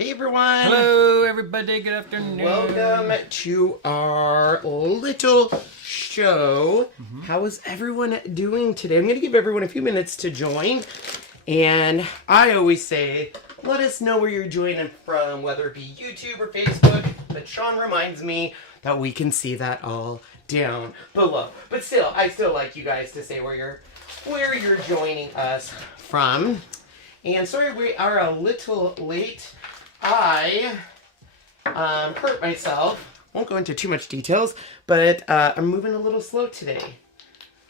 Hey everyone! Hello everybody, good afternoon. Welcome to our little show. How is everyone doing today? I'm going to give everyone a few minutes to join. And I always say, let us know where you're joining from, whether it be YouTube or Facebook. But Sean reminds me that we can see that all down below. But still, I still like you guys to say where you're joining us from. And sorry we are a little late. I hurt myself. Won't go into too much details, but I'm moving a little slow today.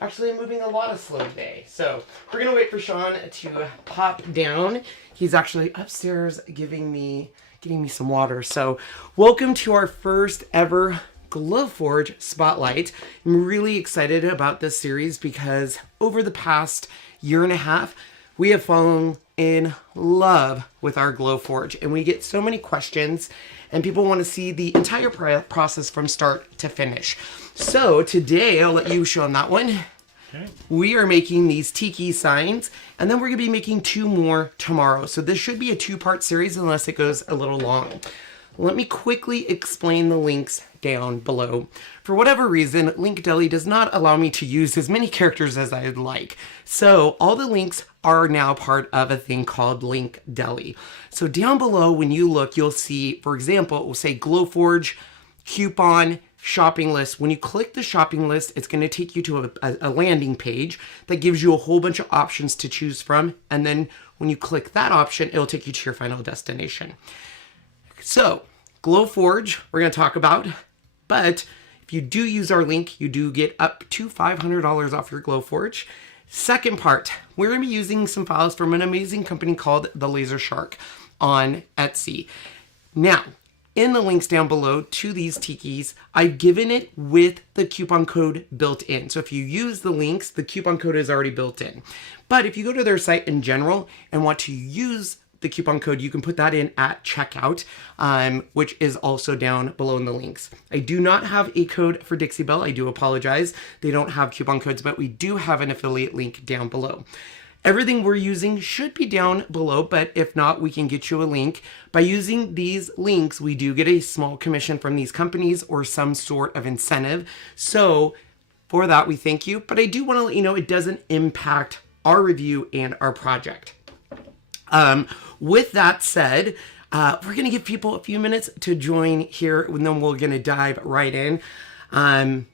Actually, I'm moving a lot of slow today. So we're gonna wait for Sean to pop down. He's actually upstairs getting me some water. So welcome to our first ever Glowforge Spotlight. I'm really excited about this series because over the past year and a half, we have fallen in love with our Glowforge, and we get so many questions and people want to see the entire process from start to finish. So today, I'll let you show them that one. Okay. We are making these Tiki signs, and then we're going to be making 2 more tomorrow. So this should be a 2-part series unless it goes a little long. Let me quickly explain the links down below. For whatever reason, Linkdeli does not allow me to use as many characters as I'd like. So all the links are now part of a thing called Linkdeli. So down below, when you look, you'll see, for example, it will say Glowforge, coupon, shopping list. When you click the shopping list, it's going to take you to a landing page that gives you a whole bunch of options to choose from. And then when you click that option, it'll take you to your final destination. So Glowforge, we're going to talk about, but if you do use our link, you do get up to $500 off your Glowforge. Second part, we're going to be using some files from an amazing company called The Laser Shark on Etsy. Now, in the links down below to these Tikis, I've given it with the coupon code built in. So if you use the links, the coupon code is already built in. But if you go to their site in general and want to use the coupon code, you can put that in at checkout, which is also down below in the links. I do not have a code for DIXIE BELLE. I do apologize. They don't have coupon codes, but we do have an affiliate link down below. Everything we're using should be down below, but if not, we can get you a link. By using these links, we do get a small commission from these companies or some sort of incentive. So for that, we thank you. But I do want to let you know it doesn't impact our review and our project. With that said, we're going to give people a few minutes to join here, and then we're going to dive right in. I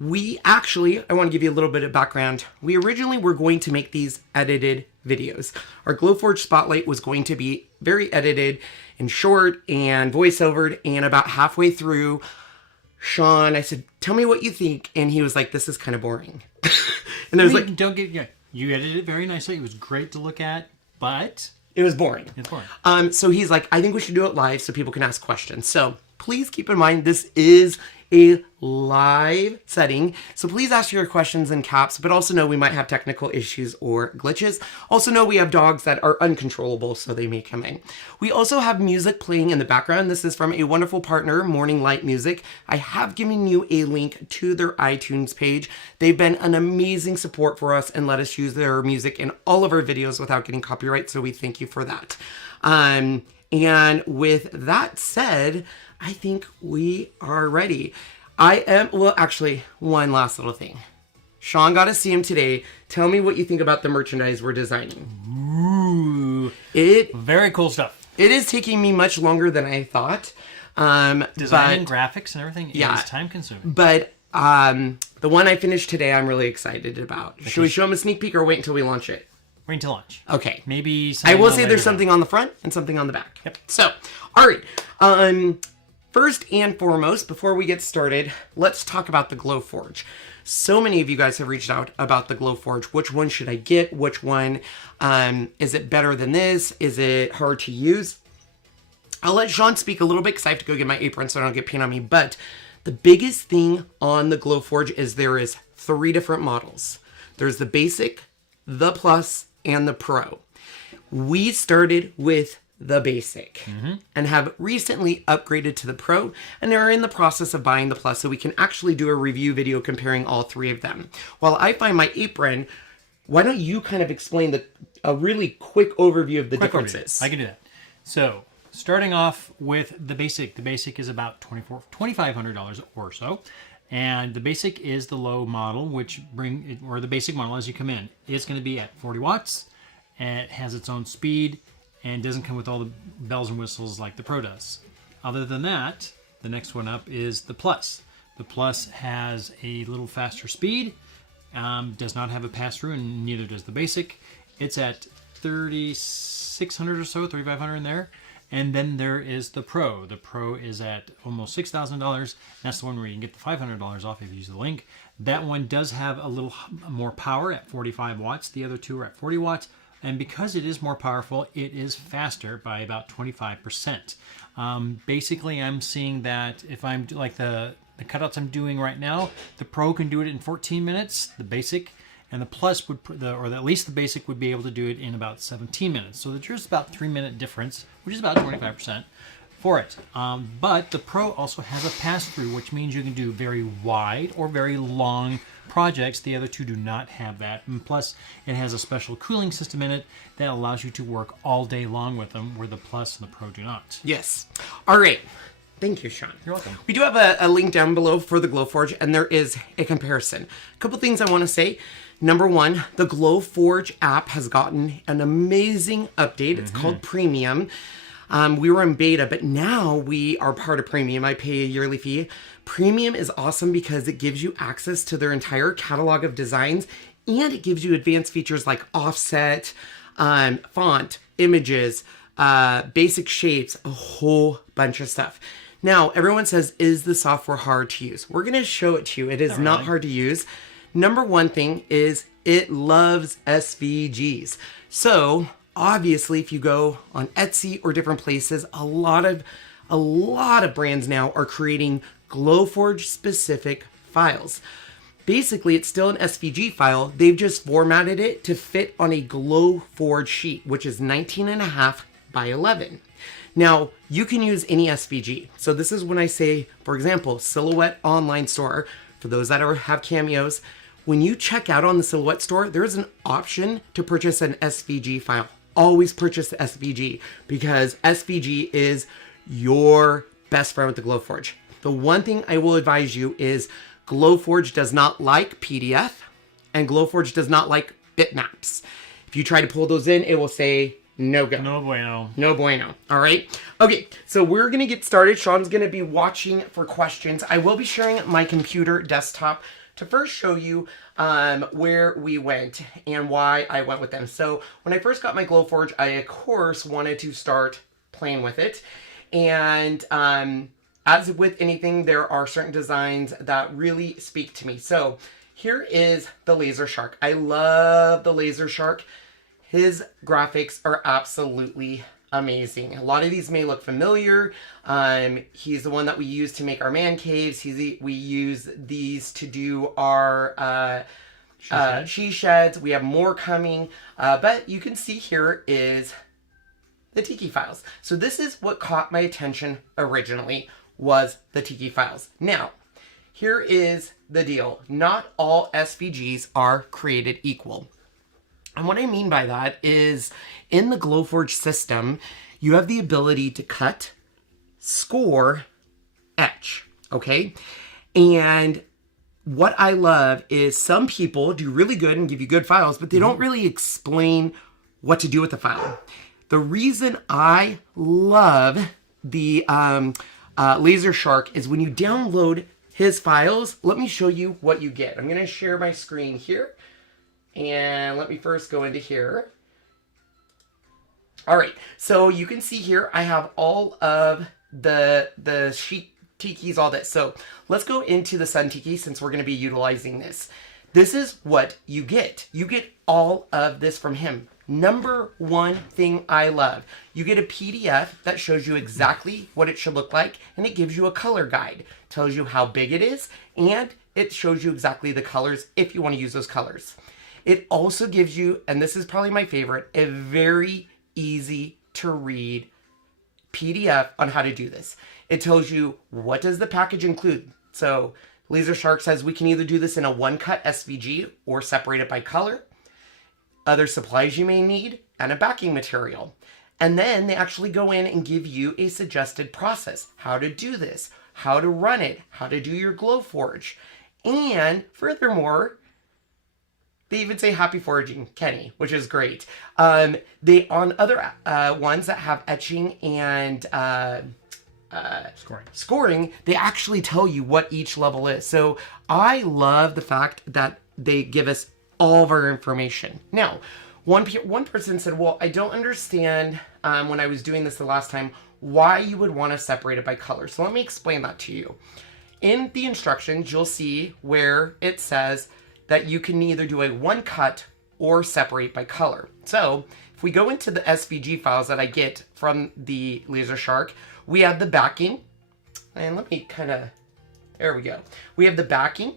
want to give you a little bit of background. We originally were going to make these edited videos. Our Glowforge Spotlight was going to be very edited and short and voiceovered, and about halfway through, Sean, I said, tell me what you think, and he was like, this is kind of boring. And there's like, you edited it very nicely. It was great to look at, but it was boring. It's boring. So he's like, I think we should do it live so people can ask questions. So please keep in mind, this is a live setting. So please ask your questions in caps, but also know we might have technical issues or glitches. Also know we have dogs that are uncontrollable, so they may come in. We also have music playing in the background. This is from a wonderful partner, Morning Light Music. I have given you a link to their iTunes page. They've been an amazing support for us and let us use their music in all of our videos without getting copyright, so we thank you for that. And with that said, I think we are ready. Actually, one last little thing. Sean got to see him today. Tell me what you think about the merchandise we're designing. Ooh. Very cool stuff. It is taking me much longer than I thought. Designing graphics and everything is time consuming. But the one I finished today, I'm really excited about. Should we show him a sneak peek or wait until we launch it? Wait until launch. Okay. Maybe I will say there's something on the front and something on the back. Yep. So, all right. First and foremost, before we get started, let's talk about the Glowforge. So many of you guys have reached out about the Glowforge. Which one should I get? Which one? Is it better than this? Is it hard to use? I'll let Sean speak a little bit because I have to go get my apron so I don't get paint on me. But the biggest thing on the Glowforge is there is 3 different models. There's the basic, the plus, and the pro. We started with the basic and have recently upgraded to the pro, and are in the process of buying the plus so we can actually do a review video comparing all 3 of them. While I find my apron, why don't you kind of explain a really quick overview of the differences? I can do that. So starting off with the basic. The basic is about $2,500 or so. And the basic is the low model, or the basic model as you come in. It's going to be at 40 watts, and it has its own speed, and doesn't come with all the bells and whistles like the Pro does. Other than that, the next one up is the Plus. The Plus has a little faster speed, does not have a pass-through, and neither does the basic. It's at 3,600 or so, 3,500 in there. And then there is the Pro. The Pro is at almost $6,000. That's the one where you can get the $500 off if you use the link. That one does have a little more power at 45 watts. The other two are at 40 watts. And because it is more powerful, it is faster by about 25%. Basically, I'm seeing that if I'm like the cutouts I'm doing right now, the Pro can do it in 14 minutes, the basic. And the Plus would, or at least the basic would be able to do it in about 17 minutes. So there's just about 3-minute difference, which is about 25% for it. But the Pro also has a pass-through, which means you can do very wide or very long projects. The other two do not have that. And plus, it has a special cooling system in it that allows you to work all day long with them, where the Plus and the Pro do not. Yes. All right. Thank you, Sean. You're welcome. We do have a link down below for the Glowforge, and there is a comparison. A couple things I want to say. Number one, the Glowforge app has gotten an amazing update. It's called Premium. We were in beta, but now we are part of Premium. I pay a yearly fee. Premium is awesome because it gives you access to their entire catalog of designs, and it gives you advanced features like offset, font, images, basic shapes, a whole bunch of stuff. Now, everyone says, is the software hard to use? We're going to show it to you. It is not hard to use. Number one thing is it loves SVGs. So obviously, if you go on Etsy or different places, a lot of brands now are creating Glowforge specific files. Basically, it's still an SVG file. They've just formatted it to fit on a Glowforge sheet, which is 19.5 by 11. Now, you can use any SVG. So this is when I say, for example, Silhouette Online Store. For those that have cameos, when you check out on the Silhouette store, there is an option to purchase an SVG file. Always purchase the SVG because SVG is your best friend with the Glowforge. The one thing I will advise you is Glowforge does not like PDF and Glowforge does not like bitmaps. If you try to pull those in, it will say no go. No bueno. No bueno. All right. Okay, so we're going to get started. Sean's going to be watching for questions. I will be sharing my computer desktop to first show you where we went and why I went with them. So when I first got my Glowforge, I, of course, wanted to start playing with it. And as with anything, there are certain designs that really speak to me. So here is the Laser Shark. I love the Laser Shark. His graphics are absolutely amazing. A lot of these may look familiar. He's the one that we use to make our man caves. We use these to do our she sheds. We have more coming. But you can see here is the Tiki files. So this is what caught my attention originally, was the Tiki files. Now, here is the deal. Not all SVGs are created equal. And what I mean by that is in the Glowforge system, you have the ability to cut, score, etch, okay? And what I love is some people do really good and give you good files, but they don't really explain what to do with the file. The reason I love the Laser Shark is when you download his files, let me show you what you get. I'm going to share my screen here. And let me first go into here. All right, so you can see here I have all of the sheet tikis, all that. So let's go into the Sun Tiki since we're going to be utilizing this. This is what you get. You get all of this from him. Number one thing I love, you get a PDF that shows you exactly what it should look like, and it gives you a color guide. Tells you how big it is, and it shows you exactly the colors if you want to use those colors. It also gives you, and this is probably my favorite, a very easy to read PDF on how to do this. It tells you what does the package include. So Laser Shark says we can either do this in a one-cut SVG or separate it by color, other supplies you may need, and a backing material. And then they actually go in and give you a suggested process, how to do this, how to run it, how to do your Glowforge. And furthermore, they even say happy foraging, Kenny, which is great. They, on other ones that have etching and scoring, they actually tell you what each level is. So I love the fact that they give us all of our information. Now, one person said, well, I don't understand when I was doing this the last time, why you would want to separate it by color. So let me explain that to you. In the instructions, you'll see where it says that you can either do a one cut or separate by color. So if we go into the SVG files that I get from the Laser Shark, we have the backing, and let me there we go. We have the backing,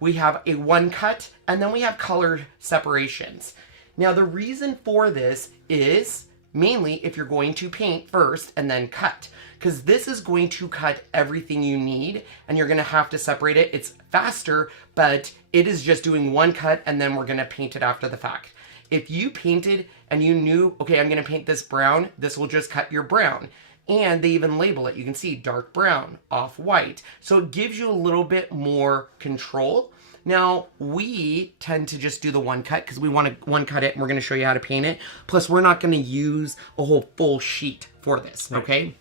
we have a one cut, and then we have color separations. Now the reason for this is mainly if you're going to paint first and then cut, because this is going to cut everything you need and you're going to have to separate it. It's faster, but it is just doing one cut and then we're going to paint it after the fact. If you painted and you knew, okay, I'm going to paint this brown, this will just cut your brown. And they even label it. You can see dark brown, off white. So it gives you a little bit more control. Now, we tend to just do the one cut because we want to one cut it and we're going to show you how to paint it. Plus, we're not going to use a whole full sheet for this, okay?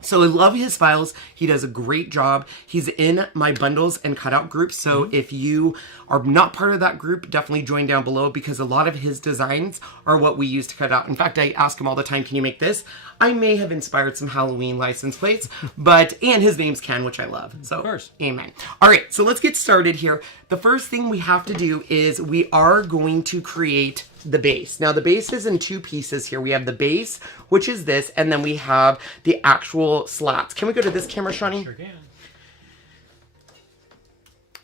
So I love his files. He does a great job. He's in my bundles and cutout group. So if you are not part of that group, definitely join down below because a lot of his designs are what we use to cut out. In fact, I ask him all the time, can you make this? I may have inspired some Halloween license plates, and his name's Ken, which I love. So, of course. Amen. All right, so let's get started here. The first thing we have to do is we are going to create the base. Now, the base is in two pieces here. We have the base, which is this, and then we have the actual slats. Can we go to this camera, Shawnee? Sure can.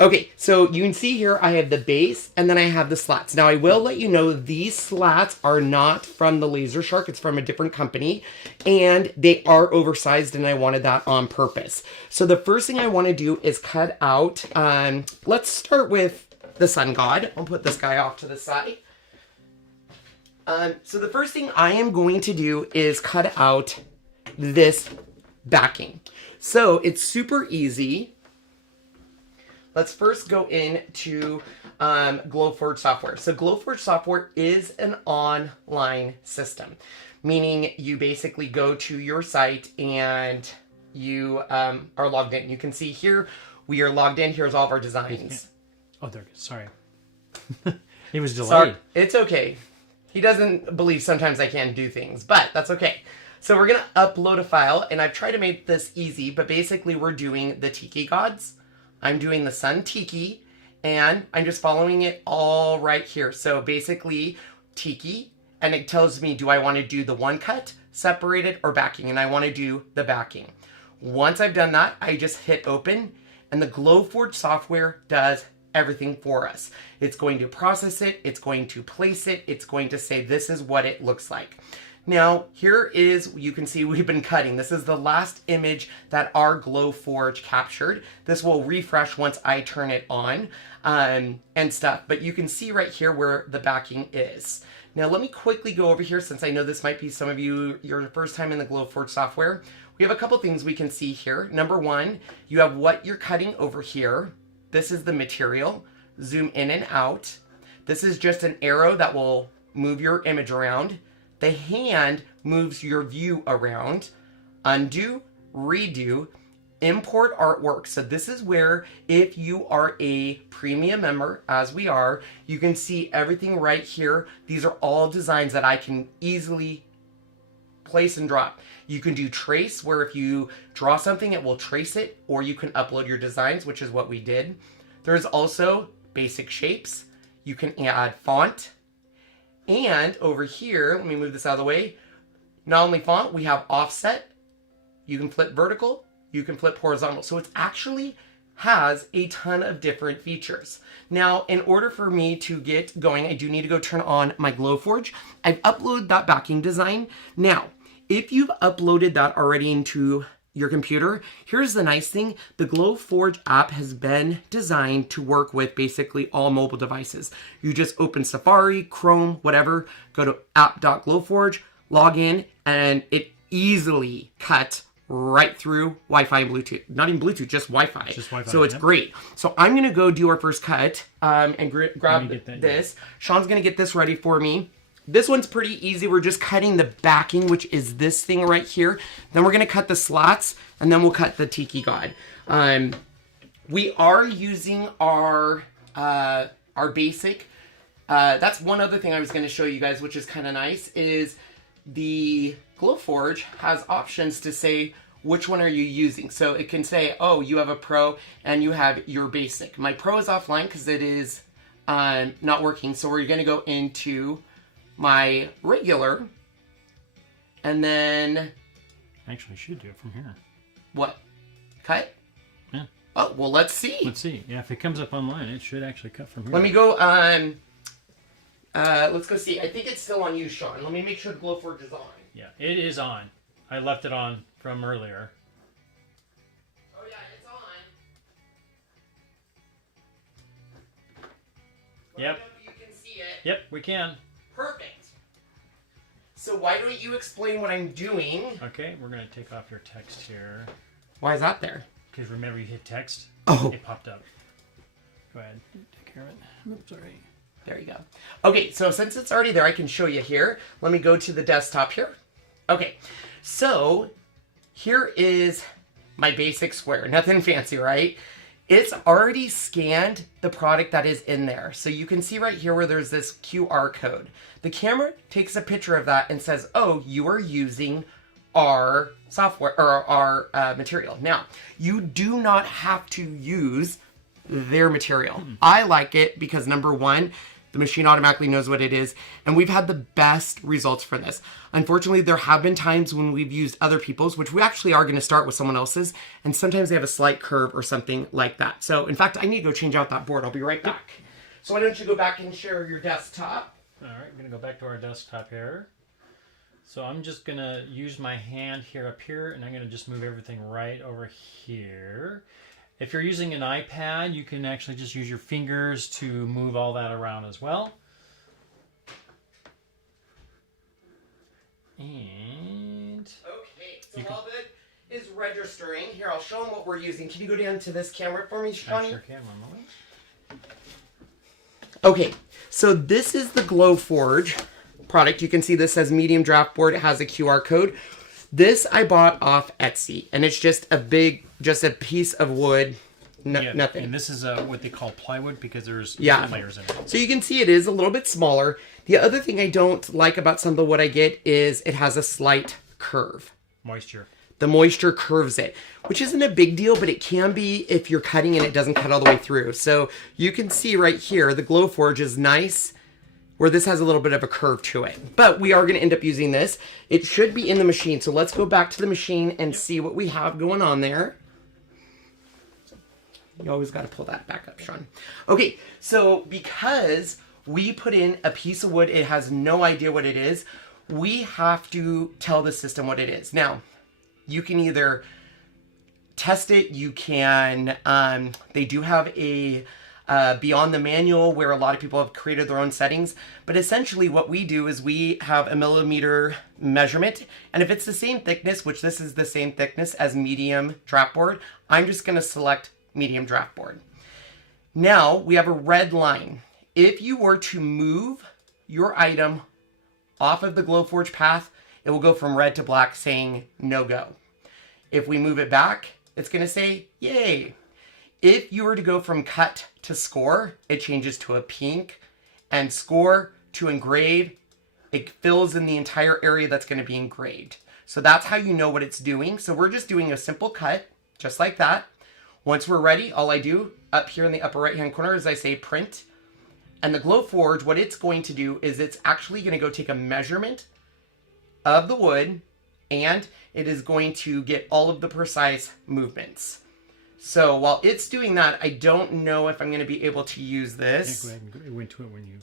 Okay, so you can see here I have the base and then I have the slats. Now I will let you know these slats are not from the Laser Shark. It's from a different company and they are oversized and I wanted that on purpose. So the first thing I want to do is cut out, let's start with the sun god. I'll put this guy off to the side. So the first thing I am going to do is cut out this backing. So it's super easy. Let's first go into Glowforge software. So Glowforge software is an online system, meaning you basically go to your site and you are logged in. You can see here, we are logged in. Here's all of our designs. Oh, there it is. Sorry. He was delayed. Sorry. It's okay. He doesn't believe sometimes I can't do things, but that's okay. So we're going to upload a file, and I've tried to make this easy, but basically we're doing the Tiki gods. I'm doing the sun Tiki, and I'm just following it all right here. So basically, Tiki, and it tells me, do I want to do the one cut, separated, or backing? And I want to do the backing. Once I've done that, I just hit open, and the Glowforge software does everything for us. It's going to process it, it's going to place it, it's going to say this is what it looks like. Now, here is, you can see we've been cutting. This is the last image that our Glowforge captured. This will refresh once I turn it on and stuff. But you can see right here where the backing is. Now, let me quickly go over here since I know this might be some of you, your first time in the Glowforge software. We have a couple things we can see here. Number one, you have what you're cutting over here. This is the material. Zoom in and out. This is just an arrow that will move your image around. The hand moves your view around. Undo, redo, import artwork. So this is where if you are a premium member, as we are, you can see everything right here. These are all designs that I can easily place and drop. You can do trace, where if you draw something, it will trace it, or you can upload your designs, which is what we did. There's also basic shapes. You can add font. And over here, let me move this out of the way. Not only font, we have offset. You can flip vertical, you can flip horizontal. So it actually has a ton of different features. Now, in order for me to get going, I do need to go turn on my Glowforge. I've uploaded that backing design. Now, if you've uploaded that already into your computer, here's the nice thing. The Glowforge app has been designed to work with basically all mobile devices. You just open Safari, Chrome, whatever, go to app.glowforge, log in, and it easily cut right through Wi-Fi and Bluetooth. Not even Bluetooth, just Wi-Fi. Just Wi-Fi, so it's great. So I'm going to go do our first cut and grab this. Sean's going to get this ready for me. This one's pretty easy. We're just cutting the backing, which is this thing right here. Then we're going to cut the slats, and then we'll cut the Tiki God. We are using our basic. That's one other thing I was going to show you guys, which is kind of nice, is the Glowforge has options to say which one are you using. So it can say, oh, you have a Pro and you have your basic. My Pro is offline because it is not working. So we're going to go into my regular, and then actually should do it from here. What? Cut? Yeah. Oh, well, let's see. Let's see. Yeah, if it comes up online, it should actually cut from here. Let me go let's go see. I think it's still on you, Sean. Let me make sure the Glowforge is on. Yeah, it is on. I left it on from earlier. Oh yeah, it's on. Yep. You can see it. Yep, we can. Perfect. So why don't you explain what I'm doing? Okay, we're going to take off your text here. Why is that there? Because remember you hit text? Oh. It popped up. Go ahead. Take care of it. Oops, sorry. There you go. Okay, so since it's already there, I can show you here. Let me go to the desktop here. Okay, so here is my basic square. Nothing fancy, right? It's already scanned the product that is in there. So you can see right here where there's this QR code. The camera takes a picture of that and says, oh, you are using our software or our material. Now, you do not have to use their material. I like it because number one, the machine automatically knows what it is, and we've had the best results for this. Unfortunately, there have been times when we've used other people's, which we actually are going to start with someone else's, and sometimes they have a slight curve or something like that. So, in fact, I need to go change out that board. I'll be right back. So why don't you go back and share your desktop? All right, I'm going to go back to our desktop here. So I'm just going to use my hand here up here, and I'm going to just move everything right over here. If you're using an iPad, you can actually just use your fingers to move all that around as well. And okay, so while that is registering, here I'll show them what we're using. Can you go down to this camera for me, Shawnee? I sure can. One moment. Okay, so this is the Glowforge product. You can see this says medium draft board. It has a QR code. This I bought off Etsy, and it's just a piece of wood, nothing. And this is what they call plywood because there's layers in it. So you can see it is a little bit smaller. The other thing I don't like about some of the wood I get is it has a slight curve. Moisture. The moisture curves it, which isn't a big deal, but it can be if you're cutting and it doesn't cut all the way through. So you can see right here, the Glowforge is nice, where this has a little bit of a curve to it. But we are going to end up using this. It should be in the machine. So let's go back to the machine and see what we have going on there. You always got to pull that back up, Sean. Okay, so because we put in a piece of wood, it has no idea what it is, we have to tell the system what it is. Now, you can either test it, you can, they do have a beyond the manual where a lot of people have created their own settings, but essentially what we do is we have a millimeter measurement, and if it's the same thickness, which this is the same thickness as medium draft board, I'm just going to select medium draft board. Now we have a red line. If you were to move your item off of the Glowforge path, it will go from red to black saying no go. If we move it back, it's going to say yay. If you were to go from cut to score, it changes to a pink, and score to engrave, it fills in the entire area that's going to be engraved. So that's how you know what it's doing. So we're just doing a simple cut, just like that. Once we're ready, all I do up here in the upper right hand corner is I say print. And the Glowforge, what it's going to do is it's actually going to go take a measurement of the wood, and it is going to get all of the precise movements. So while it's doing that, I don't know if I'm going to be able to use this. Go ahead and go into it when you...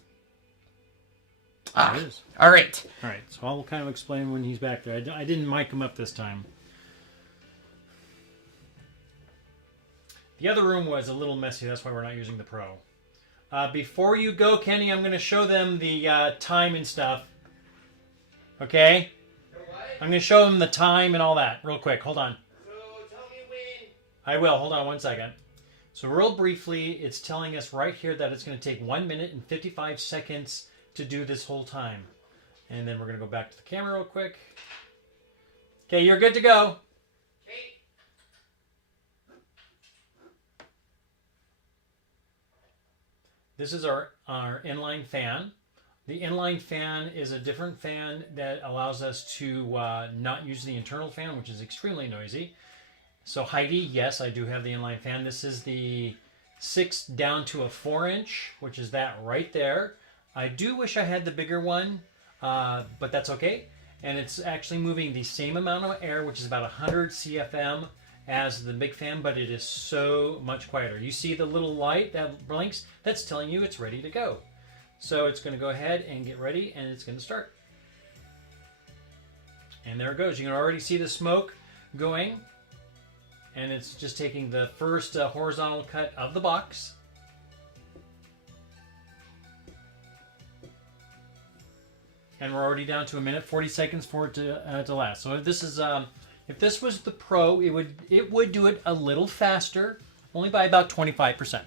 Ah, it is. All right. All right, so I'll kind of explain when he's back there. I didn't mic him up this time. The other room was a little messy. That's why we're not using the Pro. Before you go, Kenny, I'm going to show them the time and stuff. Okay? I'm going to show them the time and all that real quick. Hold on. So tell me when. I will. Hold on 1 second. So real briefly, it's telling us right here that it's going to take 1 minute and 55 seconds to do this whole time. And then we're going to go back to the camera real quick. Okay, you're good to go. Okay. This is our inline fan. The inline fan is a different fan that allows us to not use the internal fan, which is extremely noisy. So Heidi, yes, I do have the inline fan. This is the 6 down to a 4-inch, which is that right there. I do wish I had the bigger one, but that's okay. And it's actually moving the same amount of air, which is about 100 CFM as the big fan, but it is so much quieter. You see the little light that blinks? That's telling you it's ready to go. So it's going to go ahead and get ready, and it's going to start. And there it goes. You can already see the smoke going. And it's just taking the first horizontal cut of the box. And we're already down to 1 minute 40 seconds for it to last. So if this is if this was the Pro, it would do it a little faster, only by about 25%.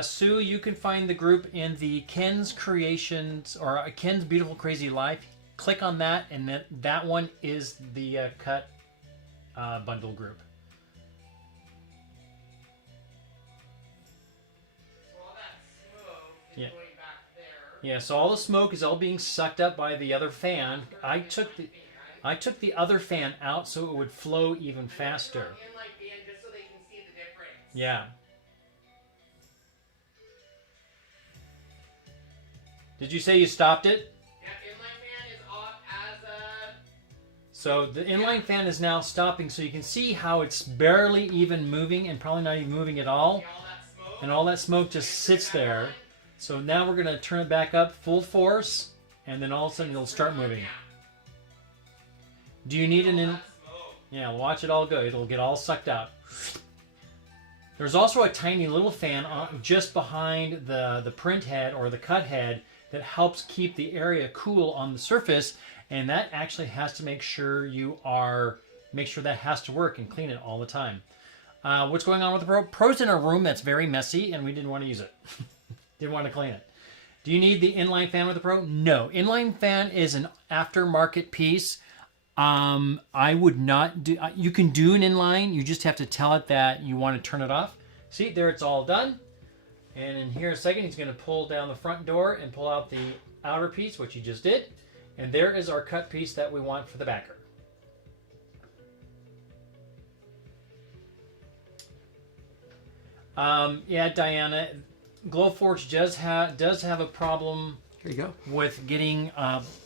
Sue, you can find the group in the Ken's Creations or Ken's Beautiful Crazy Life. Click on that, and that one is the cut bundle group. So all that smoke is going back there. Yeah, so all the smoke is all being sucked up by the other fan. I took the other fan out so it would flow even faster. Just so they can see the difference. Yeah. Did you say you stopped it? Yeah, inline fan is off as a... So the inline fan is now stopping, so you can see how it's barely even moving and probably not even moving at all. See all that smoke? And all that smoke just sits there. So now we're going to turn it back up full force, and then all of a sudden it'll start moving. Do you need an... Yeah, watch it all go. It'll get all sucked out. There's also a tiny little fan just behind the print head or the cut head that helps keep the area cool on the surface, and that actually has to make sure that has to work and clean it all the time. What's going on with the Pro? Pro's in a room that's very messy, and we didn't want to use it. Didn't want to clean it. Do you need the inline fan with the Pro? No. Inline fan is an aftermarket piece. I would not do... You can do an inline. You just have to tell it that you want to turn it off. See, there it's all done. And in here a second, he's going to pull down the front door and pull out the outer piece, which he just did. And there is our cut piece that we want for the backer. Yeah, Diana, Glowforge does have a problem. Here you go. With getting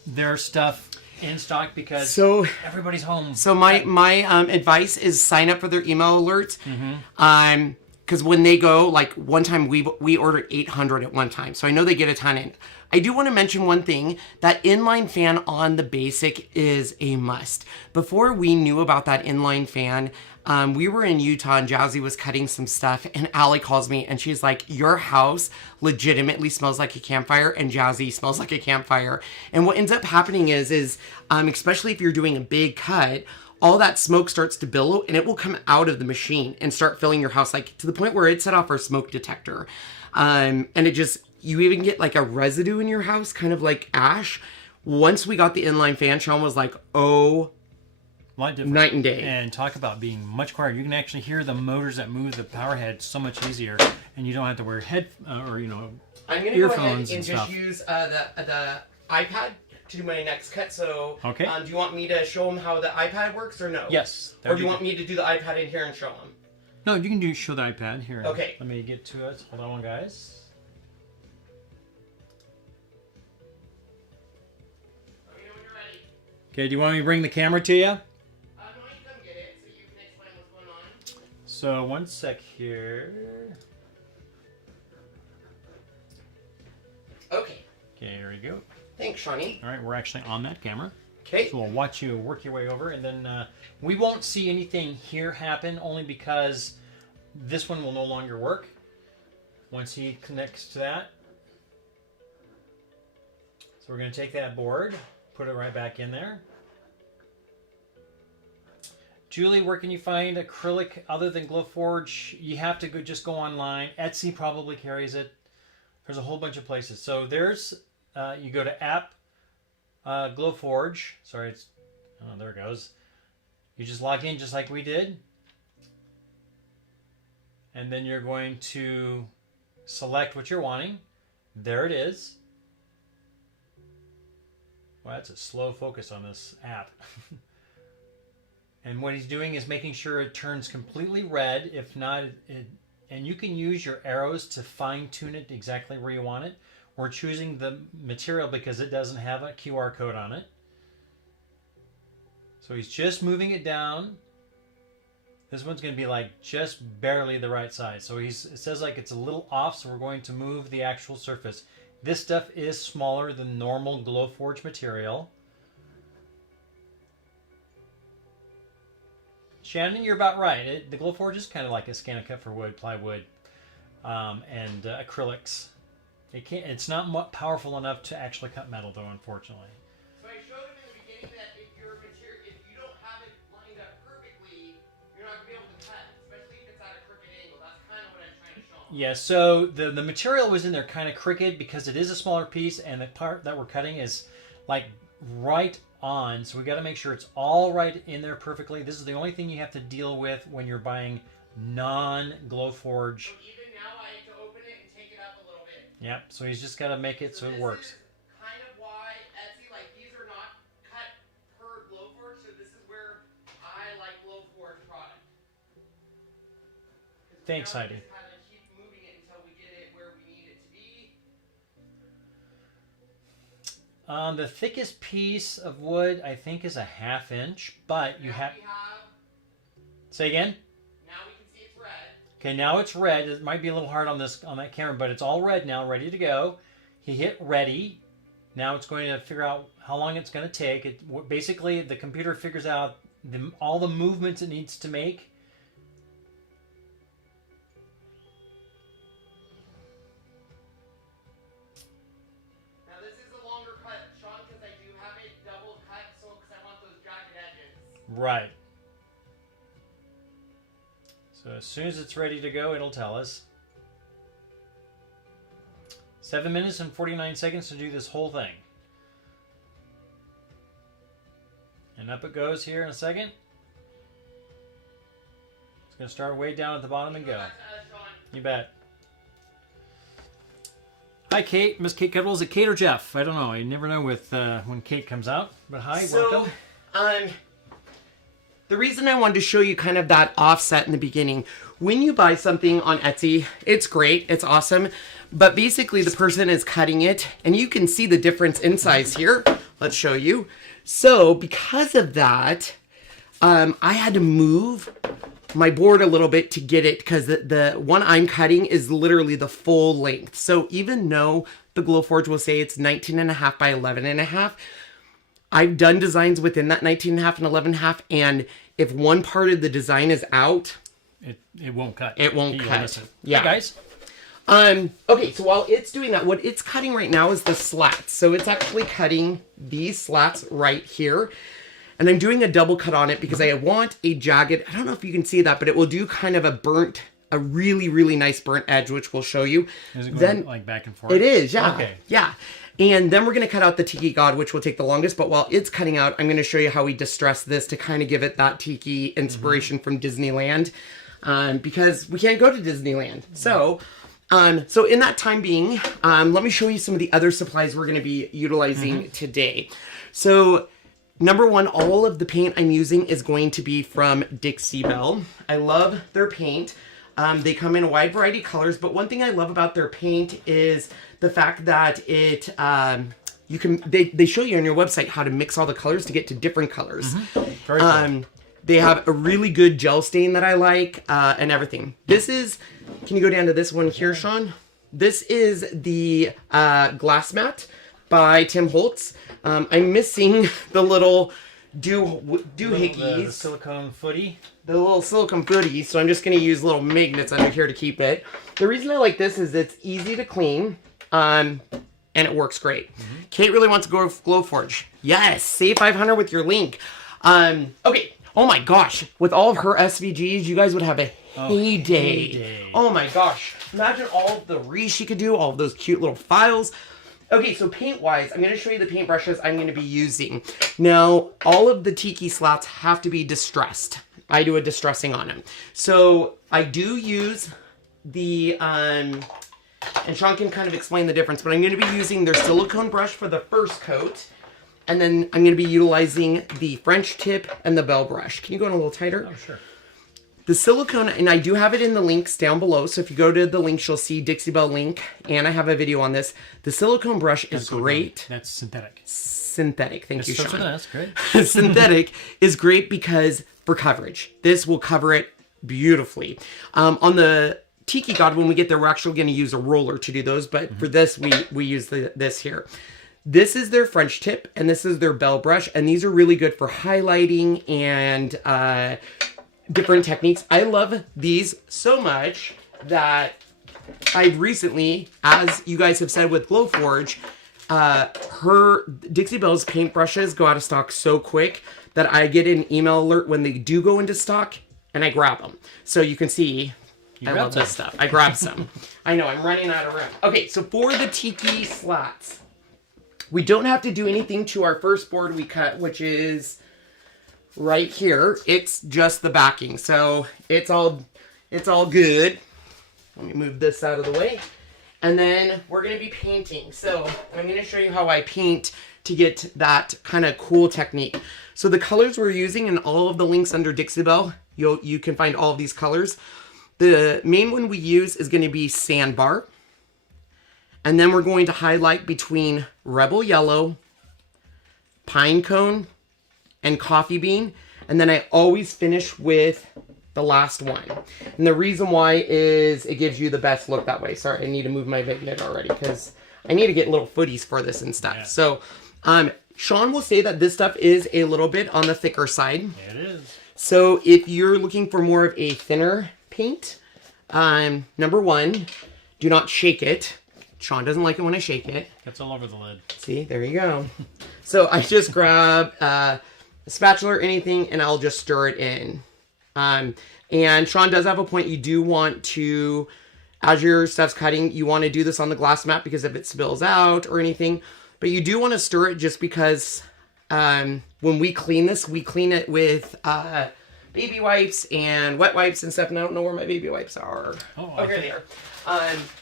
their stuff in stock because everybody's home. So my advice is sign up for their email alerts. Mm-hmm. Because when they go, like one time we ordered 800 at one time, so I know they get a ton in. I do want to mention one thing, that inline fan on the Basic is a must. Before we knew about that inline fan, we were in Utah and Jazzy was cutting some stuff and Allie calls me and she's like, your house legitimately smells like a campfire and Jazzy smells like a campfire. And what ends up happening is especially if you're doing a big cut, all that smoke starts to billow and it will come out of the machine and start filling your house, like to the point where it set off our smoke detector. And you even get like a residue in your house, kind of like ash. Once we got the inline fan, Sean was like, oh, night and day. And talk about being much quieter. You can actually hear the motors that move the power head so much easier, and you don't have to wear I'm gonna earphones go ahead and and just stuff. use the iPad to do my next cut. So, okay. Do you want me to show them how the iPad works or no? Yes. Or do you want me to do the iPad in here and show them? No, you can show the iPad here. Okay. Let me get to it. Hold on, guys. Let me know when you're ready. Okay. Do you want me to bring the camera to you? No, you come get it so you can explain what's going on. So 1 sec here. Okay. Okay, here we go. Thanks, Shawnee. All right, we're actually on that camera. Okay. So we'll watch you work your way over, and then we won't see anything here happen, only because this one will no longer work once he connects to that. So we're going to take that board, put it right back in there. Julie, where can you find acrylic other than Glowforge? You have to just go online. Etsy probably carries it. There's a whole bunch of places. So there's, you go to app Glowforge. Sorry, oh, there it goes. You just log in just like we did. And then you're going to select what you're wanting. There it is. Well, that's a slow focus on this app. And what he's doing is making sure it turns completely red. If not, and you can use your arrows to fine tune it exactly where you want it. We're choosing the material because it doesn't have a QR code on it. So he's just moving it down. This one's going to be like just barely the right size. So it says like it's a little off, so we're going to move the actual surface. This stuff is smaller than normal Glowforge material. Shannon, you're about right. The Glowforge is kind of like a scan cut for wood, plywood, and acrylics. It's not powerful enough to actually cut metal, though, unfortunately. So I showed him in the beginning that if you don't have it lined up perfectly, you're not going to be able to cut, especially if it's at a crooked angle. That's kind of what I'm trying to show him. Yeah, so the material was in there kind of crooked because it is a smaller piece, and the part that we're cutting is like right on. So we got to make sure it's all right in there perfectly. This is the only thing you have to deal with when you're buying non-Glowforge. So even now I have to open it and take it up a little bit. Yep, so he's just got to make it so it works. Kind of why Etsy, like these are not cut per Glowforge, so this is where I like Glowforge product. Thanks, Heidi. Kind of keep moving it until we get it where we need it to be. The thickest piece of wood, I think, is a 1/2 inch, but you have... Say again? Now we can see it's red. Okay, now it's red. It might be a little hard on that camera, but it's all red now, ready to go. He hit ready. Now it's going to figure out how long it's going to take. Basically, the computer figures out all the movements it needs to make. Now this is a longer cut, Sean, because I do have it double cut, so because I want those jagged edges. Right. So as soon as it's ready to go, it'll tell us. 7 minutes and 49 seconds to do this whole thing. And up it goes here in a second. It's going to start way down at the bottom and go. You bet. Hi, Kate. Miss Kate Kettle. Is it Kate or Jeff? I don't know. I never know with when Kate comes out. But hi, welcome. The reason I wanted to show you kind of that offset in the beginning, when you buy something on Etsy, it's great, it's awesome, but basically the person is cutting it, and you can see the difference in size here. Let's show you. So because of that, I had to move my board a little bit to get it, because the one I'm cutting is literally the full length. So even though the Glowforge will say it's 19.5 by 11.5, I've done designs within that 19.5 and 11.5, and if one part of the design is out, it won't cut. It won't cut. Yeah, hi guys. Okay, so while it's doing that, what it's cutting right now is the slats. So it's actually cutting these slats right here, and I'm doing a double cut on it because I want a jagged. I don't know if you can see that, but it will do kind of a really, really nice burnt edge, which we'll show you. Is it going like back and forth? It is, yeah. Okay. Yeah. And then we're going to cut out the Tiki God, which will take the longest. But while it's cutting out, I'm going to show you how we distress this to kind of give it that Tiki inspiration from Disneyland. Because we can't go to Disneyland. So in that time being, let me show you some of the other supplies we're going to be utilizing today. So number one, all of the paint I'm using is going to be from DIXIE BELLE. I love their paint. They come in a wide variety of colors, but one thing I love about their paint is the fact that they show you on your website how to mix all the colors to get to different colors. Very cool. They have a really good gel stain that I like, and everything. This is, can you go down to this one here, Sean? This is the glass mat by Tim Holtz. I'm missing the little doohickeys. The silicone footy. The little silicone footy, so I'm just going to use little magnets under here to keep it. The reason I like this is it's easy to clean. and it works great. Kate really wants to go with Glowforge. Yes, save 500 with your link. Okay. Oh my gosh, with all of her SVGs, you guys would have a heyday. Oh my gosh. Imagine all of the reads she could do, all of those cute little files. Okay, so paint-wise, I'm going to show you the paintbrushes I'm going to be using. Now, all of the Tiki slats have to be distressed. I do a distressing on them. So, I do use the, and Sean can kind of explain the difference, but I'm going to be using their silicone brush for the first coat. And then I'm going to be utilizing the French tip and the BELLE brush. Can you go in a little tighter? Oh, sure. The silicone, and I do have it in the links down below, so if you go to the links, you'll see Dixie Belle link, and I have a video on this. The silicone brush is great. That's synthetic. Synthetic, thank you, Sean. That's great. Synthetic is great because for coverage. This will cover it beautifully. On the Tiki God, when we get there, we're actually going to use a roller to do those, but for this, we use this here. This is their French tip, and this is their BELLE brush, and these are really good for highlighting and different techniques. I love these so much that I've recently, as you guys have said with Glowforge, her Dixie Belle's paintbrushes go out of stock so quick that I get an email alert when they do go into stock, and I grab them. So you can see, I love this stuff. I grab some. I know, I'm running out of room. Okay, so for the Tiki slats, we don't have to do anything to our first board we cut, which is right here. It's just the backing, so it's all good. Let me move this out of the way, and then we're going to be painting. So I'm going to show you how I paint to get that kind of cool technique. So the colors we're using in all of the links under Dixie Belle, you can find all of these colors. The main one we use is going to be Sandbar, and then we're going to highlight between Rebel Yellow, Pine Cone, and Coffee Bean, and then I always finish with the last one. And the reason why is it gives you the best look that way. Sorry, I need to move my vignette already because I need to get little footies for this and stuff. Yeah. So, Sean will say that this stuff is a little bit on the thicker side. It is. So if you're looking for more of a thinner paint, number one, do not shake it. Sean doesn't like it when I shake it. Gets all over the lid. See, there you go. So I just grab a spatula or anything, and I'll just stir it in. And Sean does have a point. You do want to, as your stuff's cutting, you want to do this on the glass mat because if it spills out or anything, but you do want to stir it just because when we clean this, we clean it with baby wipes and wet wipes and stuff, and I don't know where my baby wipes are. Oh, okay, there.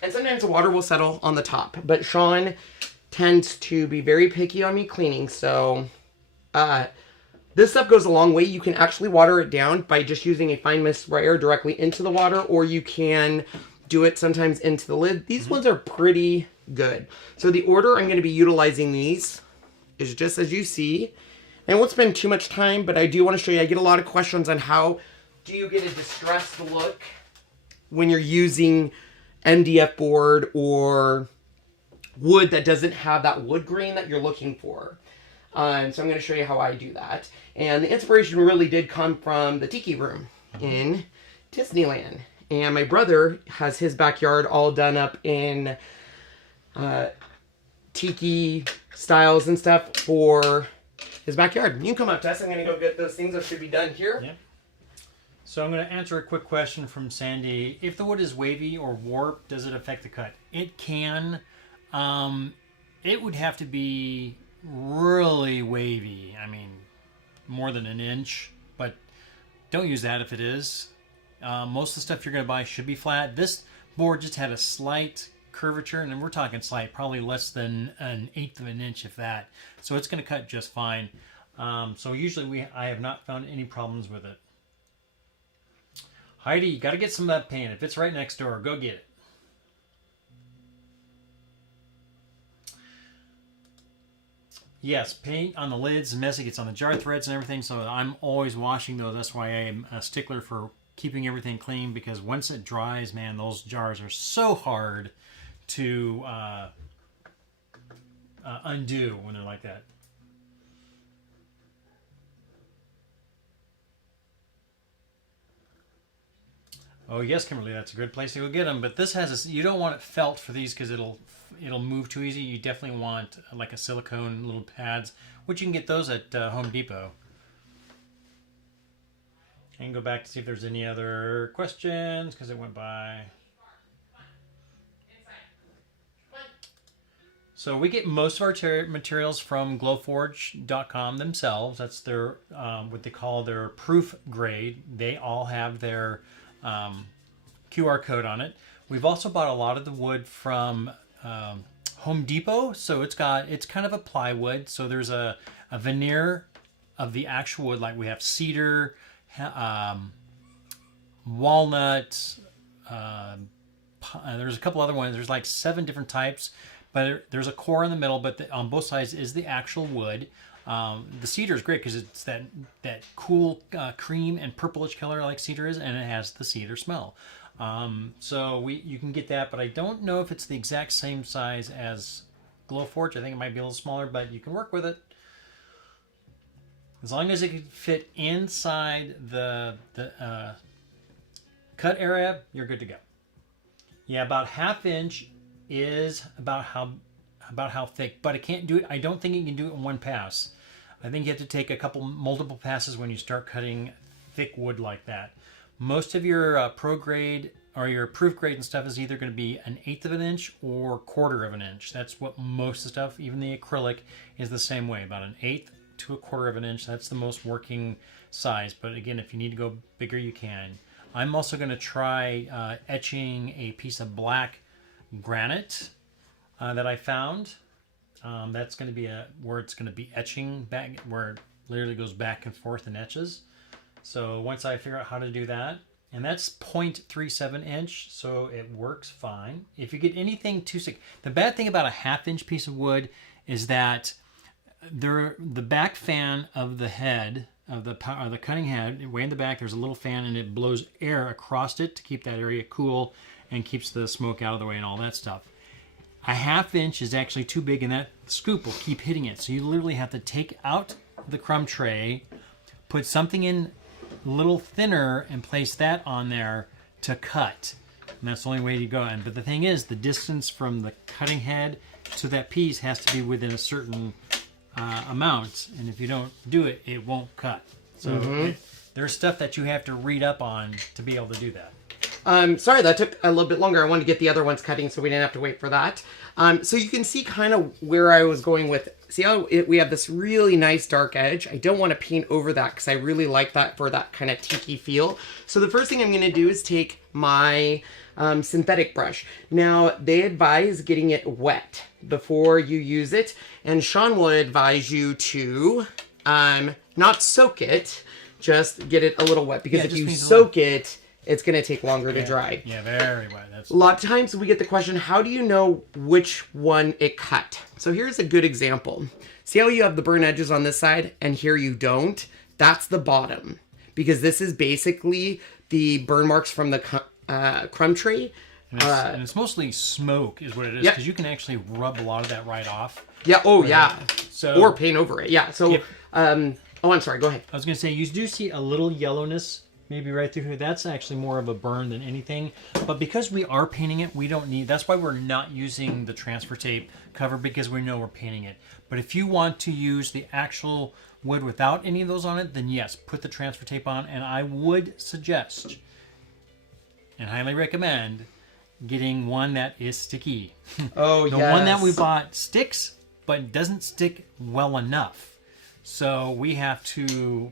And sometimes the water will settle on the top, but Sean tends to be very picky on me cleaning, so this stuff goes a long way. You can actually water it down by just using a fine mist sprayer directly into the water, or you can do it sometimes into the lid. These ones are pretty good. So the order I'm going to be utilizing these is just as you see. I won't spend too much time, but I do want to show you. I get a lot of questions on how do you get a distressed look when you're using MDF board or wood that doesn't have that wood grain that you're looking for. So I'm going to show you how I do that. And the inspiration really did come from the Tiki room in Disneyland. And my brother has his backyard all done up in Tiki styles and stuff for his backyard. You can come up, Tess. I'm going to go get those things that should be done here. Yeah. So I'm going to answer a quick question from Sandy. If the wood is wavy or warped, does it affect the cut? It can. It would have to be really wavy. I mean, more than an inch, but don't use that if it is. Most of the stuff you're going to buy should be flat. This board just had a slight curvature, and we're talking slight, probably less than 1/8 of an inch, if that. So it's going to cut just fine. So usually I have not found any problems with it. Heidi, you got to get some of that paint. If it's right next door, go get it. Yes, paint on the lids is messy. It's on the jar threads and everything, so I'm always washing those. That's why I'm a stickler for keeping everything clean, because once it dries, man, those jars are so hard to undo when they're like that. Oh yes, Kimberly, that's a good place to go get them. But this has you don't want it felt for these because it'll move too easy. You definitely want like a silicone little pads, which you can get those at Home Depot. And go back to see if there's any other questions because it went by. So we get most of our materials from glowforge.com themselves. That's their what they call their proof grade. They all have their QR code on it. We've also bought a lot of the wood from Home Depot. So it's kind of a plywood. So there's a veneer of the actual wood. Like we have cedar, walnut. There's a couple other ones. There's like 7 different types. But there's a core in the middle, but on both sides is the actual wood. The cedar is great because it's that cool cream and purplish color like cedar is, and it has the cedar smell. So you can get that, but I don't know if it's the exact same size as Glowforge. I think it might be a little smaller, but you can work with it. As long as it can fit inside the cut area, you're good to go. Yeah, about 1/2 inch is about how thick, but it can't do it. I don't think you can do it in one pass. I think you have to take multiple passes when you start cutting thick wood like that. Most of your pro grade or your proof grade and stuff is either going to be 1/8 of an inch or 1/4 of an inch. That's what most of the stuff, even the acrylic, is the same way. About 1/8 to 1/4 of an inch. That's the most working size. But again, if you need to go bigger, you can. I'm also going to try etching a piece of black granite that I found. That's going to be where it's going to be etching back, where it literally goes back and forth and etches. So once I figure out how to do that, and that's 0.37 inch, so it works fine. If you get anything too thick, the bad thing about a 1/2 inch piece of wood is that the back fan of the head of the cutting head, way in the back, there's a little fan and it blows air across it to keep that area cool and keeps the smoke out of the way and all that stuff. A 1/2 inch is actually too big, and that scoop will keep hitting it. So you literally have to take out the crumb tray, put something in a little thinner, and place that on there to cut. And that's the only way to go. But the thing is, the distance from the cutting head to that piece has to be within a certain amount. And if you don't do it, it won't cut. So there's stuff that you have to read up on to be able to do that. Sorry, that took a little bit longer. I wanted to get the other ones cutting so we didn't have to wait for that. So you can see kind of where I was going with, see how we have this really nice dark edge. I don't want to paint over that because I really like that for that kind of tiki feel. So the first thing I'm going to do is take my synthetic brush. Now, they advise getting it wet before you use it. And Sean will advise you to not soak it, just get it a little wet. Because if you soak it, it's going to take longer to dry. Yeah, very wet. That's... A lot of times we get the question, how do you know which one it cut? So here's a good example. See how you have the burn edges on this side and here you don't? That's the bottom. Because this is basically the burn marks from the crumb tray. And it's mostly smoke is what it is. Because you can actually rub a lot of that right off. Yeah, oh yeah. So, or paint over it, yeah. So, oh, I'm sorry, go ahead. I was going to say, you do see a little yellowness maybe right through here. That's actually more of a burn than anything. But because we are painting it, we don't need... That's why we're not using the transfer tape cover, because we know we're painting it. But if you want to use the actual wood without any of those on it, then yes, put the transfer tape on. And I would suggest and highly recommend getting one that is sticky. Oh, yes. The one that we bought sticks, but doesn't stick well enough. So we have to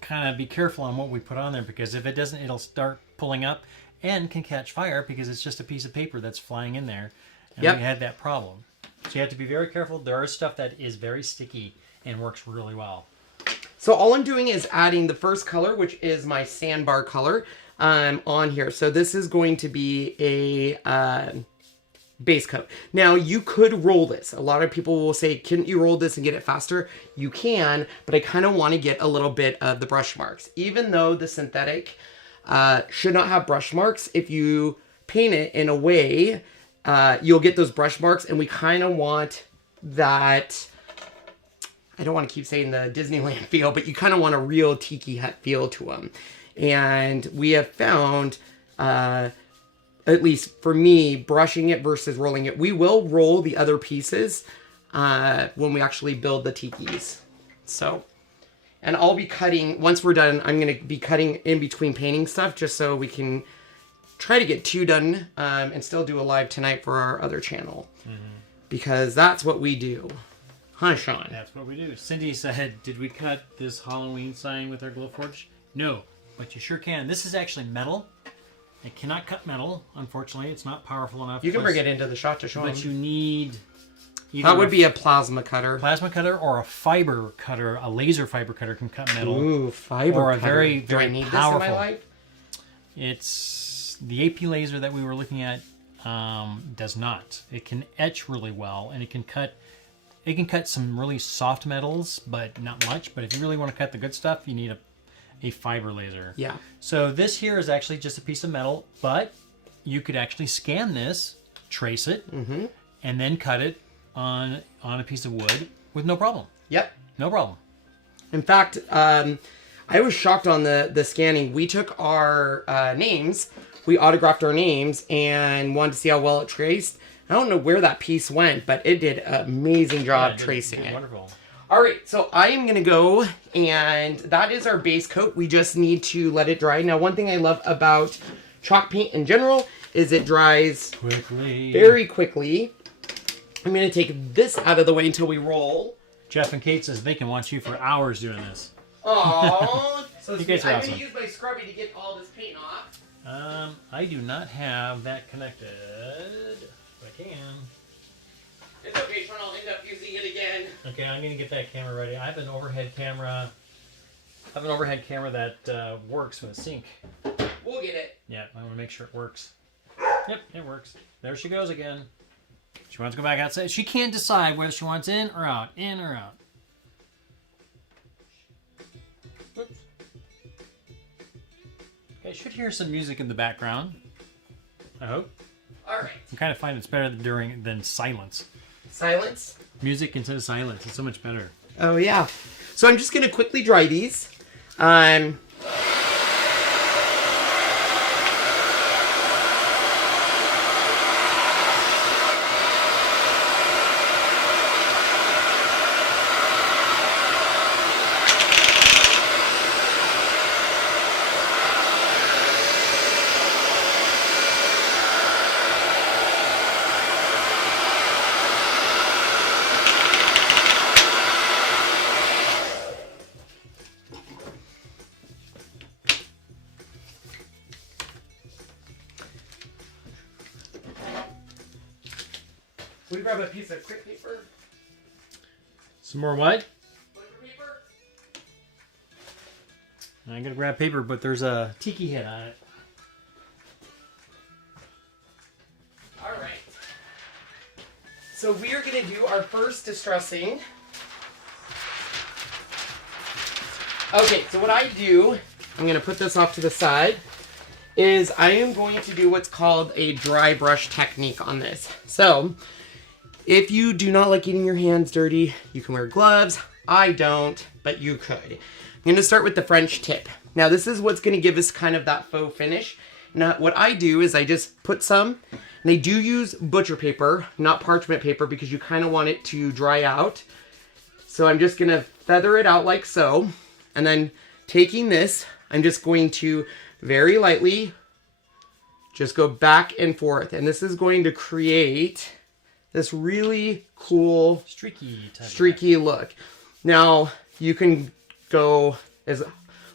kind of be careful on what we put on there, because if it doesn't, it'll start pulling up and can catch fire because it's just a piece of paper that's flying in there. And we had that problem. So you have to be very careful. There is stuff that is very sticky and works really well. So all I'm doing is adding the first color, which is my sandbar color, on here. So this is going to be a base coat. Now you could roll this. A lot of people will say, couldn't you roll this and get it faster? You can, but I kind of want to get a little bit of the brush marks. Even though the synthetic should not have brush marks, if you paint it in a way, you'll get those brush marks, and we kind of want that, I don't want to keep saying the Disneyland feel, but you kind of want a real tiki hut feel to them. And we have found at least for me, brushing it versus rolling it. We will roll the other pieces when we actually build the tikis. So, and I'll be cutting, once we're done, I'm going to be cutting in between painting stuff just so we can try to get 2 done and still do a live tonight for our other channel. Because that's what we do. Huh, Sean? That's what we do. Cindy said, did we cut this Halloween sign with our Glowforge? No, but you sure can. This is actually metal. It cannot cut metal, unfortunately. It's not powerful enough. You can bring it into the shot to show But them. you need... That would be a plasma cutter. Plasma cutter or a fiber cutter. A laser fiber cutter can cut metal. Ooh, fiber or a cutter. very, Do very I need powerful. this in my life? It's the AP laser that we were looking at does not. It can etch really well, and it can cut some really soft metals, but not much. But if you really want to cut the good stuff, you need a fiber laser. Yeah. So this here is actually just a piece of metal, but you could actually scan this, trace it, and then cut it on a piece of wood with no problem. Yep. No problem. In fact, I was shocked on the scanning. We took our names, we autographed our names, and wanted to see how well it traced. I don't know where that piece went, but it did an amazing job tracing it. Wonderful. All right, so I am going to go, and that is our base coat. We just need to let it dry. Now, one thing I love about chalk paint in general is it dries Quickly. very quickly. I'm going to take this out of the way until we roll. Jeff and Kate says they can watch you for hours doing this. Aww. So You guys are I'm awesome. going to use my scrubby to get all this paint off. I do not have that connected. But I can. It's okay, Sean. I'll end up using it again. Okay, I'm gonna get that camera ready. I have an overhead camera. That works with a sync. We'll get it. Yeah, I want to make sure it works. Yep, it works. There she goes again. She wants to go back outside. She can't decide whether she wants in or out. In or out. Oops. Okay, I should hear some music in the background. I hope. All right. I kind of find it's better than silence. Silence. Music instead of silence. It's so much better. Oh, yeah. So I'm just going to quickly dry these. We grab a piece of quick paper. Some more what? Butcher paper. I'm gonna grab paper, but there's a tiki head on it. All right. So we are going to do our first distressing. Okay, so what I do, I'm going to put this off to the side, is I am going to do what's called a dry brush technique on this. So, if you do not like getting your hands dirty, you can wear gloves. I don't, but you could. I'm going to start with the French tip. Now, this is what's going to give us kind of that faux finish. Now, what I do is I just put some, and I do use butcher paper, not parchment paper, because you kind of want it to dry out. So I'm just going to feather it out like so. And then taking this, I'm just going to very lightly just go back and forth. And this is going to create this really cool streaky look. Now, you can go as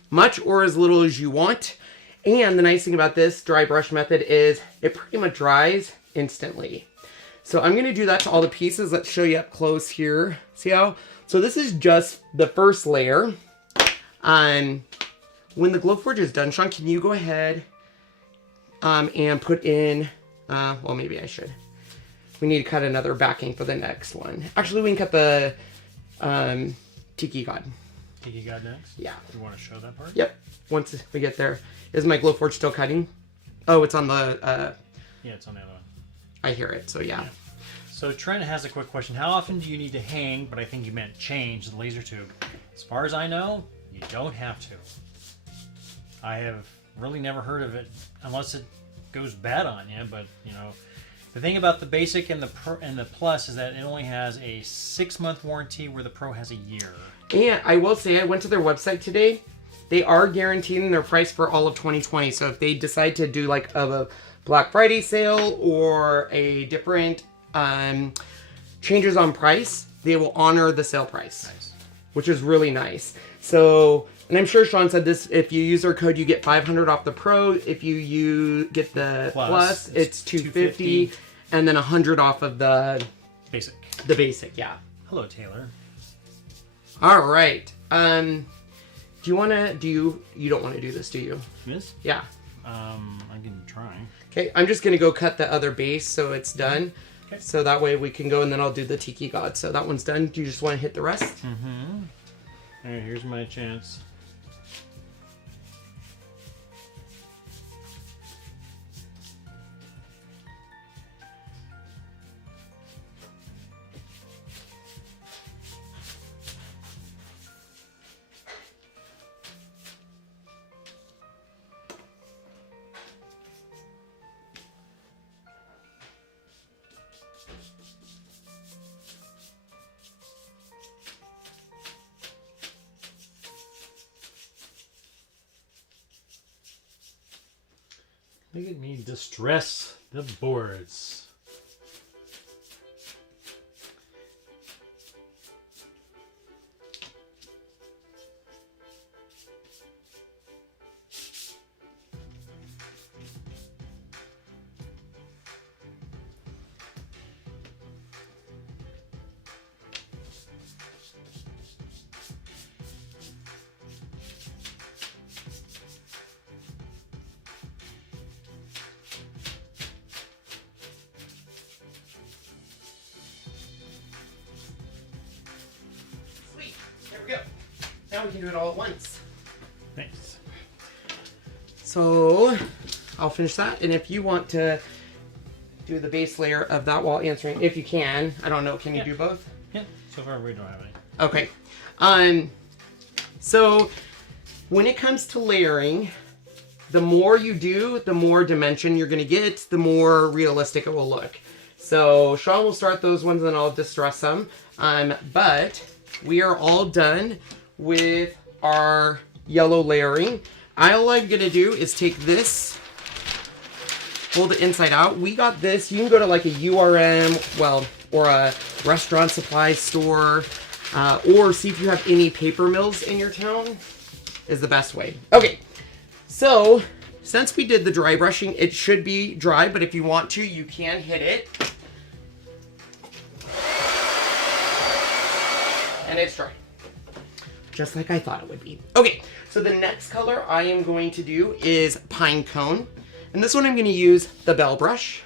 much or as little as you want. And the nice thing about this dry brush method is it pretty much dries instantly. So I'm going to do that to all the pieces. Let's show you up close here. See how? So this is just the first layer. When the Glowforge is done, Sean, can you go ahead and put in, well, maybe I should. We need to cut another backing for the next one. Actually, we can cut the Tiki God. Tiki God next? Yeah. You want to show that part? Yep. Once we get there. Is my Glowforge still cutting? Oh, it's on the... Yeah, it's on the other one. I hear it, so yeah. So Trent has a quick question. How often do you need to hang, but I think you meant change, the laser tube? As far as I know, you don't have to. I have really never heard of it unless it goes bad on you. But you know, the thing about the basic and the plus is that it only has a 6-month warranty, where the pro has a year. And I will say, I went to their website today. They are guaranteeing their price for all of 2020. So if they decide to do like a Black Friday sale or a different changes on price, they will honor the sale price. Nice. Which is really nice. So, and I'm sure Sean said this, if you use their code, you get 500 off the Pro. If you get the Plus, it's 250, and then 100 off of the Basic. The Basic, yeah. Hello, Taylor. All right. Do you want to, you don't want to do this, do you? This? Yeah. I can try. Okay, I'm just going to go cut the other base so it's done. Okay. So that way we can go, and then I'll do the Tiki God. So that one's done. Do you just want to hit the rest? Mm-hmm. All right, here's my chance. Look at me distress the boards. Now we can do it all at once. Thanks. So I'll finish that, and if you want to do the base layer of that while answering, if you can, I don't know, can you do both? Yeah, so far we don't have any. Okay. So when it comes to layering, the more you do, the more dimension you're going to get, the more realistic it will look. So Sean will start those ones, and I'll distress them. But we are all done with our yellow layering. All I'm gonna do is take this, hold it inside out. We got this. You can go to like a URM, well, or a restaurant supply store, or see if you have any paper mills in your town, is the best way. Okay, so since we did the dry brushing, it should be dry, but if you want to, you can hit it. And it's dry. Just like I thought it would be. Okay, so the next color I am going to do is Pine Cone. And this one I'm going to use the BELLE brush.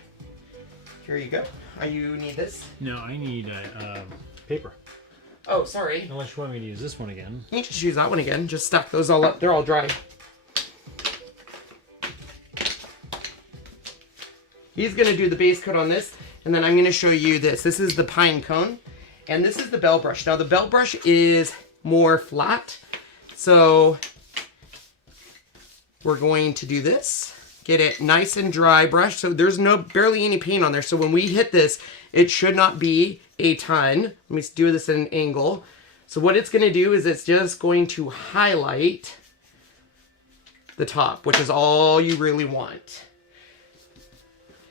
Here you go. You need this? No, I need paper. Oh, sorry. Unless you want me to use this one again. You can just use that one again. Just stack those all up. They're all dry. He's going to do the base coat on this. And then I'm going to show you this. This is the Pine Cone. And this is the BELLE brush. Now the BELLE brush is more flat. So we're going to do this. Get it nice and dry brush. So there's barely any paint on there. So when we hit this, it should not be a ton. Let me do this at an angle. So what it's going to do is it's just going to highlight the top, which is all you really want.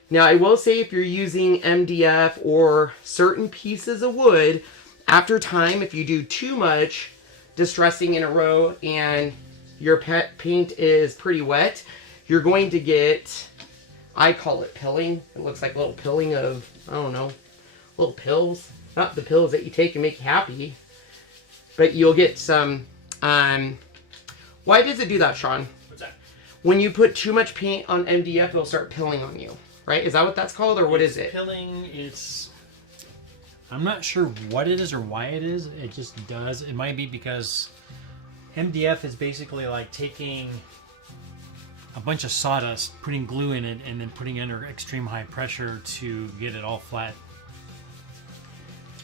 Now, I will say if you're using MDF or certain pieces of wood, after time, if you do too much distressing in a row and your paint is pretty wet, you're going to get, I call it pilling. It looks like a little pilling of, I don't know, little pills. Not the pills that you take and make you happy, but you'll get some, why does it do that, Sean? What's that? When you put too much paint on MDF, it'll start pilling on you. Right? Is that what that's called, or what is it? Pilling, I'm not sure what it is or why it is. It just does. It might be because MDF is basically like taking a bunch of sawdust, putting glue in it, and then putting it under extreme high pressure to get it all flat.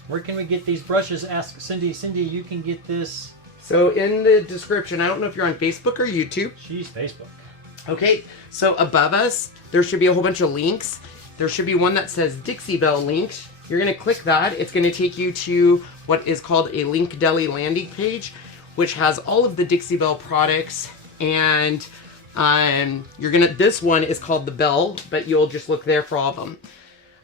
Where can we get these brushes? Ask Cindy. Cindy, you can get this. So in the description, I don't know if you're on Facebook or YouTube. She's Facebook. Okay, so above us, there should be a whole bunch of links. There should be one that says DIXIE BELLE linked. You're gonna click that. It's gonna take you to what is called a Link Deli landing page, which has all of the DIXIE BELLE products. And this one is called the BELLE, but you'll just look there for all of them.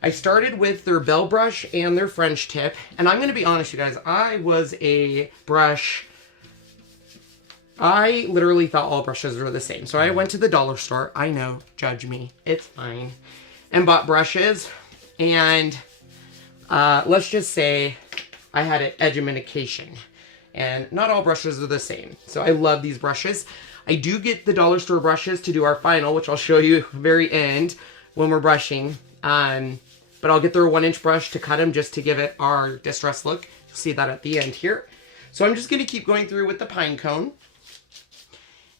I started with their BELLE brush and their French tip. And I'm gonna be honest, you guys, I was a brush. I literally thought all brushes were the same. So I went to the dollar store. I know, judge me, it's fine. And bought brushes. And let's just say I had an edumacation. And not all brushes are the same. So I love these brushes. I do get the dollar store brushes to do our final, which I'll show you very end when we're brushing. But I'll get their 1-inch brush to cut them just to give it our distress look. You'll see that at the end here. So I'm just going to keep going through with the pine cone.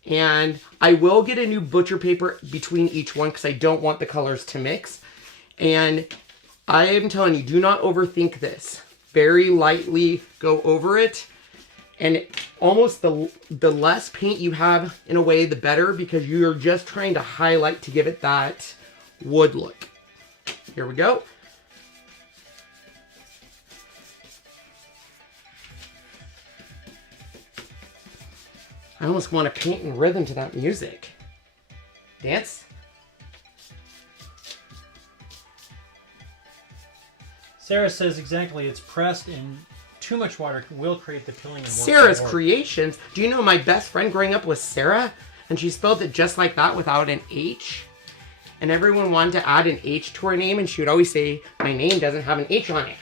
And I will get a new butcher paper between each one because I don't want the colors to mix. And I am telling you, do not overthink this. Very lightly go over it. And almost the less paint you have, in a way, the better, because you're just trying to highlight to give it that wood look. Here we go. I almost want to paint in rhythm to that music. Dance. Sarah says exactly, it's pressed and too much water will create the pilling. Sarah's Kreations. Do you know my best friend growing up was Sarah? And she spelled it just like that without an H. And everyone wanted to add an H to her name, and she would always say, my name doesn't have an H on it.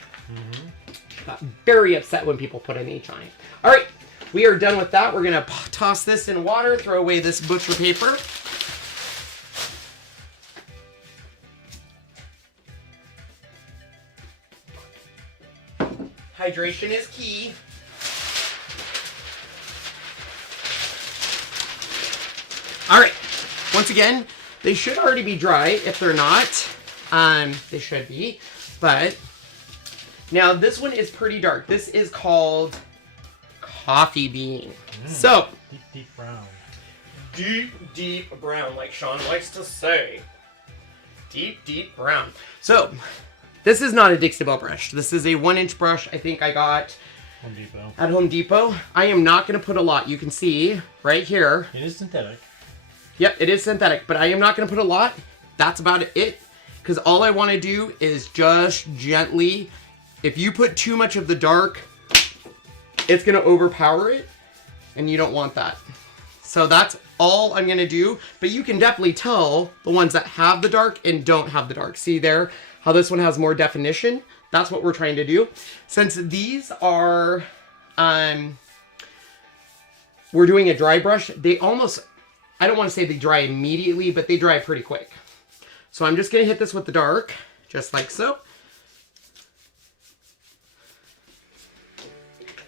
Got very upset when people put an H on it. All right, we are done with that. We're going to toss this in water, throw away this butcher paper. Hydration is key. All right, once again, they should already be dry. If they're not, they should be. But now this one is pretty dark. This is called Coffee Bean. So Deep, deep brown. Deep, deep brown, like Sean likes to say. Deep, deep brown. So this is not a DIXIE BELLE brush. This is a 1-inch brush I think I got Home Depot. at Home Depot. I am not going to put a lot. You can see right here. It is synthetic. Yep, it is synthetic, but I am not going to put a lot. That's about it. Because all I want to do is just gently, if you put too much of the dark, it's going to overpower it, and you don't want that. So that's all I'm going to do, but you can definitely tell the ones that have the dark and don't have the dark. See there how this one has more definition? That's what we're trying to do. Since these are, we're doing a dry brush, they almost, I don't want to say they dry immediately, but they dry pretty quick. So I'm just going to hit this with the dark, just like so.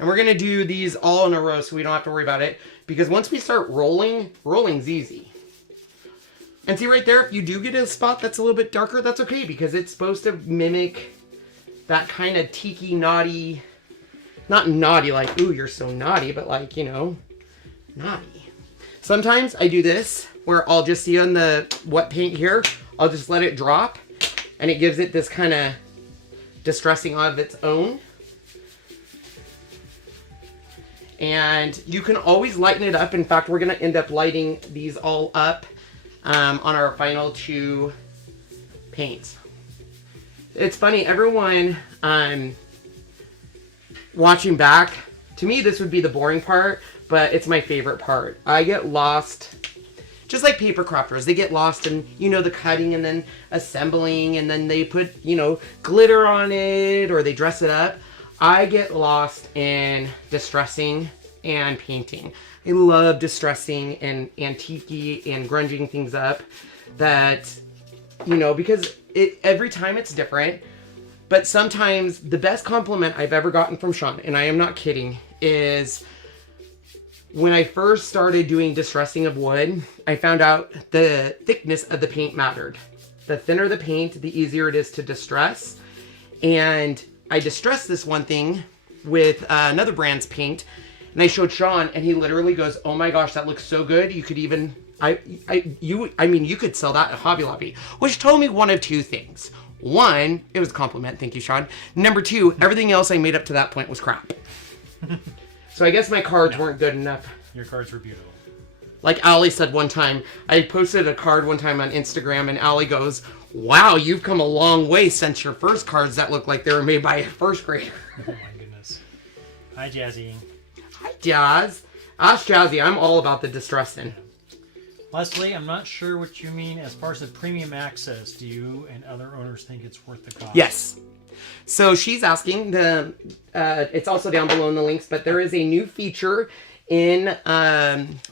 And we're going to do these all in a row so we don't have to worry about it. Because once we start rolling, rolling's easy. And see right there, if you do get a spot that's a little bit darker, that's okay. Because it's supposed to mimic that kind of tiki naughty, not naughty like, ooh, you're so naughty, but like, you know, naughty. Sometimes I do this, where I'll just see on the wet paint here, I'll just let it drop. And it gives it this kind of distressing of its own. And you can always lighten it up. In fact, we're going to end up lighting these all up on our final 2 paints. It's funny, everyone watching back, to me this would be the boring part, but it's my favorite part. I get lost, just like paper crafters, they get lost in, you know, the cutting and then assembling, and then they put, you know, glitter on it or they dress it up. I get lost in distressing and painting. I love distressing and antique and grunging things up that, you know, because every time it's different. But sometimes the best compliment I've ever gotten from Sean, and I am not kidding, is when I first started doing distressing of wood, I found out the thickness of the paint mattered. The thinner the paint, the easier it is to distress. And I distressed this one thing with another brand's paint, and I showed Sean, and he literally goes, oh my gosh, that looks so good. You could even I mean, you could sell that at Hobby Lobby, which told me one of two things. One, it was a compliment. Thank you, Sean. Number two, everything else I made up to that point was crap. So I guess my cards weren't good enough. Your cards were beautiful. Like Allie said one time, I posted a card one time on Instagram, and Allie goes, "Wow, you've come a long way since your first cards that look like they were made by a first grader." Oh my goodness. Hi, Jazzy. Hi, Jazz. Ask Jazzy. I'm all about the distressing. Leslie, I'm not sure what you mean as far as the premium access. Do you and other owners think it's worth the cost? Yes. So she's asking, it's also down below in the links, but there is a new feature in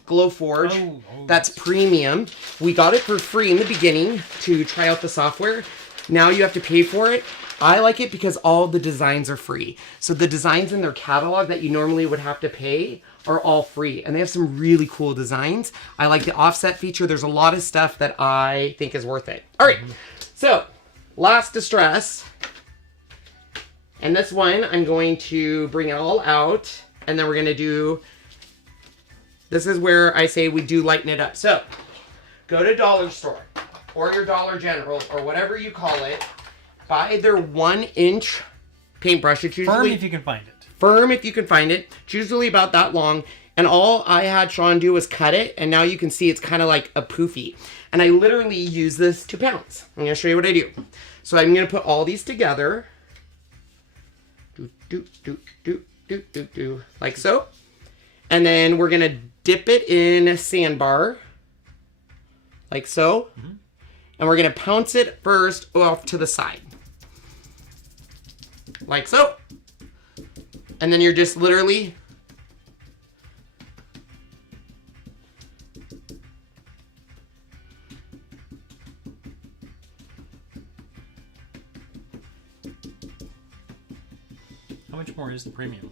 Glowforge that's premium. We got it for free in the beginning to try out the software. Now you have to pay for it. I like it because all the designs are free. So the designs in their catalog that you normally would have to pay are all free. And they have some really cool designs. I like the offset feature. There's a lot of stuff that I think is worth it. All right, so last distress. And this one, I'm going to bring it all out. And then we're going to do... This is where I say we do lighten it up. So, go to Dollar Store or your Dollar General or whatever you call it. Buy their 1-inch paintbrush. It's usually Firm if you can find it. Firm if you can find it. It's usually about that long. And all I had Sean do was cut it. And now you can see it's kind of like a poofy. And I literally use this to pounce. I'm going to show you what I do. So I'm going to put all these together. Like so. And then we're going to dip it in a sandbar. Like so. And we're going to pounce it first off to the side. Like so. And then you're just literally... How much more is the premium?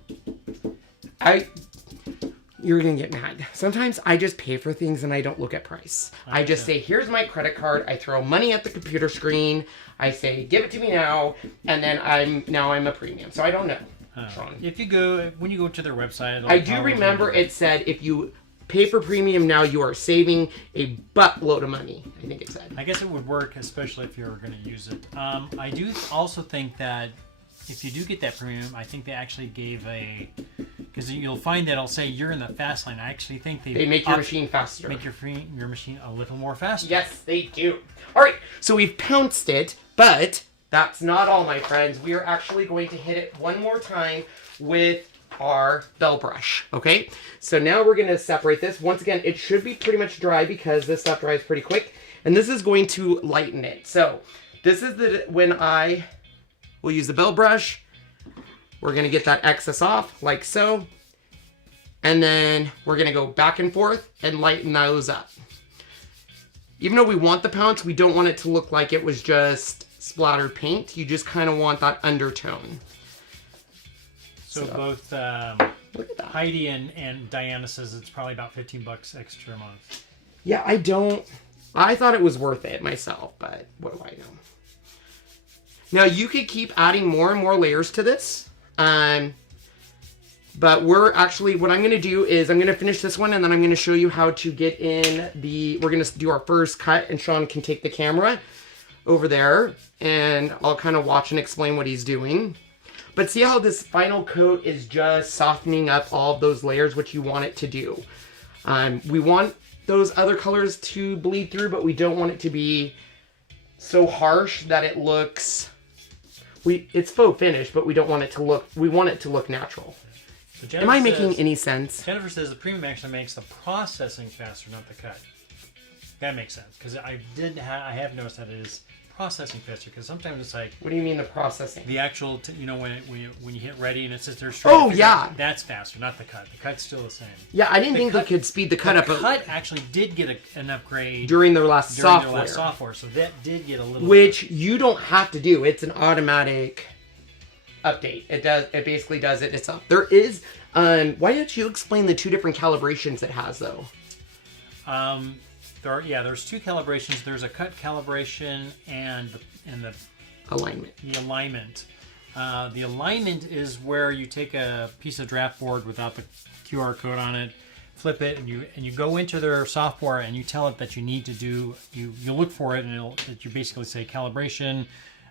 You're gonna get mad. Sometimes I just pay for things and I don't look at price. I just say, here's my credit card. I throw money at the computer screen. I say, give it to me now. And then I'm a premium. So I don't know. Sean. If you go, when you go to their website. I do remember it said if you pay for premium now, you are saving a buttload of money. I think it said. I guess it would work, especially if you're going to use it. I do also think that if you do get that premium, I think they actually gave a... Because you'll find that I'll say you're in the fast lane. I actually think they make your machine faster. Make your machine a little more faster. Yes, they do. All right, so we've pounced it, but that's not all, my friends. We are actually going to hit it one more time with our BELLE brush, okay? So now we're going to separate this. Once again, it should be pretty much dry because this stuff dries pretty quick. And this is going to lighten it. So this is when I will use the BELLE brush. We're going to get that excess off, like so. And then we're going to go back and forth and lighten those up. Even though we want the pounce, we don't want it to look like it was just splattered paint. You just kind of want that undertone. So both Heidi and Diana says it's probably about $15 extra a month. Yeah, I thought it was worth it myself, but what do I know? Now you could keep adding more and more layers to this. But what I'm going to do is I'm going to finish this one and then I'm going to show you how to get in we're going to do our first cut and Sean can take the camera over there and I'll kind of watch and explain what he's doing. But see how this final coat is just softening up all of those layers, which you want it to do. We want those other colors to bleed through, but we don't want it to be so harsh that it looks... It's faux finish, but we don't want it to look... We want it to look natural. So am I making any sense? Jennifer says the premium actually makes the processing faster, not the cut. That makes sense, because I have noticed that it is processing faster, because sometimes it's like... What do you mean the processing? The actual, when you hit ready and it sits there straight. Oh, yeah. That's faster, not the cut. The cut's still the same. Yeah, I didn't think they could speed the cut up. The cut actually did get an upgrade during their last software. So that did get a little... Which you don't have to do. It's an automatic update. It basically does it itself. There is... why don't you explain the two different calibrations it has, though? There's two calibrations. There's a cut calibration and the alignment. The alignment. The alignment is where you take a piece of draft board without the QR code on it, flip it, and you go into their software and you tell it that you need to do, you look for it, and you basically say calibration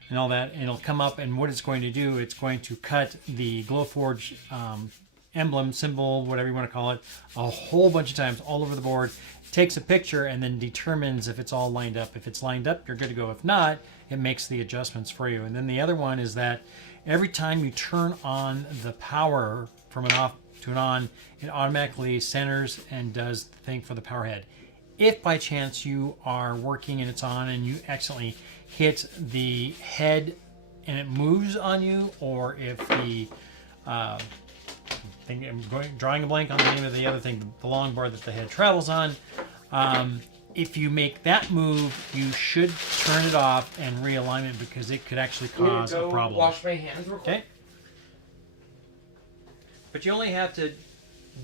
and all that, and it'll come up, and what it's going to do, it's going to cut the Glowforge emblem, symbol, whatever you want to call it, a whole bunch of times all over the board, takes a picture, and then determines if it's all lined up. If it's lined up, you're good to go. If not, it makes the adjustments for you. And then the other one is that every time you turn on the power from an off to an on, it automatically centers and does the thing for the power head. If by chance you are working and it's on and you accidentally hit the head and it moves on you, or if the drawing a blank on the name of the other thing, the long bar that the head travels on, if you make that move, you should turn it off and realign it, because it could actually cause a problem. Wash my hands real quick. Okay. But you only have to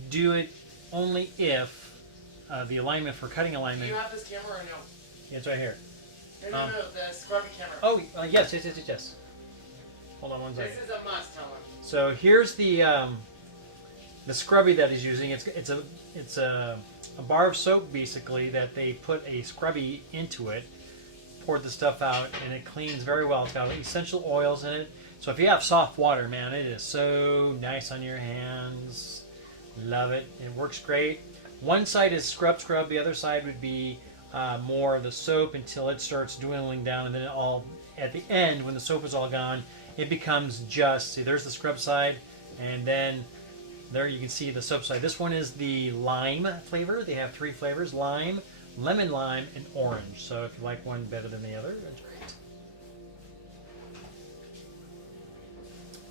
do it only if the alignment for cutting alignment. Do you have this camera or no? It's right here. No, the scrubby camera. Oh, yes. Hold on one second. This is a must, tell him. So here's the scrubby that he's using. It's a bar of soap basically that they put a scrubby into it, poured the stuff out, and it cleans very well. It's got essential oils in it. So if you have soft water, man, it is so nice on your hands. Love it. It works great. One side is scrub. The other side would be more of the soap until it starts dwindling down, and then at the end, when the soap is all gone, it becomes just, see, there's the scrub side, and then there you can see the soap side. This one is the lime flavor. They have 3 flavors: lime, lemon lime, and orange. So if you like one better than the other, that's great.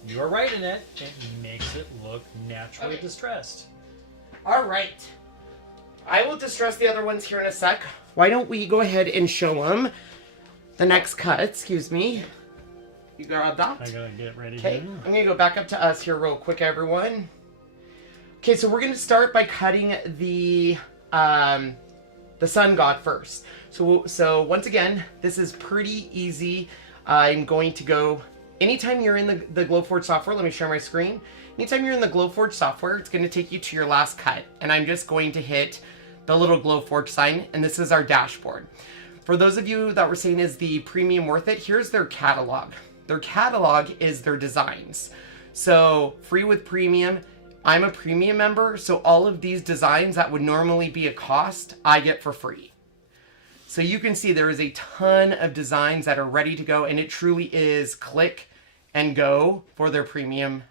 You are right in it. It makes it look naturally distressed. All right. I will distress the other ones here in a sec. Why don't we go ahead and show them the next cut? Excuse me. You grab that. I gotta get ready. Okay, here. I'm gonna go back up to us here real quick, everyone. Okay, so we're gonna start by cutting the sun god first. So once again, this is pretty easy. I'm going to go, anytime you're in the Glowforge software, let me share my screen. Anytime you're in the Glowforge software, it's gonna take you to your last cut. And I'm just going to hit the little Glowforge sign, and this is our dashboard. For those of you that were saying, is the premium worth it? Here's their catalog. Their catalog is their designs. So free with premium. I'm a premium member, so all of these designs that would normally be a cost, I get for free. So you can see there is a ton of designs that are ready to go, and it truly is click and go for their premium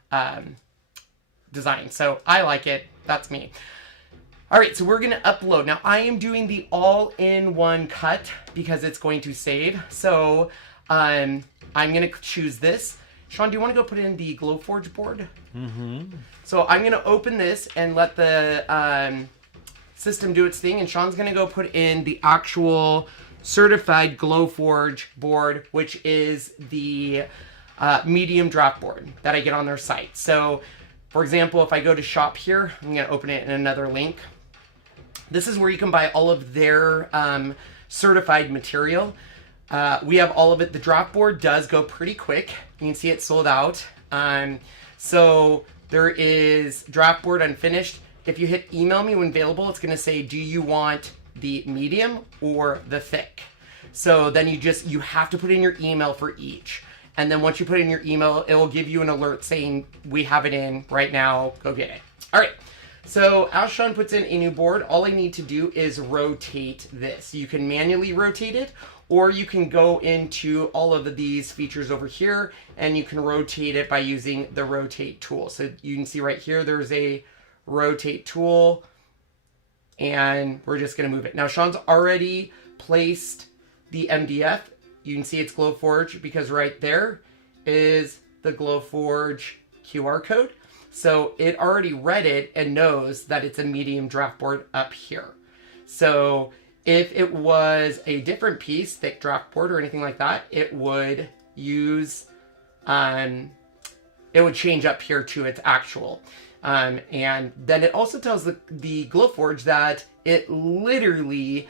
design. So I like it. That's me. All right, so we're gonna upload. Now I am doing the all-in-one cut because it's going to save. So I'm gonna choose this. Sean, do you want to go put in the Glowforge board? Mm-hmm. So I'm gonna open this and let the system do its thing, and Sean's gonna go put in the actual certified Glowforge board, which is the medium draft board that I get on their site. So, for example, if I go to shop here, I'm gonna open it in another link. This is where you can buy all of their certified material. We have all of it. The draft board does go pretty quick. You can see it sold out. So there is draft board unfinished. If you hit email me when available, it's going to say, do you want the medium or the thick? So then you have to put in your email for each. And then once you put in your email, it will give you an alert saying, we have it in right now, go get it. All right. So as Sean puts in a new board, all I need to do is rotate this. You can manually rotate it, or you can go into all of these features over here and you can rotate it by using the rotate tool. So you can see right here, there's a rotate tool, and we're just gonna move it. Now Sean's already placed the MDF. You can see it's Glowforge because right there is the Glowforge QR code. So it already read it and knows that it's a medium draft board up here. So if it was a different piece, thick draft board or anything like that, it would use, it would change up here to its actual. And then it also tells the Glowforge that it literally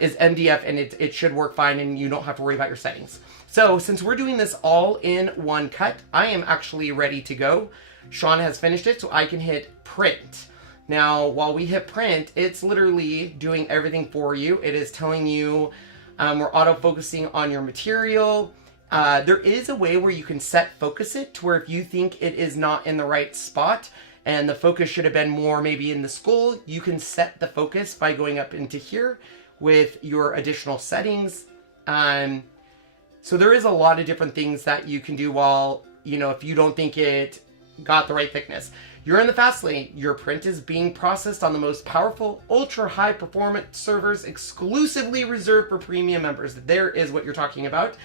is MDF and it should work fine and you don't have to worry about your settings. So since we're doing this all in one cut, I am actually ready to go. Sean has finished it, so I can hit print. Now, while we hit print, it's literally doing everything for you. It is telling you we're auto-focusing on your material. There is a way where you can set focus it to where if you think it is not in the right spot and the focus should have been more maybe in the skull, you can set the focus by going up into here with your additional settings. So there is a lot of different things that you can do while, you know, if you don't think it got the right thickness. You're in the fast lane. Your print is being processed on the most powerful, ultra high performance servers exclusively reserved for premium members. There is what you're talking about.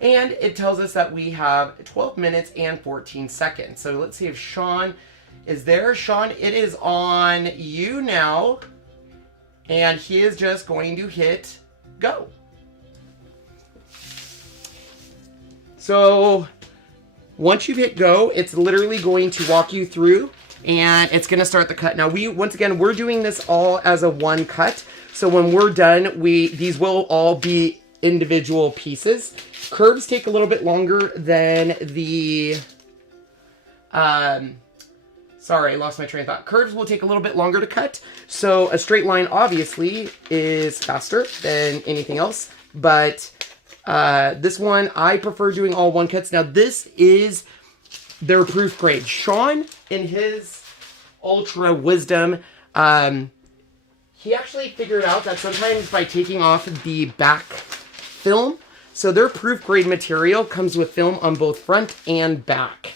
And it tells us that we have 12 minutes and 14 seconds. So let's see if Sean is there. Sean, it is on you now. And he is just going to hit go. So once you've hit go, it's literally going to walk you through and it's going to start the cut. Now once again, we're doing this all as a one cut. So when we're done, these will all be individual pieces. Curves take a little bit longer than the, sorry, I lost my train of thought. Curves will take a little bit longer to cut. So a straight line obviously is faster than anything else, but this one, I prefer doing all one cuts. Now this is their proof grade. Sean, in his ultra wisdom, he actually figured out that sometimes by taking off the back film, so their proof grade material comes with film on both front and back.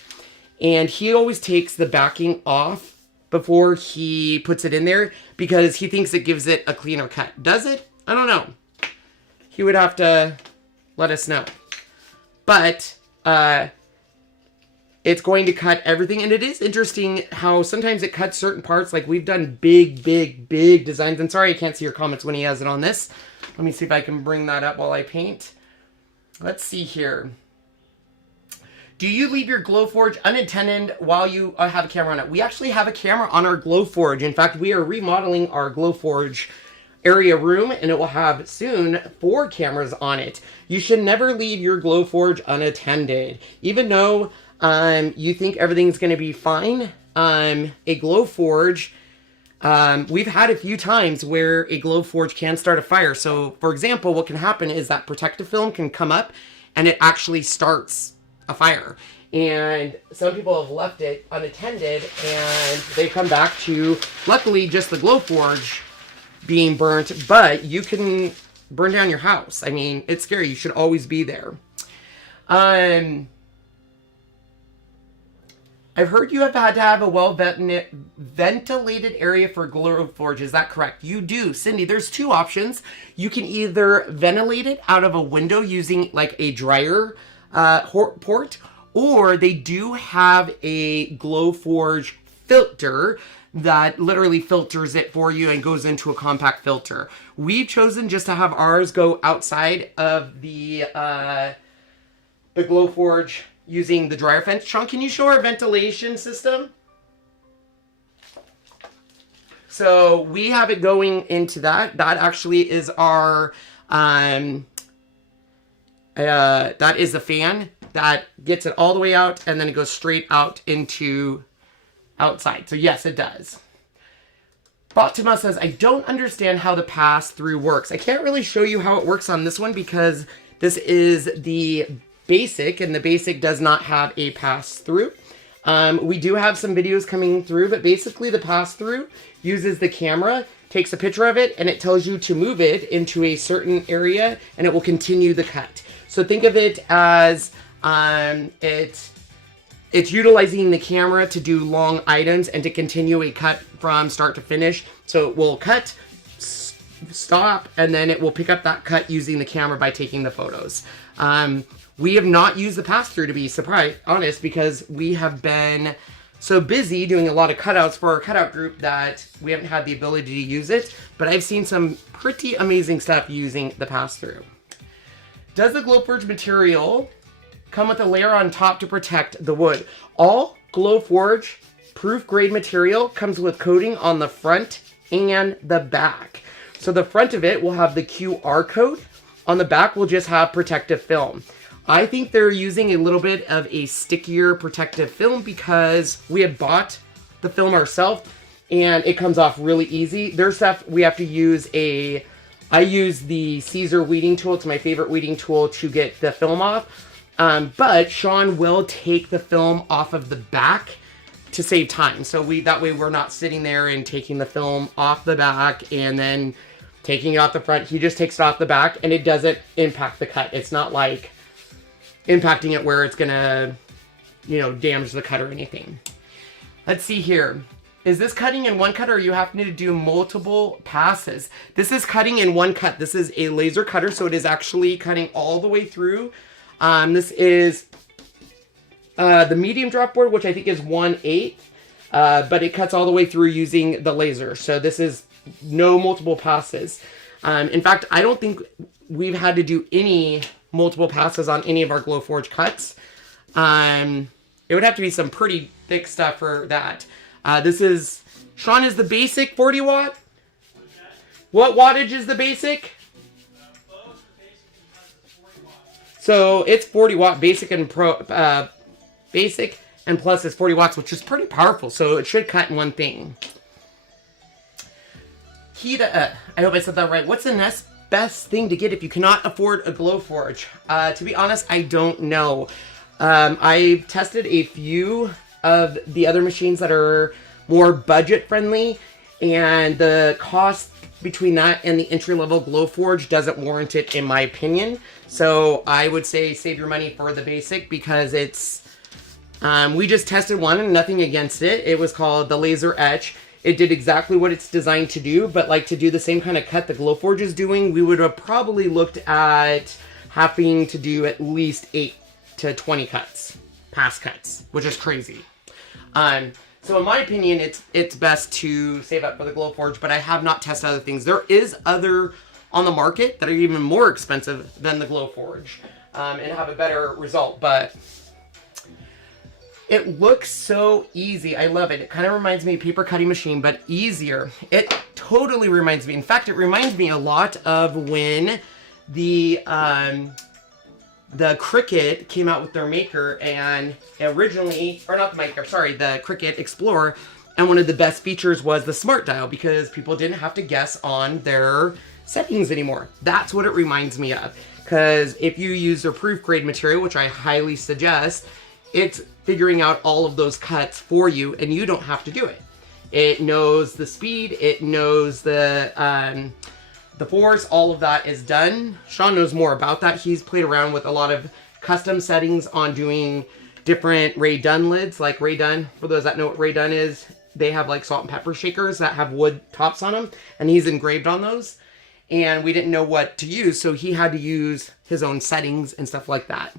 And he always takes the backing off before he puts it in there because he thinks it gives it a cleaner cut. Does it? I don't know. He would have to let us know. But it's going to cut everything. And it is interesting how sometimes it cuts certain parts. Like we've done big designs. And sorry I can't see your comments when he has it on this. Let me see if I can bring that up while I paint. Let's see here. Do you leave your Glowforge unattended while you have a camera on it? We actually have a camera on our Glowforge. In fact, we are remodeling our Glowforge area room, and it will have soon 4 cameras on it. You should never leave your Glowforge unattended. Even though you think everything's going to be fine, a Glowforge, we've had a few times where a Glowforge can start a fire. So, for example, what can happen is that protective film can come up, and it actually starts a fire. And some people have left it unattended, and they come back to, luckily, just the Glowforge being burnt, but you can burn down your house. I mean, it's scary. You should always be there. I've heard you have had to have a well-ventilated area for Glowforge. Is that correct? You do. Cindy, there's 2 options. You can either ventilate it out of a window using like a dryer port, or they do have a Glowforge filter that literally filters it for you and goes into a compact filter. We've chosen just to have ours go outside of the Glowforge using the dryer fence. Sean, can you show our ventilation system? So we have it going into that. That actually is our, that is the fan that gets it all the way out, and then it goes straight out into outside. So yes, it does. Fatima says, I don't understand how the pass-through works. I can't really show you how it works on this one because this is the basic, and the basic does not have a pass-through. We do have some videos coming through, but basically the pass-through uses the camera, takes a picture of it, and it tells you to move it into a certain area, and it will continue the cut. So think of it as it's utilizing the camera to do long items and to continue a cut from start to finish. So it will cut, stop, and then it will pick up that cut using the camera by taking the photos. We have not used the pass-through, to be honest, because we have been so busy doing a lot of cutouts for our cutout group that we haven't had the ability to use it. But I've seen some pretty amazing stuff using the pass-through. Does the Glowforge material come with a layer on top to protect the wood? All Glowforge proof grade material comes with coating on the front and the back. So the front of it will have the QR code. On the back, we'll just have protective film. I think they're using a little bit of a stickier protective film because we had bought the film ourselves, and it comes off really easy. There's stuff we have to use I use the Siser weeding tool. It's my favorite weeding tool to get the film off. But Sean will take the film off of the back to save time. So that way we're not sitting there and taking the film off the back and then taking it off the front. He just takes it off the back and it doesn't impact the cut. It's not like impacting it where it's gonna, damage the cut or anything. Let's see here. Is this cutting in one cut or are you having to do multiple passes? This is cutting in one cut. This is a laser cutter, so it is actually cutting all the way through. This is the medium drop board, which I think is 1/8, but it cuts all the way through using the laser. So this is no multiple passes. In fact, I don't think we've had to do any multiple passes on any of our Glowforge cuts. It would have to be some pretty thick stuff for that. Sean is the basic 40 watt. What wattage is the basic? So it's 40 watt basic and pro, basic and plus is 40 watts, which is pretty powerful. So it should cut in one thing. I hope I said that right. What's the next best thing to get if you cannot afford a Glowforge? To be honest, I don't know. I've tested a few of the other machines that are more budget friendly, and the cost between that and the entry-level Glowforge doesn't warrant it in my opinion. So I would say save your money for the basic because it's we just tested one and nothing against it. It was called the Laser Etch. It did exactly what it's designed to do, but like to do the same kind of cut the Glowforge is doing, we would have probably looked at having to do at least 8 to 20 cuts, pass cuts, which is crazy. So in my opinion, it's best to save up for the Glowforge, but I have not tested other things. There is other on the market that are even more expensive than the Glowforge, and have a better result, but it looks so easy. I love it. It kind of reminds me of paper cutting machine, but easier. It totally reminds me. In fact, it reminds me a lot of when the Cricut came out with their maker, and originally, or not the maker, sorry, the Cricut Explorer, and one of the best features was the smart dial because people didn't have to guess on their settings anymore. That's what it reminds me of, because if you use their proof grade material, which I highly suggest, it's figuring out all of those cuts for you and you don't have to do it. It knows the speed, it knows the force, all of that is done. Sean knows more about that. He's played around with a lot of custom settings on doing different Ray Dunn lids. Like Ray Dunn, for those that know what Ray Dunn is, they have like salt and pepper shakers that have wood tops on them, and he's engraved on those. And we didn't know what to use, so he had to use his own settings and stuff like that.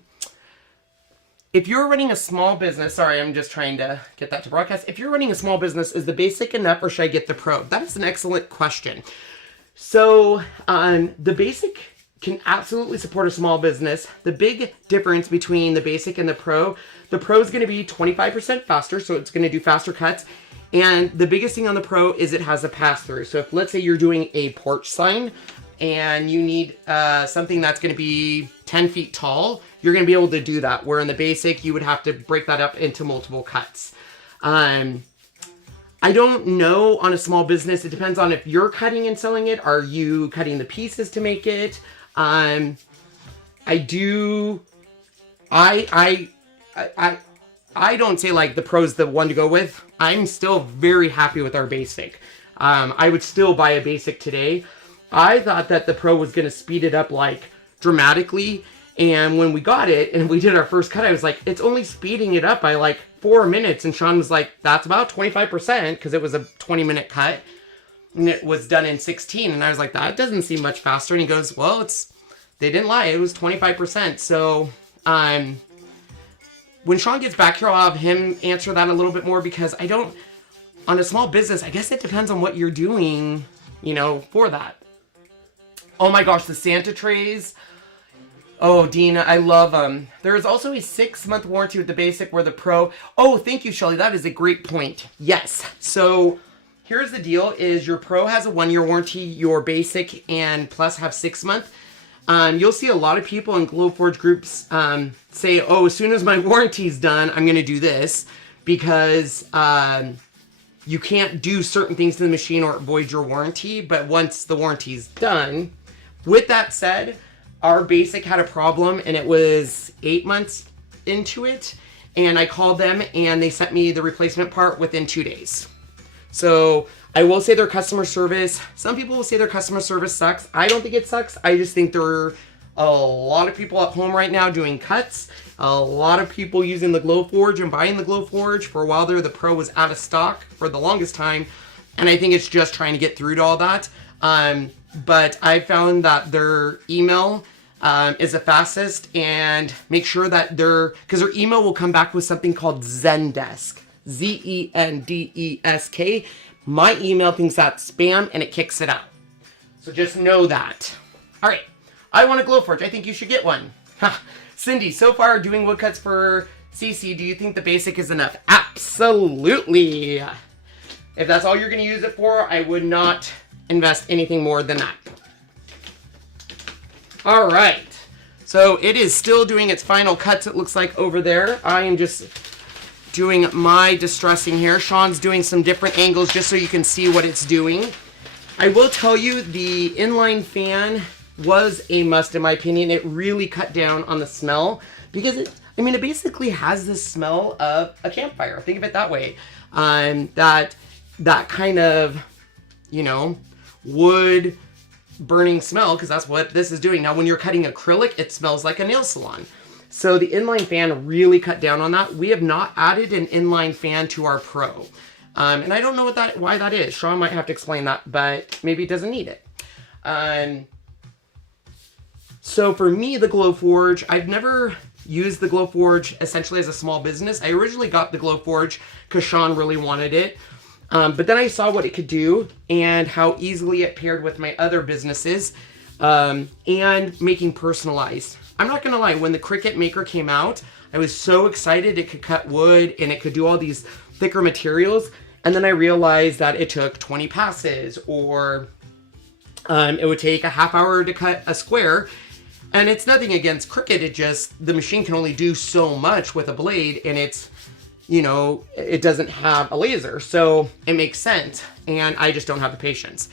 If you're running a small business, sorry, I'm just trying to get that to broadcast. If you're running a small business, is the basic enough or should I get the pro? That is an excellent question. So the basic can absolutely support a small business. The big difference between the basic and the pro is going to be 25% faster, so it's going to do faster cuts. And the biggest thing on the pro is it has a pass-through. So if let's say you're doing a porch sign and you need something that's going to be 10 feet tall, you're going to be able to do that. Where in the basic, you would have to break that up into multiple cuts. I don't know on a small business. It depends on if you're cutting and selling it. Are you cutting the pieces to make it? I don't say like the pro's the one to go with. I'm still very happy with our basic. I would still buy a basic today. I thought that the pro was going to speed it up like dramatically. And when we got it and we did our first cut, I was like, it's only speeding it up by like 4 minutes. And Sean was like, that's about 25% because it was a 20-minute cut and it was done in 16. And I was like, that doesn't seem much faster. And he goes, well, they didn't lie. It was 25%. So, when Sean gets back here, I'll have him answer that a little bit more because on a small business, I guess it depends on what you're doing, for that. Oh my gosh, the Santa trays. Oh, Dina, I love them. There is also a 6-month warranty with the basic where the pro... Oh, thank you, Shelly. That is a great point. Yes. So here's the deal is your pro has a 1-year warranty, your basic and plus have 6 months. You'll see a lot of people in Glowforge groups say, oh, as soon as my warranty's done, I'm going to do this because you can't do certain things to the machine or it voids your warranty, but once the warranty's done. With that said, our basic had a problem and it was 8 months into it, and I called them and they sent me the replacement part within 2 days. So I will say their customer service, some people will say their customer service sucks. I don't think it sucks. I just think there are a lot of people at home right now doing cuts. A lot of people using the Glowforge and buying the Glowforge. For a while there, the Pro was out of stock for the longest time. And I think it's just trying to get through to all that. But I found that their email is the fastest, and make sure that because their email will come back with something called Zendesk. Zendesk. My email thinks that's spam and it kicks it out. So just know that. All right. I want a Glowforge. I think you should get one. Cindy, so far doing woodcuts for CC, do you think the basic is enough? Absolutely. If that's all you're going to use it for, I would not invest anything more than that. All right. So it is still doing its final cuts, it looks like, over there. I am just doing my distressing here. Sean's doing some different angles just so you can see what it's doing. I will tell you the inline fan was a must in my opinion. It really cut down on the smell because it basically has the smell of a campfire. Think of it that way. That kind of, wood burning smell, because that's what this is doing. Now, when you're cutting acrylic, it smells like a nail salon. So the inline fan really cut down on that. We have not added an inline fan to our Pro. And I don't know why that is. Sean might have to explain that, but maybe it doesn't need it. So for me, the Glowforge, I've never used the Glowforge essentially as a small business. I originally got the Glowforge because Sean really wanted it. But then I saw what it could do and how easily it paired with my other businesses and making personalized. I'm not going to lie, when the Cricut Maker came out, I was so excited it could cut wood and it could do all these thicker materials. And then I realized that it took 20 passes, or it would take a half hour to cut a square. And it's nothing against Cricut, the machine can only do so much with a blade, and it's, it doesn't have a laser. So it makes sense, and I just don't have the patience.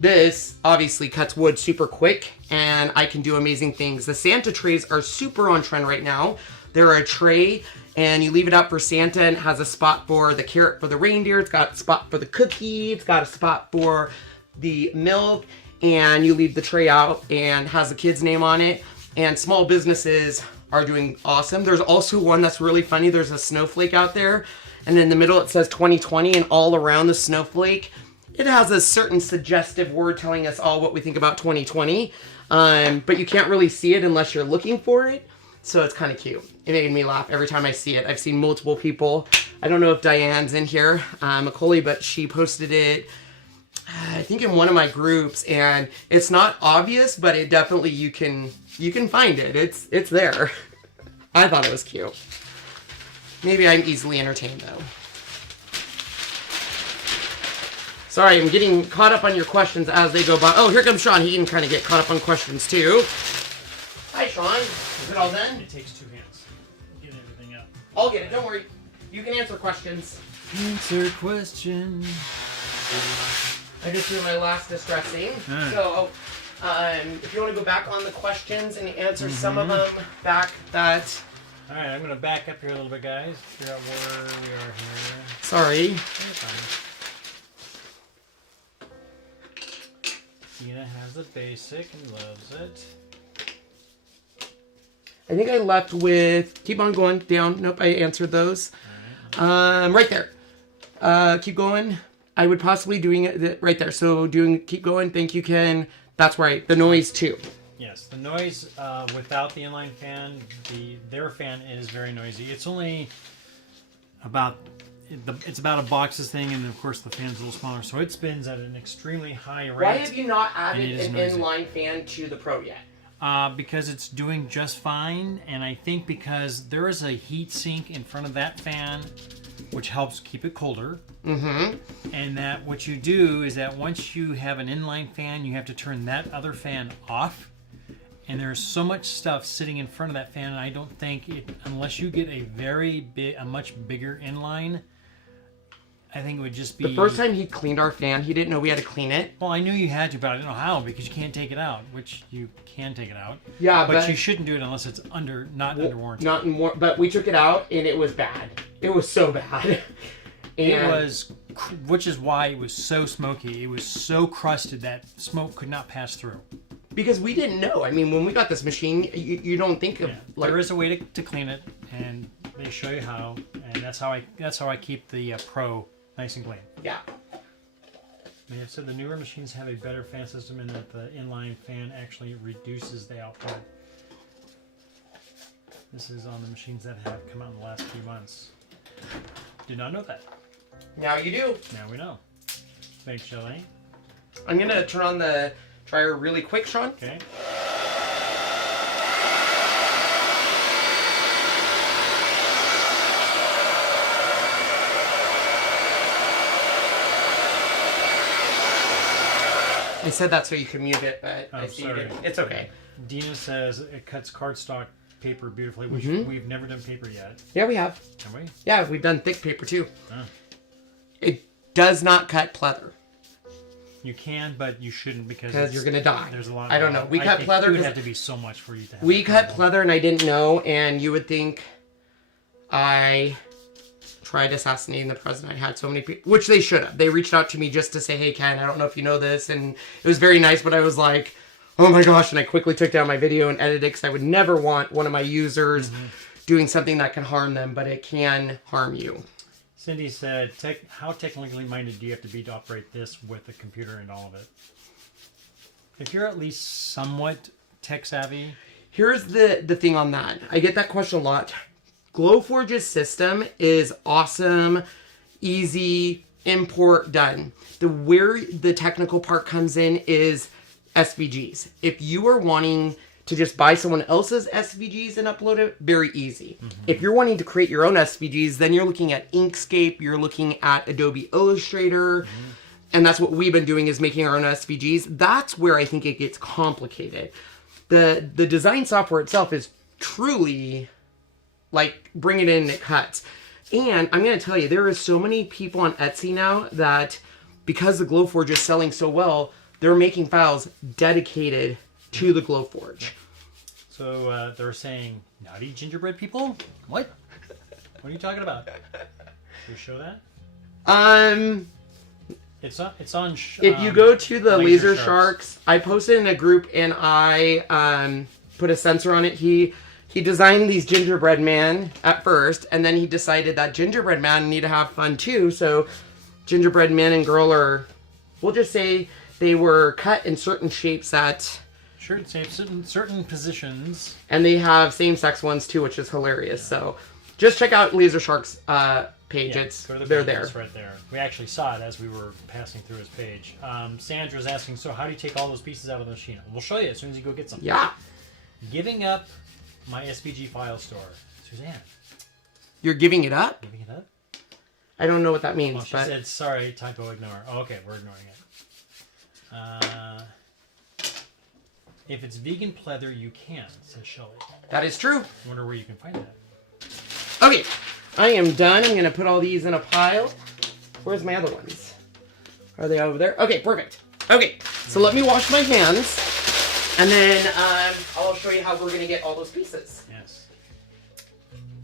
This obviously cuts wood super quick, and I can do amazing things. The Santa trays are super on trend right now. They're a tray, and you leave it out for Santa, and it has a spot for the carrot for the reindeer. It's got a spot for the cookie. It's got a spot for the milk, and you leave the tray out and has the kid's name on it. And small businesses are doing awesome. There's also one that's really funny. There's a snowflake out there, and in the middle it says 2020, and all around the snowflake it has a certain suggestive word telling us all what we think about 2020, but you can't really see it unless you're looking for it, so it's kind of cute. It made me laugh every time I see it. I've seen multiple people. I don't know if Diane's in here, Macaulay, but she posted it, I think, in one of my groups, and it's not obvious, but it definitely, you can find it. It's there. I thought it was cute. Maybe I'm easily entertained, though. Sorry, I'm getting caught up on your questions as they go by. Oh, here comes Sean. He can kind of get caught up on questions, too. Hi, Sean. Is it all done? It takes 2 hands. Get everything up. I'll get it. Don't worry. You can answer questions. Answer questions. I just threw my last distressing. Right. So, if you want to go back on the questions and answer some of them back that... All right, I'm going to back up here a little bit, guys. Figure out where we are here. Sorry. Tina has the basic and loves it. I think I left with... Keep on going down. Nope, I answered those. All right. Right there. Keep going. I would possibly doing it right there. So keep going. Thank you, Ken. That's right. The noise too. Yes, the noise without the inline fan, their fan is very noisy. It's only about a boxes thing, and of course the fan's a little smaller, so it spins at an extremely high rate. Why have you not added an inline fan to the Pro yet? Because it's doing just fine, and I think because there is a heat sink in front of that fan, which helps keep it colder. Mm-hmm. And that what you do is that once you have an inline fan, you have to turn that other fan off. And there's so much stuff sitting in front of that fan, and I don't think unless you get a much bigger inline, I think it would just be... The first time he cleaned our fan, he didn't know we had to clean it. Well, I knew you had to, but I didn't know how, because you can't take it out, which you can take it out. Yeah, but you shouldn't do it unless it's under warranty. But we took it out, and it was bad. It was so bad. It was, which is why it was so smoky. It was so crusted that smoke could not pass through. Because we didn't know. I mean, when we got this machine, you don't think of... Like, there is a way to clean it, and they show you how, and that's how I keep the Pro nice and clean. Yeah. They have said the newer machines have a better fan system in that the inline fan actually reduces the output. This is on the machines that have come out in the last few months. Did not know that. Now you do. Now we know. Thanks, Shelley. I'm going to turn on the dryer really quick, Sean. Okay. I said that so you could mute it, but Oh, I see you sorry. didn't. It's okay. Dina says it cuts cardstock paper beautifully, which we've never done paper yet. Yeah, we have. Have we? Yeah, we've done thick paper too. Oh. It does not cut pleather. You can, but you shouldn't because you're going to die. There's a lot. I don't know. We cut pleather. It would have to be so much for you to have. We cut pleather and I didn't know, and you would think I tried assassinating the president. I had so many people, which they should have. They reached out to me just to say, hey, Ken, I don't know if you know this, and it was very nice, but I was like, oh my gosh, and I quickly took down my video and edited it because I would never want one of my users doing something that can harm them, but it can harm you. Cindy said, how technically minded do you have to be to operate this with a computer and all of it? If you're at least somewhat tech savvy. Here's the thing on that. I get that question a lot. Glowforge's system is awesome, easy, import, done. Where the technical part comes in is SVGs. If you are wanting to just buy someone else's SVGs and upload it, very easy. If you're wanting to create your own SVGs, then you're looking at Inkscape, you're looking at Adobe Illustrator, and that's what we've been doing is making our own SVGs. That's where I think it gets complicated. The design software itself is truly like bring it in and it cuts. And I'm going to tell you, there are so many people on Etsy now that because the Glowforge is selling so well, they're making files dedicated to the Glowforge. So they're saying, naughty gingerbread people? What? What are you talking about? Can you show that? It's on. If you go to the Laser Sharks, I posted in a group and I put a sensor on it. He designed these gingerbread man at first, and then he decided that gingerbread man need to have fun too. So gingerbread man and girl are, we'll just say they were cut in certain shapes that. Sure, it's certain positions. And they have same-sex ones too, which is hilarious. So just check out Laser Shark's page. Yeah, They're there. It's right there. We actually saw it as we were passing through his page. Sandra's asking, so how do you take all those pieces out of the machine? We'll show you as soon as you go get some. Yeah. Giving up my SVG file store. Suzanne. You're giving it up? Giving it up? I don't know what that means. Well, she said, sorry, typo, ignore. Oh, okay, we're ignoring it. If it's vegan pleather, you can, says Shelley. That is true. I wonder where you can find that. Okay, I am done. I'm going to put all these in a pile. Where's my other ones? Are they over there? Okay, perfect. Okay, so let me wash my hands, and then I'll show you how we're going to get all those pieces. Yes.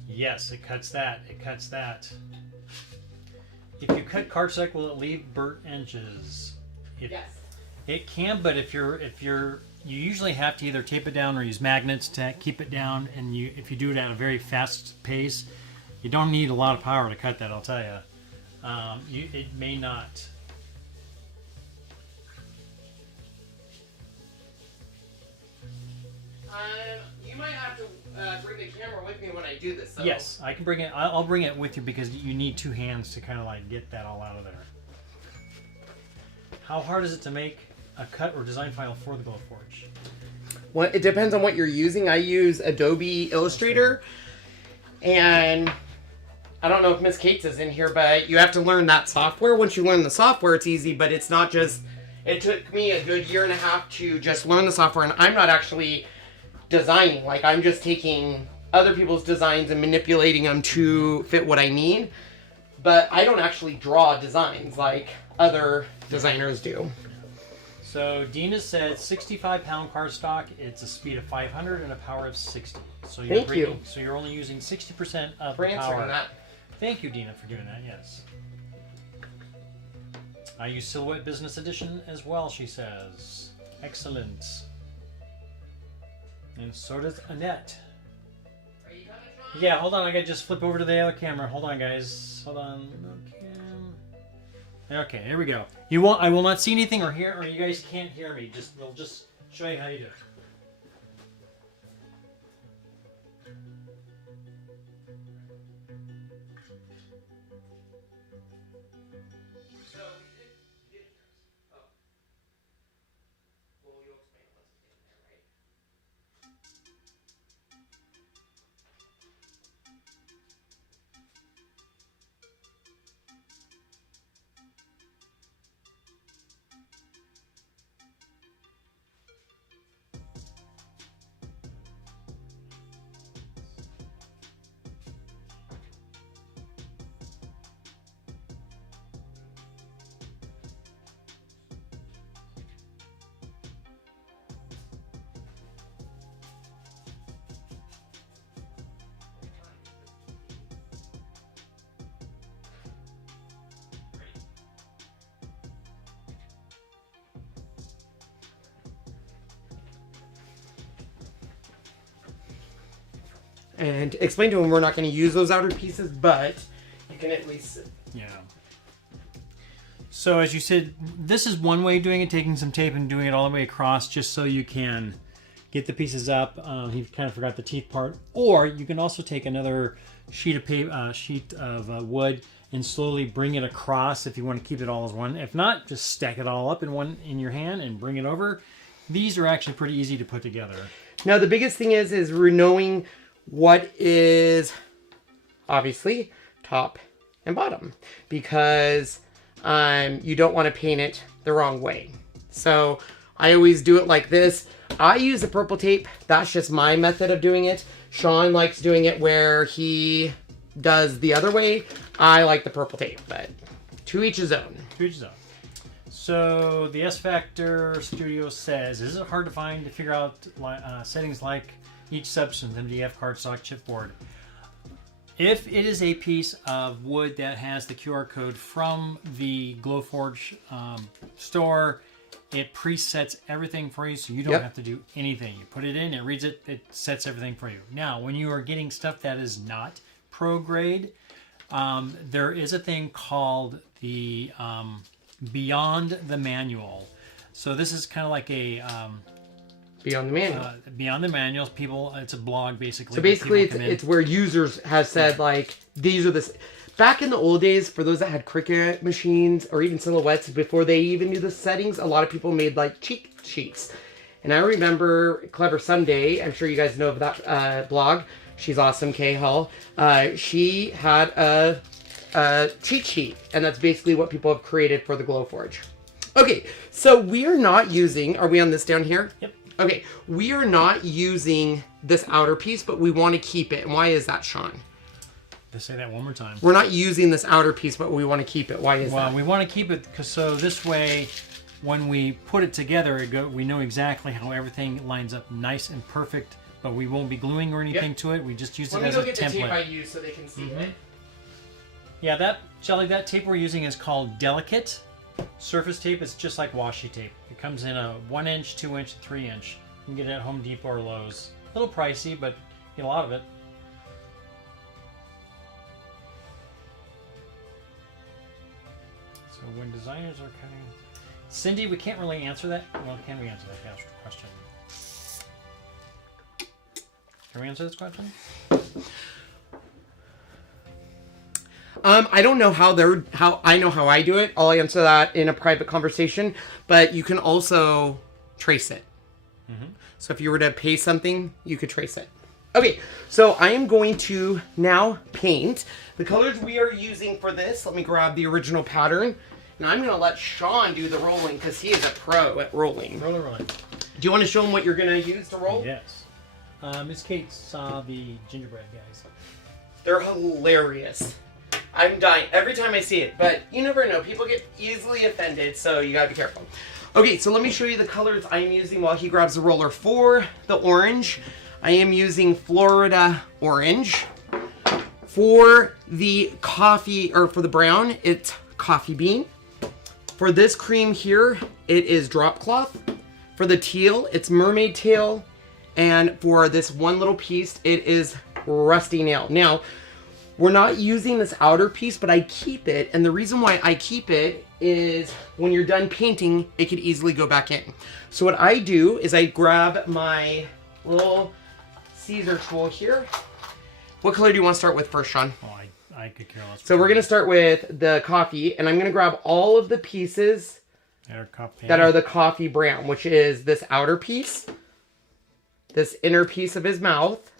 Yes, it cuts that. It cuts that. If you cut cardstock, will it leave burnt edges? Yes. It can, but if you usually have to either tape it down or use magnets to keep it down, and if you do it at a very fast pace, you don't need a lot of power to cut that, I'll tell you. It may not. You might have to bring the camera with me when I do this, though. Yes, I can bring it. I'll bring it with you because you need two hands to kind of like get that all out of there. How hard is it to make a cut or design file for the Glowforge? Well, it depends on what you're using. I use Adobe Illustrator, and I don't know if Miss Kate's is in here, but you have to learn that software. Once you learn the software, it's easy, but it's not just... It took me a good year and a half to just learn the software, and I'm not actually designing. Like, I'm just taking other people's designs and manipulating them to fit what I need. but I don't actually draw designs like other designers do. So Dina said 65-pound cardstock. It's a speed of 500 and a power of 60. So you're So you're only using 60% of the power. That. Thank you, Dina, for doing that. Yes. I use Silhouette Business Edition as well, she says. Excellent. And so does Annette. Yeah, hold on. I gotta just flip over to the other camera. Hold on, guys. Hold on. Okay, here we go. I will not see anything or hear, or you guys can't hear me. We'll just show you how you do it. And explain to him we're not going to use those outer pieces, but you can at least... Yeah. So as you said, this is one way of doing it, taking some tape and doing it all the way across just so you can get the pieces up. He kind of forgot the teeth part. Or you can also take another sheet of paper, wood and slowly bring it across if you want to keep it all as one. If not, just stack it all up in your hand and bring it over. These are actually pretty easy to put together. Now the biggest thing is we're knowing what is obviously top and bottom, because you don't want to paint it the wrong way. So I always do it like this. I use the purple tape. That's just my method of doing it. Sean likes doing it where he does the other way. I like the purple tape, but to each his own. To each his own. So the S Factor Studio says, is it hard to figure out settings like each substance, MDF, cardstock, chipboard? If it is a piece of wood that has the QR code from the Glowforge store, it presets everything for you, so you don't have to do anything. You put it in, it reads it, it sets everything for you. Now, when you are getting stuff that is not pro grade, there is a thing called the Beyond the Manual. So this is kind of like a Beyond the Manual. Beyond the Manuals, people. It's a blog basically. So basically, it's where users have said like these are the. Back in the old days, for those that had Cricut machines or even Silhouettes, before they even knew the settings, a lot of people made like cheat sheets. And I remember Clever Sunday. I'm sure you guys know of that blog. She's awesome, Kay Hull. She had a cheat sheet, and that's basically what people have created for the Glowforge. Okay, so we are not using. Are we on this down here? Yep. Okay, we are not using this outer piece, but we want to keep it. And why is that, Sean? Let's say that one more time. We're not using this outer piece, but we want to keep it. Why is that? Well, we want to keep it because so this way, when we put it together, we know exactly how everything lines up nice and perfect, but we won't be gluing or anything to it. We just use it as a template. Let me go get the tape I use so they can see it. Yeah, Shelly, that tape we're using is called Delicate Surface Tape. It's just like washi tape. It comes in a 1-inch, 2-inch, 3-inch. You can get it at Home Depot or Lowe's. A little pricey, but you get a lot of it. So when designers are cutting... Cindy, we can't really answer that. Well, can we answer that question? Can we answer this question? I don't know how I know how I do it. I'll answer that in a private conversation, but you can also trace it. So if you were to pay something, you could trace it. Okay, so I am going to now paint. The colors we are using for this, let me grab the original pattern. And I'm going to let Sean do the rolling because he is a pro at rolling. Rolling. Do you want to show him what you're going to use to roll? Yes. Miss Kate saw the gingerbread guys. They're hilarious. I'm dying every time I see it, but you never know. People get easily offended, so you gotta be careful. Okay, so let me show you the colors I'm using while he grabs the roller. For the orange, I am using Florida Orange. For the coffee, or for the brown, it's Coffee Bean. For this cream here, it is Drop Cloth. For the teal, it's Mermaid Tail. And for this one little piece, it is Rusty Nail. Now, we're not using this outer piece, but I keep it. And the reason why I keep it is when you're done painting, it could easily go back in. So what I do is I grab my little Siser tool here. What color do you want to start with first, Sean? Oh, I could care less. So we're going to start with the coffee, and I'm going to grab all of the pieces that are the coffee brown, which is this outer piece, this inner piece of his mouth,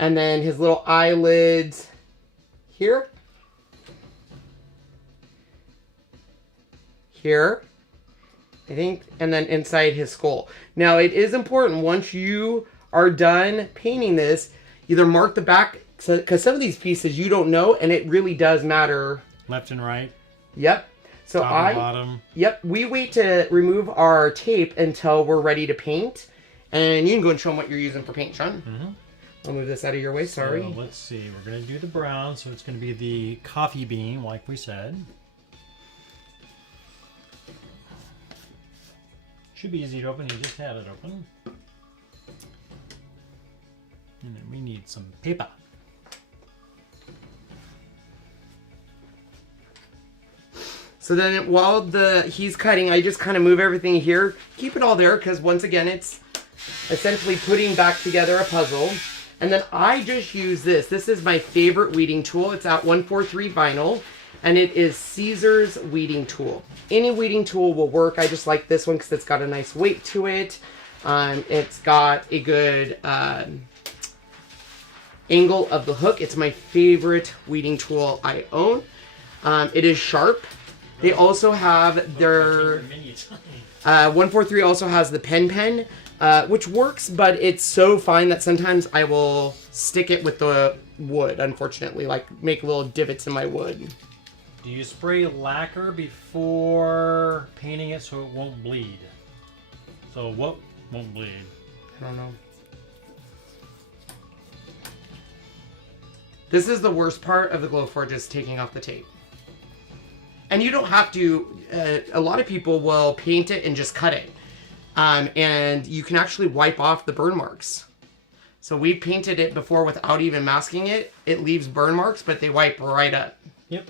and then his little eyelids here, here, I think, and then inside his skull. Now, it is important once you are done painting this, either mark the back, because some of these pieces you don't know, and it really does matter. Left and right. Yep. So top and bottom. Yep. We wait to remove our tape until we're ready to paint, and you can go and show them what you're using for paint, Sean. Mm-hmm. I'll move this out of your way. Sorry. So let's see. We're gonna do the brown, so it's gonna be the coffee bean, like we said. Should be easy to open. You just had it open. And then we need some paper. So then while he's cutting, I just kind of move everything here. Keep it all there because once again, it's essentially putting back together a puzzle. And then I just use this. This is my favorite weeding tool. It's at 143 vinyl. And it is Siser's weeding tool. Any weeding tool will work. I just like this one because it's got a nice weight to it. It's got a good angle of the hook. It's my favorite weeding tool I own. It is sharp. They also have their 143 also has the pen, which works, but it's so fine that sometimes I will stick it with the wood, unfortunately, like make little divots in my wood. Do you spray lacquer before painting it so it won't bleed? So what won't bleed? I don't know. This is the worst part of the Glowforge, is taking off the tape. And you don't have to, a lot of people will paint it and just cut it. And you can actually wipe off the burn marks. So we painted it before without even masking it. It leaves burn marks, but they wipe right up. Yep.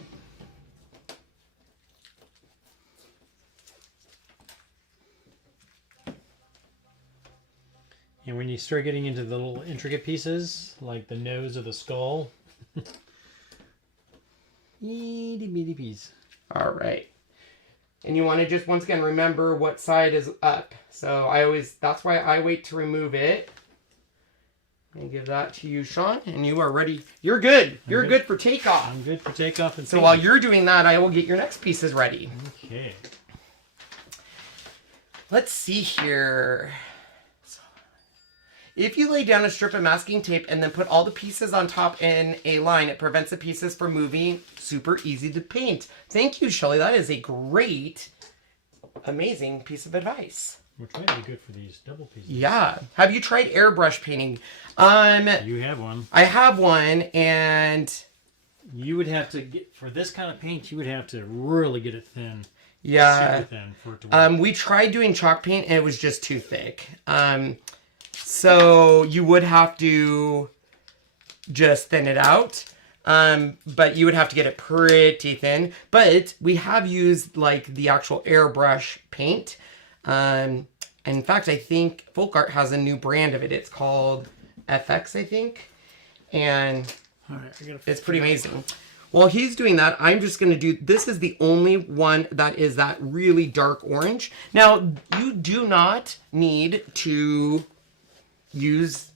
And when you start getting into the little intricate pieces, like the nose of the skull, itty bitty piece. All right. And you want to just, once again, remember what side is up. So that's why I wait to remove it. And give that to you, Sean. And you are ready. You're good. You're good for takeoff. I'm good for takeoff. And so while you're doing that, I will get your next pieces ready. Okay. Let's see here. If you lay down a strip of masking tape and then put all the pieces on top in a line, it prevents the pieces from moving. Super easy to paint. Thank you, Shelly. That is a great, amazing piece of advice. Which might be good for these double pieces. Yeah. Have you tried airbrush painting? You have one. I have one, and you would have to get, for this kind of paint, you would have to really get it thin. Yeah. Super thin for it to work. We tried doing chalk paint, and it was just too thick. So you would have to just thin it out. But you would have to get it pretty thin. But we have used like the actual airbrush paint. In fact, I think Folk Art has a new brand of it. It's called FX, I think. And it's pretty amazing. While he's doing that, I'm just going to do, this is the only one that is that really dark orange. Now, you do not need to use,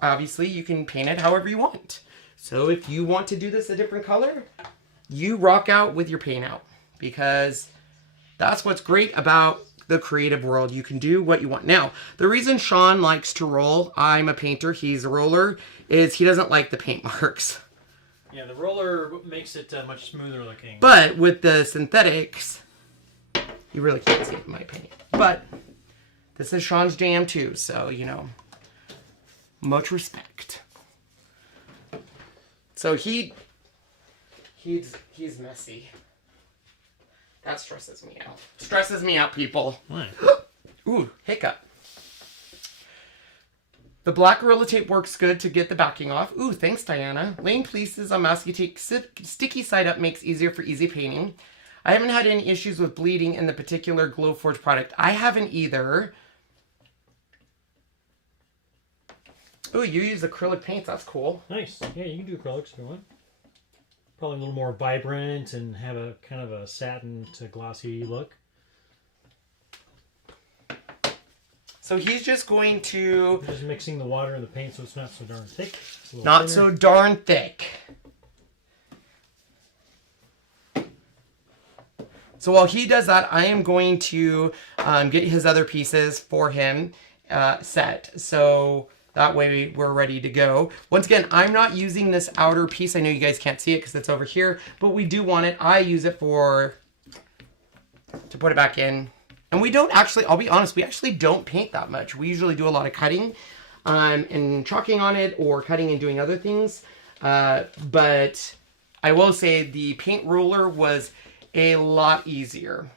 obviously, you can paint it however you want. So if you want to do this a different color, you rock out with your paint out, because that's what's great about the creative world. You can do what you want. Now, the reason Sean likes to roll, I'm a painter, he's a roller, is he doesn't like the paint marks. Yeah, the roller makes it much smoother looking. But with the synthetics, you really can't see it, in my opinion. But this is Sean's jam too, so, you know, much respect. So he's messy. That stresses me out. Stresses me out, people. Why? Ooh, hiccup. The black Gorilla Tape works good to get the backing off. Ooh, thanks, Diana. Laying pieces on masking tape sticky side up makes easier for easy painting. I haven't had any issues with bleeding in the particular Glowforge product. I haven't either. Ooh, you use acrylic paints. That's cool. Nice. Yeah, you can do acrylics if you want. Probably a little more vibrant and have a kind of a satin to glossy look. So he's just going to... We're just mixing the water and the paint so it's not so darn thick. Not so darn thick. So while he does that, I am going to get his other pieces for him set. So that way we're ready to go. Once again, I'm not using this outer piece. I know you guys can't see it because it's over here, but we do want it. I use it to put it back in. And we don't actually, I'll be honest, we actually don't paint that much. We usually do a lot of cutting and chalking on it or cutting and doing other things. But I will say the paint roller was a lot easier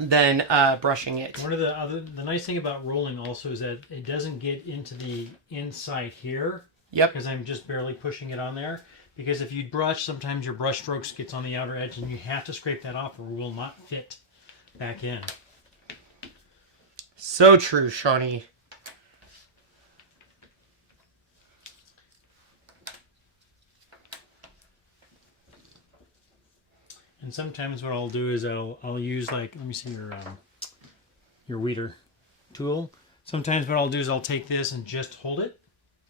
than brushing it. One of the nice thing about rolling also is that it doesn't get into the inside here. Yep. Because I'm just barely pushing it on there. Because if you brush, sometimes your brush strokes gets on the outer edge and you have to scrape that off or it will not fit back in. So true, Shawnee. And sometimes what I'll do is I'll use, like, let me see your weeder tool. Sometimes what I'll do is I'll take this and just hold it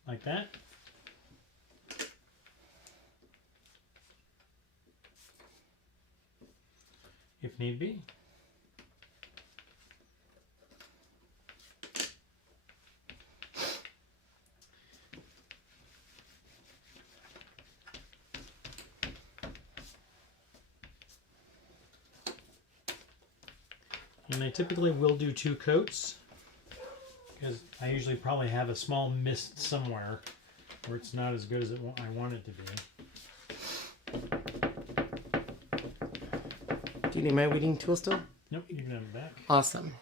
like that. If need be. And I typically will do 2 coats because I usually probably have a small mist somewhere where it's not as good as I want it to be. Do you need my weeding tool still? Nope, you can have it back. Awesome.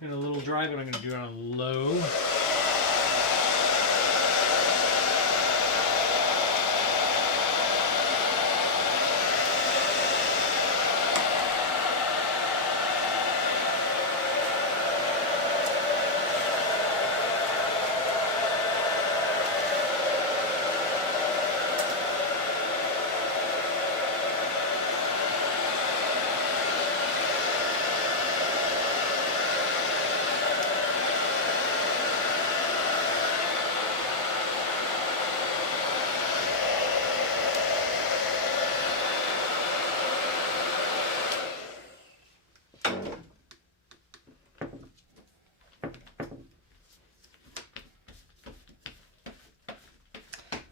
And a little dry, but I'm going to do it on low.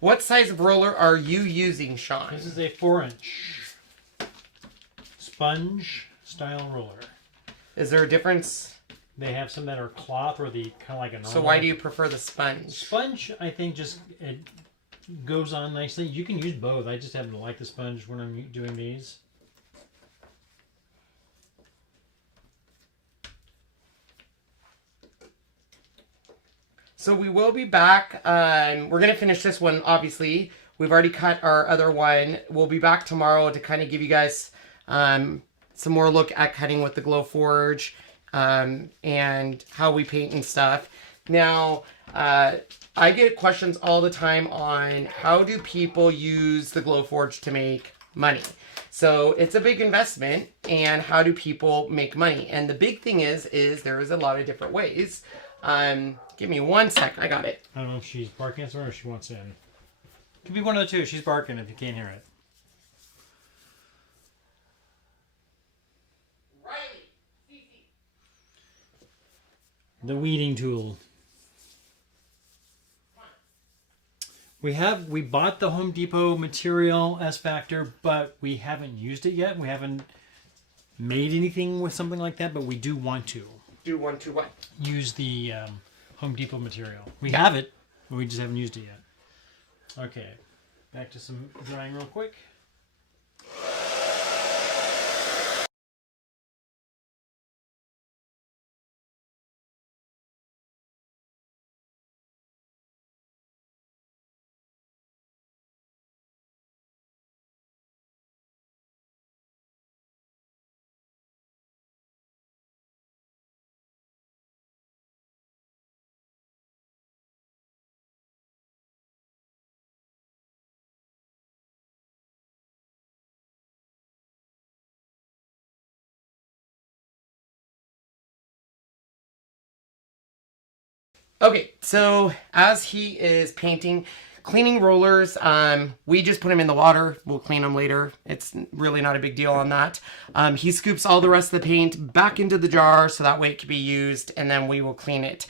What size of roller are you using, Sean? This is a 4-inch sponge style roller. Is there a difference? They have some that are cloth or the kind of like a normal. So why do you prefer the sponge? Sponge, I think, just it goes on nicely. You can use both. I just happen to like the sponge when I'm doing these. So we will be back. We're going to finish this one, obviously. We've already cut our other one. We'll be back tomorrow to kind of give you guys some more look at cutting with the Glowforge and how we paint and stuff. Now, I get questions all the time on how do people use the Glowforge to make money. So it's a big investment, and how do people make money? And the big thing is there is a lot of different ways. Give me 1 second. I got it. I don't know if she's barking at someone or if she wants in. Could be one of the two. She's barking if you can't hear it. The weeding tool. We bought the Home Depot material S Factor, but we haven't used it yet. We haven't made anything with something like that, but we do want to. Do want to what? Use the Home Depot material. We have it, but we just haven't used it yet. Okay, back to some drying real quick. Okay, so as he is painting, cleaning rollers, we just put them in the water. We'll clean them later. It's really not a big deal on that. He scoops all the rest of the paint back into the jar so that way it can be used, and then we will clean it.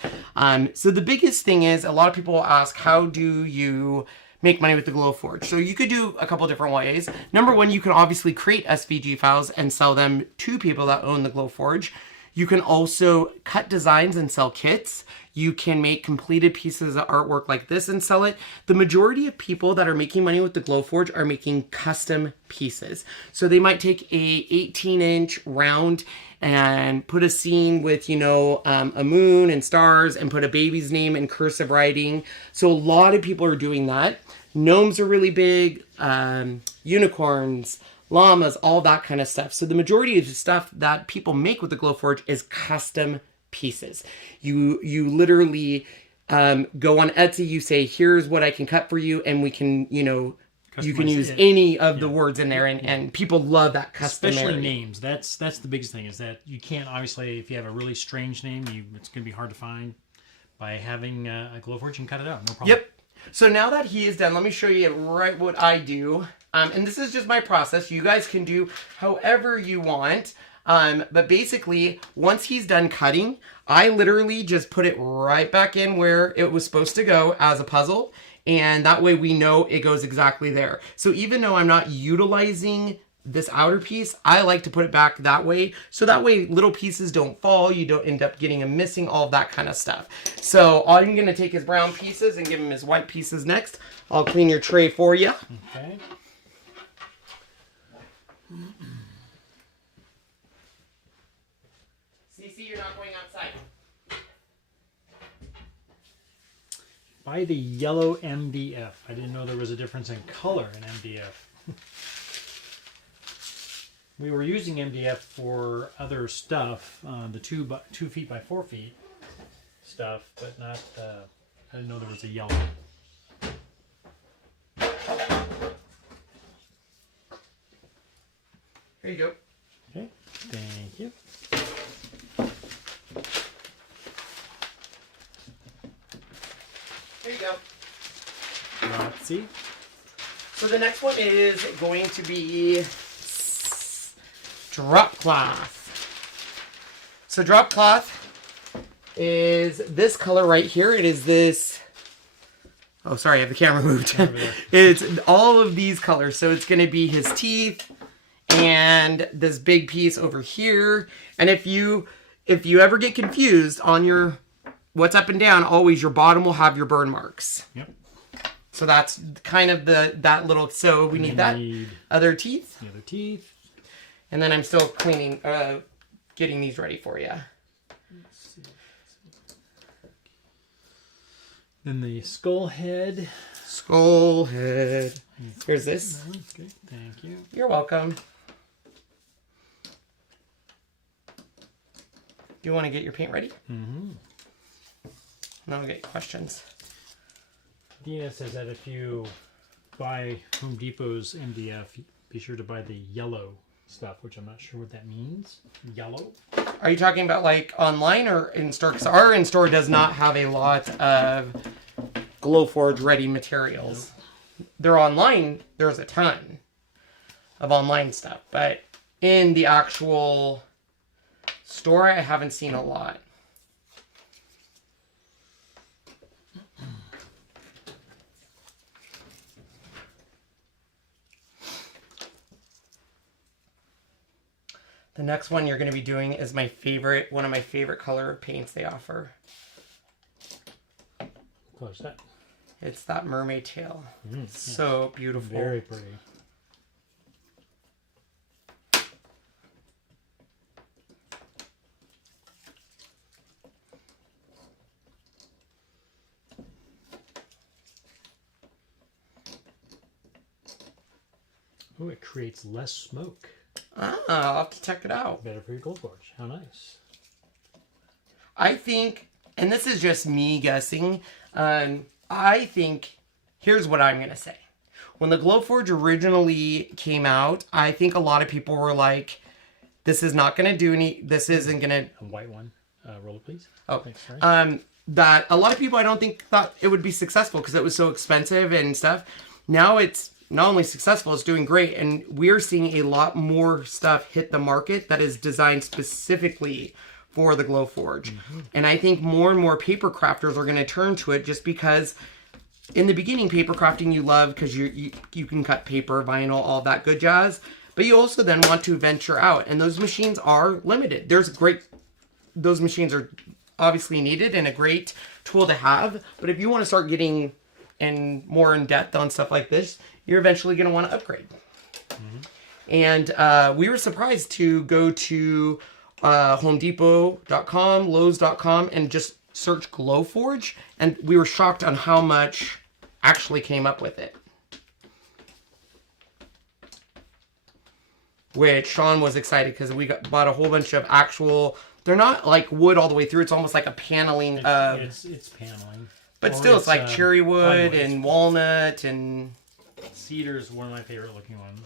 So the biggest thing is, a lot of people ask, how do you make money with the Glowforge? So you could do a couple different ways. Number one, you can obviously create SVG files and sell them to people that own the Glowforge. You can also cut designs and sell kits. You can make completed pieces of artwork like this and sell it. The majority of people that are making money with the Glowforge are making custom pieces. So they might take a 18-inch round and put a scene with, you know, a moon and stars and put a baby's name in cursive writing. So a lot of people are doing that. Gnomes are really big, unicorns, llamas, all that kind of stuff. So the majority of the stuff that people make with the Glowforge is custom pieces. You literally go on Etsy, you say, here's what I can cut for you, and we can, you know, you can use any of the words in there, and people love that custom. Especially names. That's the biggest thing, is that you can't, obviously, if you have a really strange name, it's going to be hard to find. By having a Glowforge, you can cut it out, no problem. Yep. So now that he is done, let me show you right what I do. And this is just my process. You guys can do however you want. But basically, once he's done cutting, I literally just put it right back in where it was supposed to go as a puzzle. And that way we know it goes exactly there. So even though I'm not utilizing this outer piece, I like to put it back that way. So that way little pieces don't fall. You don't end up getting them missing, all of that kind of stuff. So I'm going to take his brown pieces and give him his white pieces next. I'll clean your tray for you. Okay. CC, you're not going outside. Buy the yellow MDF. I didn't know there was a difference in color in MDF. We were using MDF for other stuff, the 2 feet by 4 feet stuff, but not. I didn't know there was a yellow. Here you go. Okay, thank you. Here you go. Let's see. So the next one is going to be drop cloth. So drop cloth is this color right here. It is this. Oh, sorry, I have the camera moved. It's all of these colors. So it's going to be his teeth and this big piece over here. And if you ever get confused on your what's up and down, always your bottom will have your burn marks. Yep. So that's kind of that little. So we need that other teeth. The other teeth. And then I'm still cleaning, getting these ready for you. Then the skull head. Skull head. Here's this. Okay, thank you. You're welcome. Do you want to get your paint ready? Mm-hmm. And I'll get questions. Dina says that if you buy Home Depot's MDF, be sure to buy the yellow stuff, which I'm not sure what that means. Yellow? Are you talking about like online or in store? Because our in-store does not have a lot of Glowforge ready materials. Nope. They're online. There's a ton of online stuff. But in the actual store, I haven't seen a lot. The next one you're going to be doing is one of my favorite color paints they offer. Close that. It's that mermaid tail. So beautiful. Very pretty. Oh, it creates less smoke. Ah, I'll have to check it out. Better for your Glowforge. How nice. I think, and this is just me guessing, I think, here's what I'm going to say. When the Glowforge originally came out, I think a lot of people were like, this is not going to do this isn't going to... A white one. Roll it, please. Oh, thanks, sorry. That a lot of people I don't think thought it would be successful because it was so expensive and stuff. Now it's not only successful, it's doing great. And we're seeing a lot more stuff hit the market that is designed specifically for the Glowforge. And I think more and more paper crafters are going to turn to it just because in the beginning, paper crafting you love because you can cut paper, vinyl, all that good jazz. But you also then want to venture out. And those machines are limited. Those machines are obviously needed and a great tool to have. But if you want to start getting more in depth on stuff like this, you're eventually going to want to upgrade. And we were surprised to go to HomeDepot.com, Lowe's.com, and just search Glowforge, and we were shocked on how much actually came up with it. Which Sean was excited because we bought a whole bunch of actual. They're not like wood all the way through. It's almost like a paneling. It's paneling. But still, it's like cherry wood and walnut and. Cedar is one of my favorite looking ones.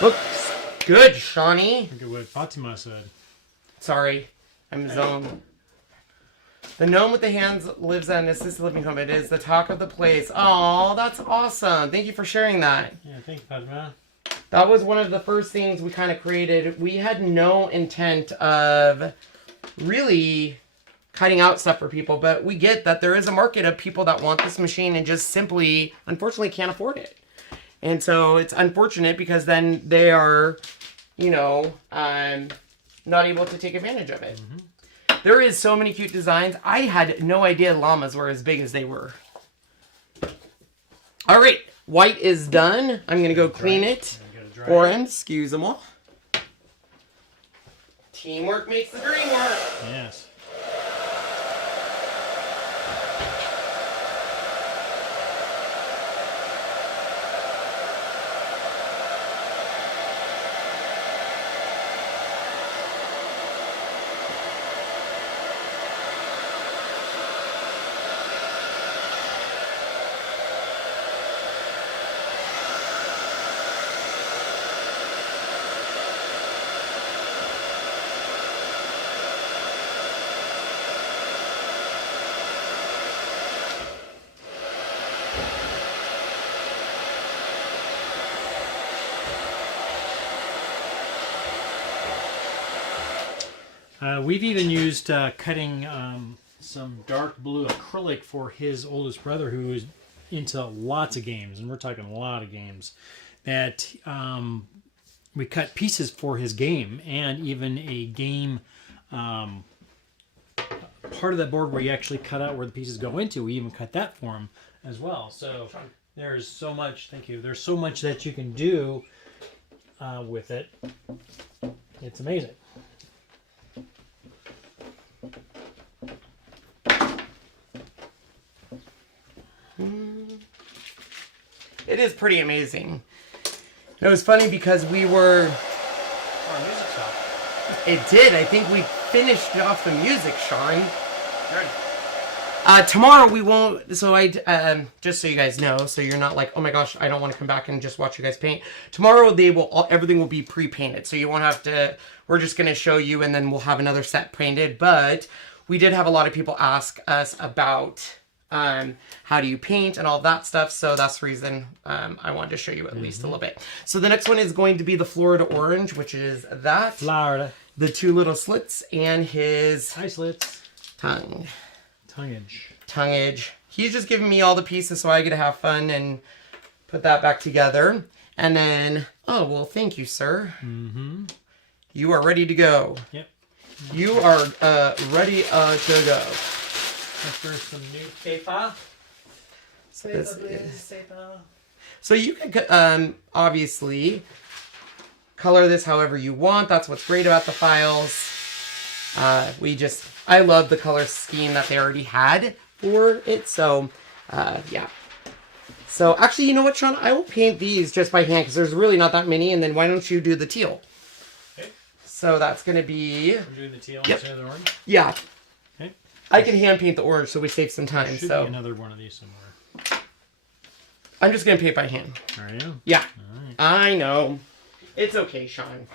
Looks good, Shawnee. Look at what Fatima said. Sorry, I'm zoned. The gnome with the hands lives at an assisted living home. It is the talk of the place. Oh, that's awesome. Thank you for sharing that. Yeah, thank you, Fatima. That was one of the first things we kind of created. We had no intent of really cutting out stuff for people, but we get that there is a market of people that want this machine and just simply, unfortunately, can't afford it. And so it's unfortunate because then they are, not able to take advantage of it. There is so many cute designs. I had no idea llamas were as big as they were. All right, white is done. I'm going to go clean it for him. Excuse them all. Teamwork makes the dream work. Yes. We've even used cutting some dark blue acrylic for his oldest brother who is into lots of games, and we're talking a lot of games, that we cut pieces for his game, and even a game part of that board where you actually cut out where the pieces go into. We even cut that for him as well. So there's so much, thank you, there's so much that you can do with it. It's amazing. It is pretty amazing. It was funny because we were... Our music stopped. It did. I think we finished off the music, Sean. Tomorrow we won't, so just so you guys know, so you're not like, oh my gosh, I don't want to come back and just watch you guys paint. Tomorrow everything will be pre-painted, so you won't have to, we're just going to show you and then we'll have another set painted, but we did have a lot of people ask us about how do you paint and all that stuff, so that's the reason I wanted to show you at least a little bit. So the next one is going to be the Florida Orange, which is that. Florida. The 2 little slits and his... Eye slits. Tonguage. He's just giving me all the pieces so I get to have fun and put that back together. And then, oh, well, thank you, sir. Mm-hmm. You are ready to go. Yep. You are ready to go. After some new paper. So you can obviously color this however you want. That's what's great about the files. I love the color scheme that they already had for it. So, yeah. So, actually, you know what, Sean? I will paint these just by hand because there's really not that many. And then why don't you do the teal? Okay. So, that's going to be... I'm doing the teal instead of the orange? Yeah. Okay. I can hand paint the orange so we save some time. There should be another one of these somewhere. I'm just going to paint by hand. Are you? Yeah. All right. I know. It's okay, Sean.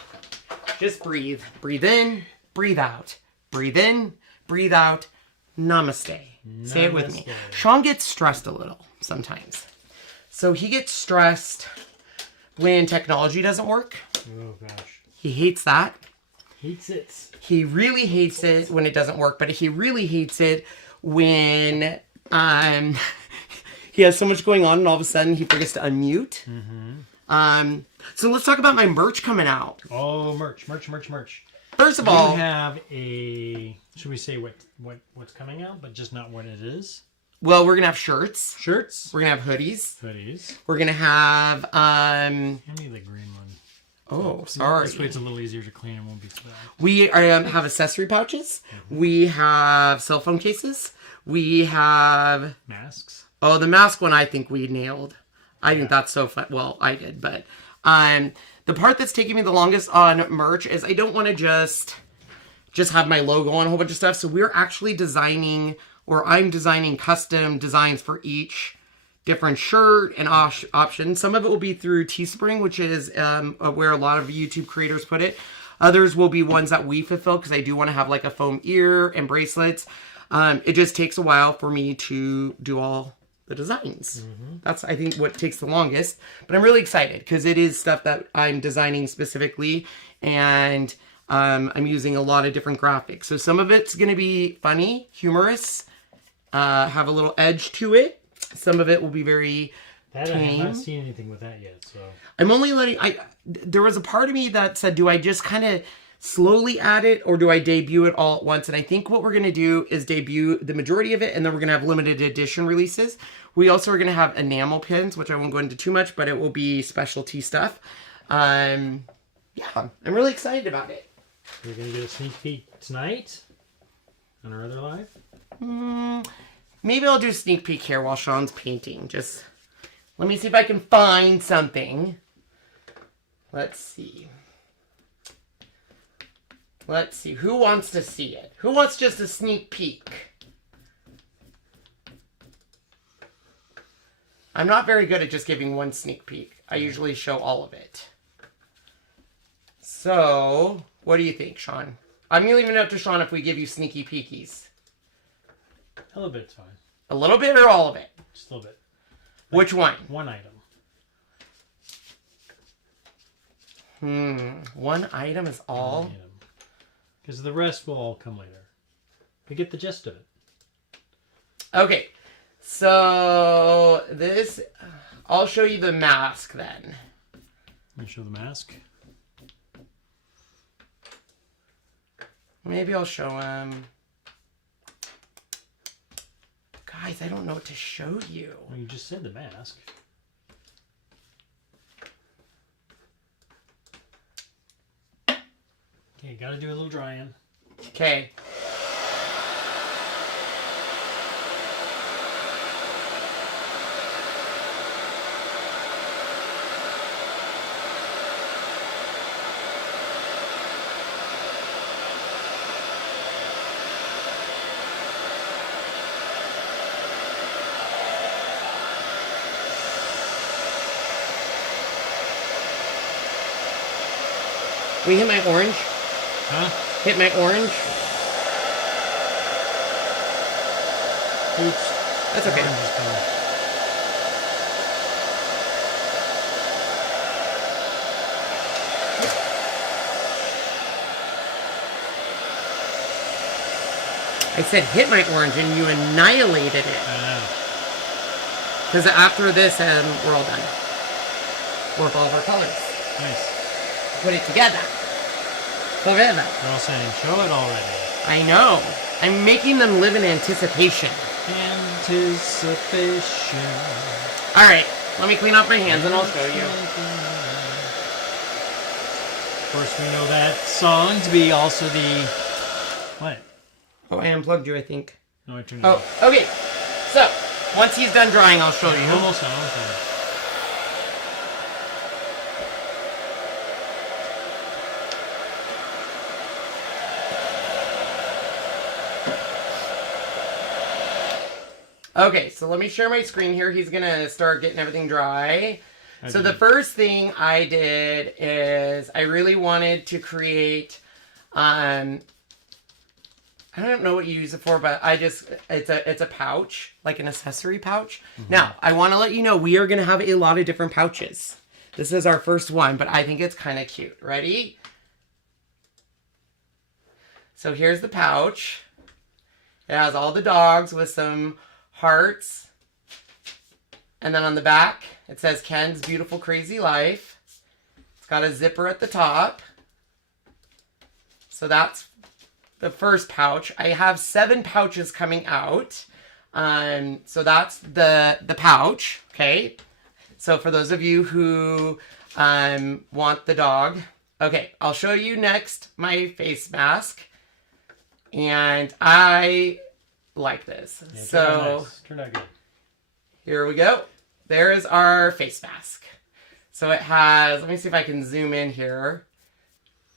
Just breathe. Breathe in, breathe out. Breathe in, breathe out. Namaste. Say it with me. Sean gets stressed a little sometimes. So he gets stressed when technology doesn't work. Oh, gosh. He hates that. Hates it. He really hates it when it doesn't work, but he really hates it when he has so much going on and all of a sudden he forgets to unmute. Mm-hmm. So let's talk about my merch coming out. Oh, merch. First of all, you have a, should we say what's coming out, but just not what it is? Well, we're gonna have shirts. Shirts. We're gonna have hoodies. Hoodies. We're gonna have Hand me the green one. Oh, sorry. This way it's a little easier to clean and won't be so bad. We have accessory pouches. Mm-hmm. We have cell phone cases. We have masks. Oh, the mask one I think we nailed. I think that's so fun. Well, I did, but the part that's taking me the longest on merch is I don't want to just have my logo on a whole bunch of stuff. So we're actually designing, or I'm designing custom designs for each different shirt and option. Some of it will be through Teespring, which is where a lot of YouTube creators put it. Others will be ones that we fulfill because I do want to have like a foam ear and bracelets. It just takes a while for me to do all the designs. Mm-hmm. That's, I think, what takes the longest. But I'm really excited because it is stuff that I'm designing specifically, and I'm using a lot of different graphics. So some of it's going to be funny, humorous, have a little edge to it. Some of it will be very tame. I have not seen anything with that yet, so... I'm only letting... There was a part of me that said, do I just kind of slowly add it, or do I debut it all at once? And I think what we're going to do is debut the majority of it, and then we're going to have limited edition releases. We also are going to have enamel pins, which I won't go into too much, but it will be specialty stuff. Yeah, I'm really excited about it. We're going to get a sneak peek tonight on our other live? Maybe I'll do a sneak peek here while Sean's painting. Just let me see if I can find something. Let's see. Let's see. Who wants to see it? Who wants just a sneak peek? I'm not very good at just giving one sneak peek. I usually show all of it. So, what do you think, Sean? I'm leaving it up to Sean if we give you sneaky peekies. A little bit's fine. A little bit or all of it? Just a little bit. Like which one? One item. One item is all? Because the rest will all come later. We get the gist of it. Okay. So, this... I'll show you the mask then. Let me show the mask. Maybe I'll show him... Guys, I don't know what to show you. Well, you just said the mask. Okay, gotta do a little drying. Okay. Will you hit my orange? Huh? Hit my orange? Oops. That's okay. Orange is coming. I said hit my orange and you annihilated it. I know. Because after this, we're all done. With all of our colors. Nice. Put it together. Forever. They're all saying, show it already. I know. I'm making them live in anticipation. Anticipation. Alright, let me clean off my hands and I'll show you. Of course, we know that song to be also the... What? Oh, I unplugged you, I think. No, I turned it Oh, off. okay. So, once he's done drying, I'll show you. Almost done, almost done. Okay, so let me share my screen here. He's gonna start getting everything dry. So the first thing I did is I really wanted to create, I don't know what you use it for, but it's a pouch, like an accessory pouch. Now, I want to let you know we are gonna have a lot of different pouches. This is our first one, but I think it's kind of cute. Ready? So here's the pouch. It has all the dogs with some hearts. And then on the back, it says Ken's Beautiful Crazy Life. It's got a zipper at the top. So that's the first pouch. I have 7 pouches coming out. So that's the pouch, okay? So for those of you who want the dog. Okay, I'll show you next my face mask. And I like this. Yeah, so turned out good. here we go. There is our face mask. So it has, let me see if I can zoom in here.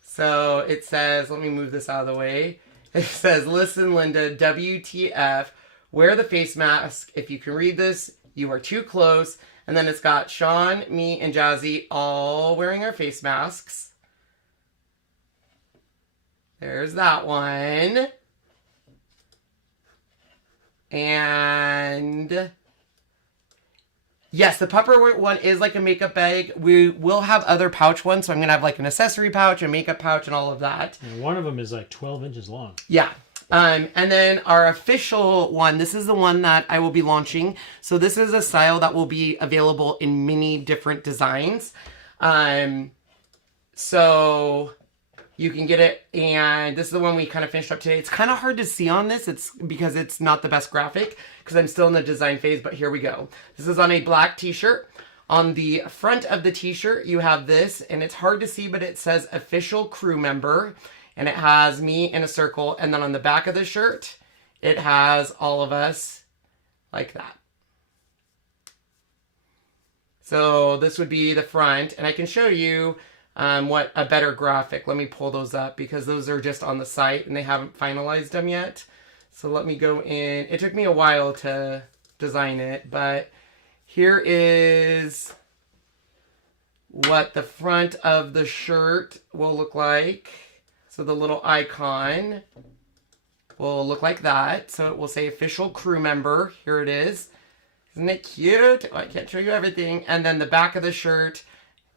So it says, let me move this out of the way. It says, listen, Linda, WTF, wear the face mask. If you can read this, you are too close. And then it's got Sean, me, and Jazzy all wearing our face masks. There's that one. And yes, the pupper one is like a makeup bag. We will have other pouch ones, so I'm going to have like an accessory pouch, a makeup pouch, and all of that. And one of them is like 12 inches long. Yeah. And then our official one, this is the one that I will be launching. So this is a style that will be available in many different designs. So you can get it, and this is the one we kind of finished up today. It's kind of hard to see on this. It's because it's not the best graphic because I'm still in the design phase, but here we go. This is on a black t-shirt. On the front of the t-shirt, you have this, and it's hard to see, but it says official crew member, and it has me in a circle. And then on the back of the shirt, it has all of us like that. So this would be the front, and I can show you what a better graphic. Let me pull those up because those are just on the site and they haven't finalized them yet. So let me go in. It took me a while to design it, but here is what the front of the shirt will look like. So the little icon will look like that. So it will say official crew member. Here it is. Isn't it cute? Oh, I can't show you everything. And then the back of the shirt,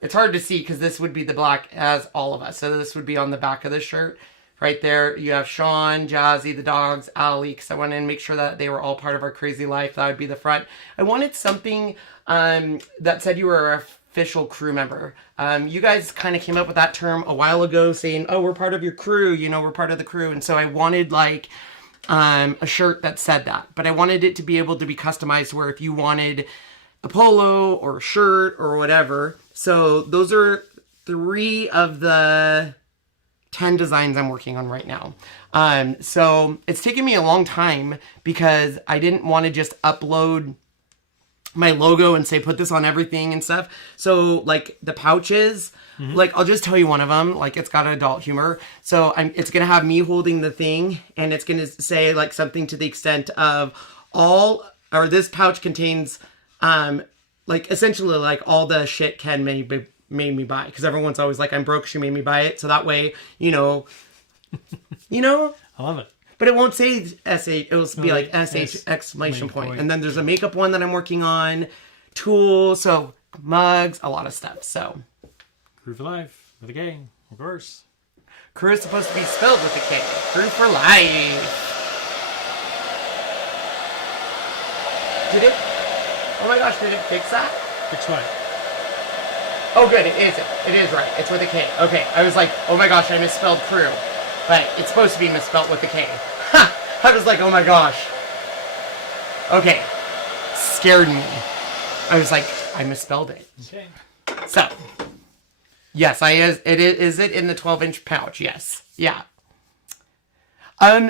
it's hard to see because this would be the black as all of us. So this would be on the back of the shirt. Right there, you have Sean, Jazzy, the dogs, Allie, because I wanted to make sure that they were all part of our crazy life. That would be the front. I wanted something that said you were an official crew member. You guys kind of came up with that term a while ago saying, oh, we're part of your crew, you know, we're part of the crew. And so I wanted like a shirt that said that. But I wanted it to be able to be customized where if you wanted a polo or a shirt or whatever. So those are 3 of the 10 designs I'm working on right now. So it's taken me a long time because I didn't want to just upload my logo and say, put this on everything and stuff. So like the pouches, like I'll just tell you one of them, like it's got adult humor. So it's going to have me holding the thing and it's going to say like something to the extent of this pouch contains, like essentially like all the shit Ken may made me buy, because everyone's always like, I'm broke, she made me buy it. So that way, you know, you know. I love it. But it won't say SH, it'll be like SH exclamation point. And then there's a makeup one that I'm working on, tools, so mugs, a lot of stuff. So Crew for life with a K, of course. Crew is supposed to be spelled with a K. Crew for life. Did it? Oh my gosh, did it fix that? Fix what? Oh good, it is. It is right. It's with a K. Okay, I was like, oh my gosh, I misspelled crew. But it's supposed to be misspelled with a K. Ha! I was like, oh my gosh. Okay. Scared me. I was like, I misspelled it. Okay. So, yes, is it in the 12-inch pouch? Yes. Yeah.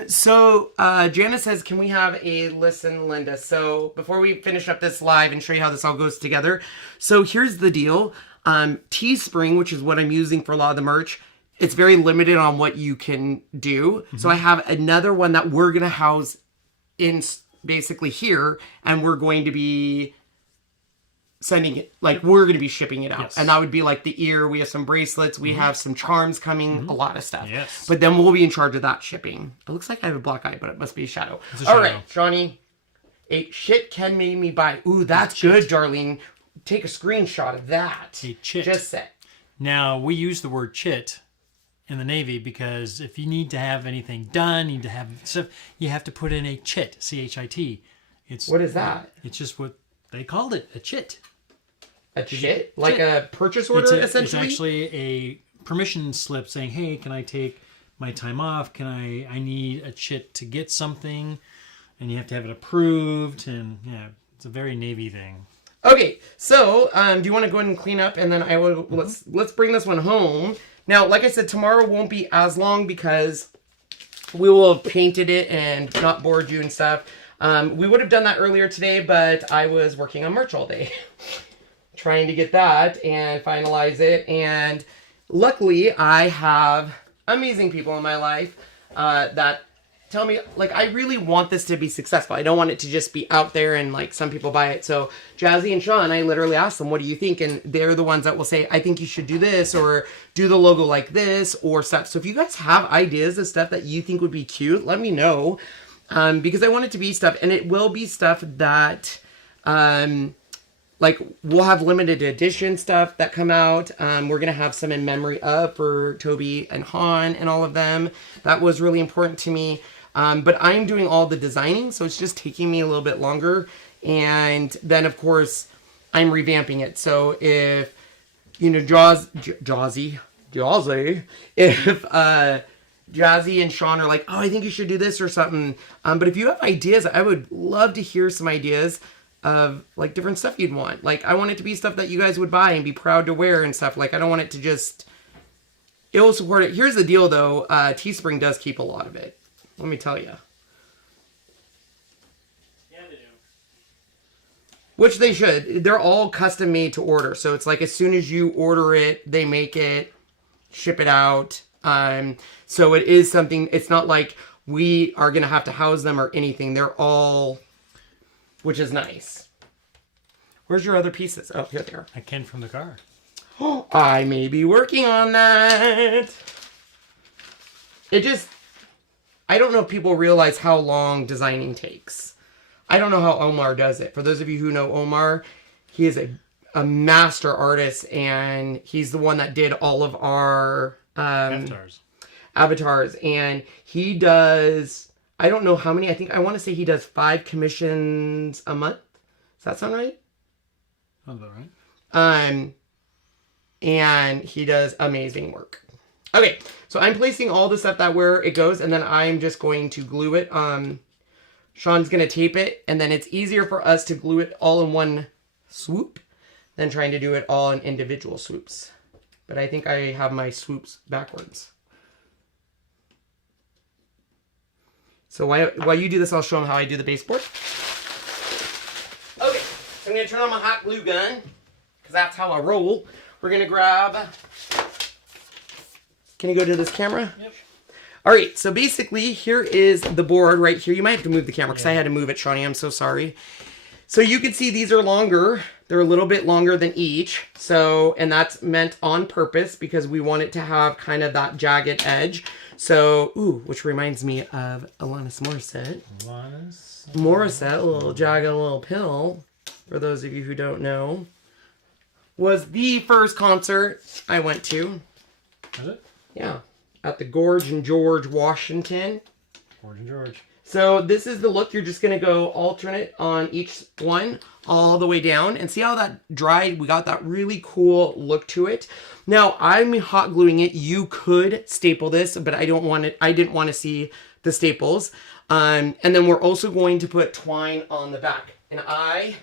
So, Janice says, can we have a listen, Linda? So, before we finish up this live and show you how this all goes together. So, here's the deal. Teespring, which is what I'm using for a lot of the merch, it's very limited on what you can do. Mm-hmm. So, I have another one that we're going to house in basically here, and we're going to be sending it, like, we're going to be shipping it out. Yes. And that would be like the ear. We have some bracelets. We have some charms coming, a lot of stuff. Yes. But then we'll be in charge of that shipping. It looks like I have a black eye, but it must be a shadow. It's a shadow. All right, Johnny. A shit Ken made me buy. Ooh, that's good, Darlene. Take a screenshot of that. A chit. Just say. Now, we use the word chit in the Navy because if you need to have anything done, need to have stuff, you have to put in a chit, C-H-I-T. What is that? It's just what they called it, a chit. A chit? Like a purchase order, essentially? It's actually a permission slip saying, hey, can I take my time off? I need a chit to get something, and you have to have it approved, and yeah, it's a very Navy thing. Okay, so do you want to go ahead and clean up, and then I will let's bring this one home. Now, like I said, tomorrow won't be as long because we will have painted it and not bored you and stuff. We would have done that earlier today, but I was working on merch all day. Trying to get that and finalize it. And luckily, I have amazing people in my life that tell me, like, I really want this to be successful. I don't want it to just be out there and, like, some people buy it. So Jazzy and Sean, I literally asked them, what do you think? And they're the ones that will say, I think you should do this, or do the logo like this, or stuff. So if you guys have ideas of stuff that you think would be cute, let me know. Because I want it to be stuff, and it will be stuff that, like, we'll have limited edition stuff that come out. We're going to have some in memory of for Toby and Han and all of them. That was really important to me. But I'm doing all the designing, so it's just taking me a little bit longer. And then, of course, I'm revamping it. So if, you know, Jazzy, if Jazzy and Sean are like, oh, I think you should do this or something. But if you have ideas, I would love to hear some ideas of, like, different stuff you'd want. Like, I want it to be stuff that you guys would buy and be proud to wear and stuff. Like, I don't want it to just, it will support it. Here's the deal, though. Teespring does keep a lot of it. Let me tell you. Yeah, they do. Which they should. They're all custom made to order. So it's like as soon as you order it, they make it, ship it out. So it is something, it's not like we are going to have to house them or anything. They're all, which is nice. Where's your other pieces? Oh, here they are. I came from the car. Oh, I may be working on that. It just, I don't know if people realize how long designing takes. I don't know how Omar does it. For those of you who know Omar, he is a master artist, and he's the one that did all of our avatars. And he does, I don't know how many, I want to say he does 5 commissions a month. Does that sound right? Sounds about right. And he does amazing work. Okay, so I'm placing all the stuff that where it goes, and then I'm just going to glue it. Sean's going to tape it, and then it's easier for us to glue it all in one swoop than trying to do it all in individual swoops. But I think I have my swoops backwards. So while you do this, I'll show them how I do the baseboard. Okay, so I'm going to turn on my hot glue gun, because that's how I roll. We're going to grab... Can you go to this camera? Yep. All right, so basically, here is the board right here. You might have to move the camera because I had to move it, Shawnee. I'm so sorry. So you can see these are longer They're a little bit longer than each. So, and that's meant on purpose because we want it to have kind of that jagged edge. So, ooh, which reminds me of Alanis Morissette. Morissette, a little jagged little pill, for those of you who don't know, was the first concert I went to. Was it? Yeah. At the Gorge in George, Washington. Gorge and George. So this is the look. You're just going to go alternate on each one all the way down. And see how that dried? We got that really cool look to it. Now, I'm hot gluing it. You could staple this, but I don't want it. I didn't want to see the staples. And then we're also going to put twine on the back. And I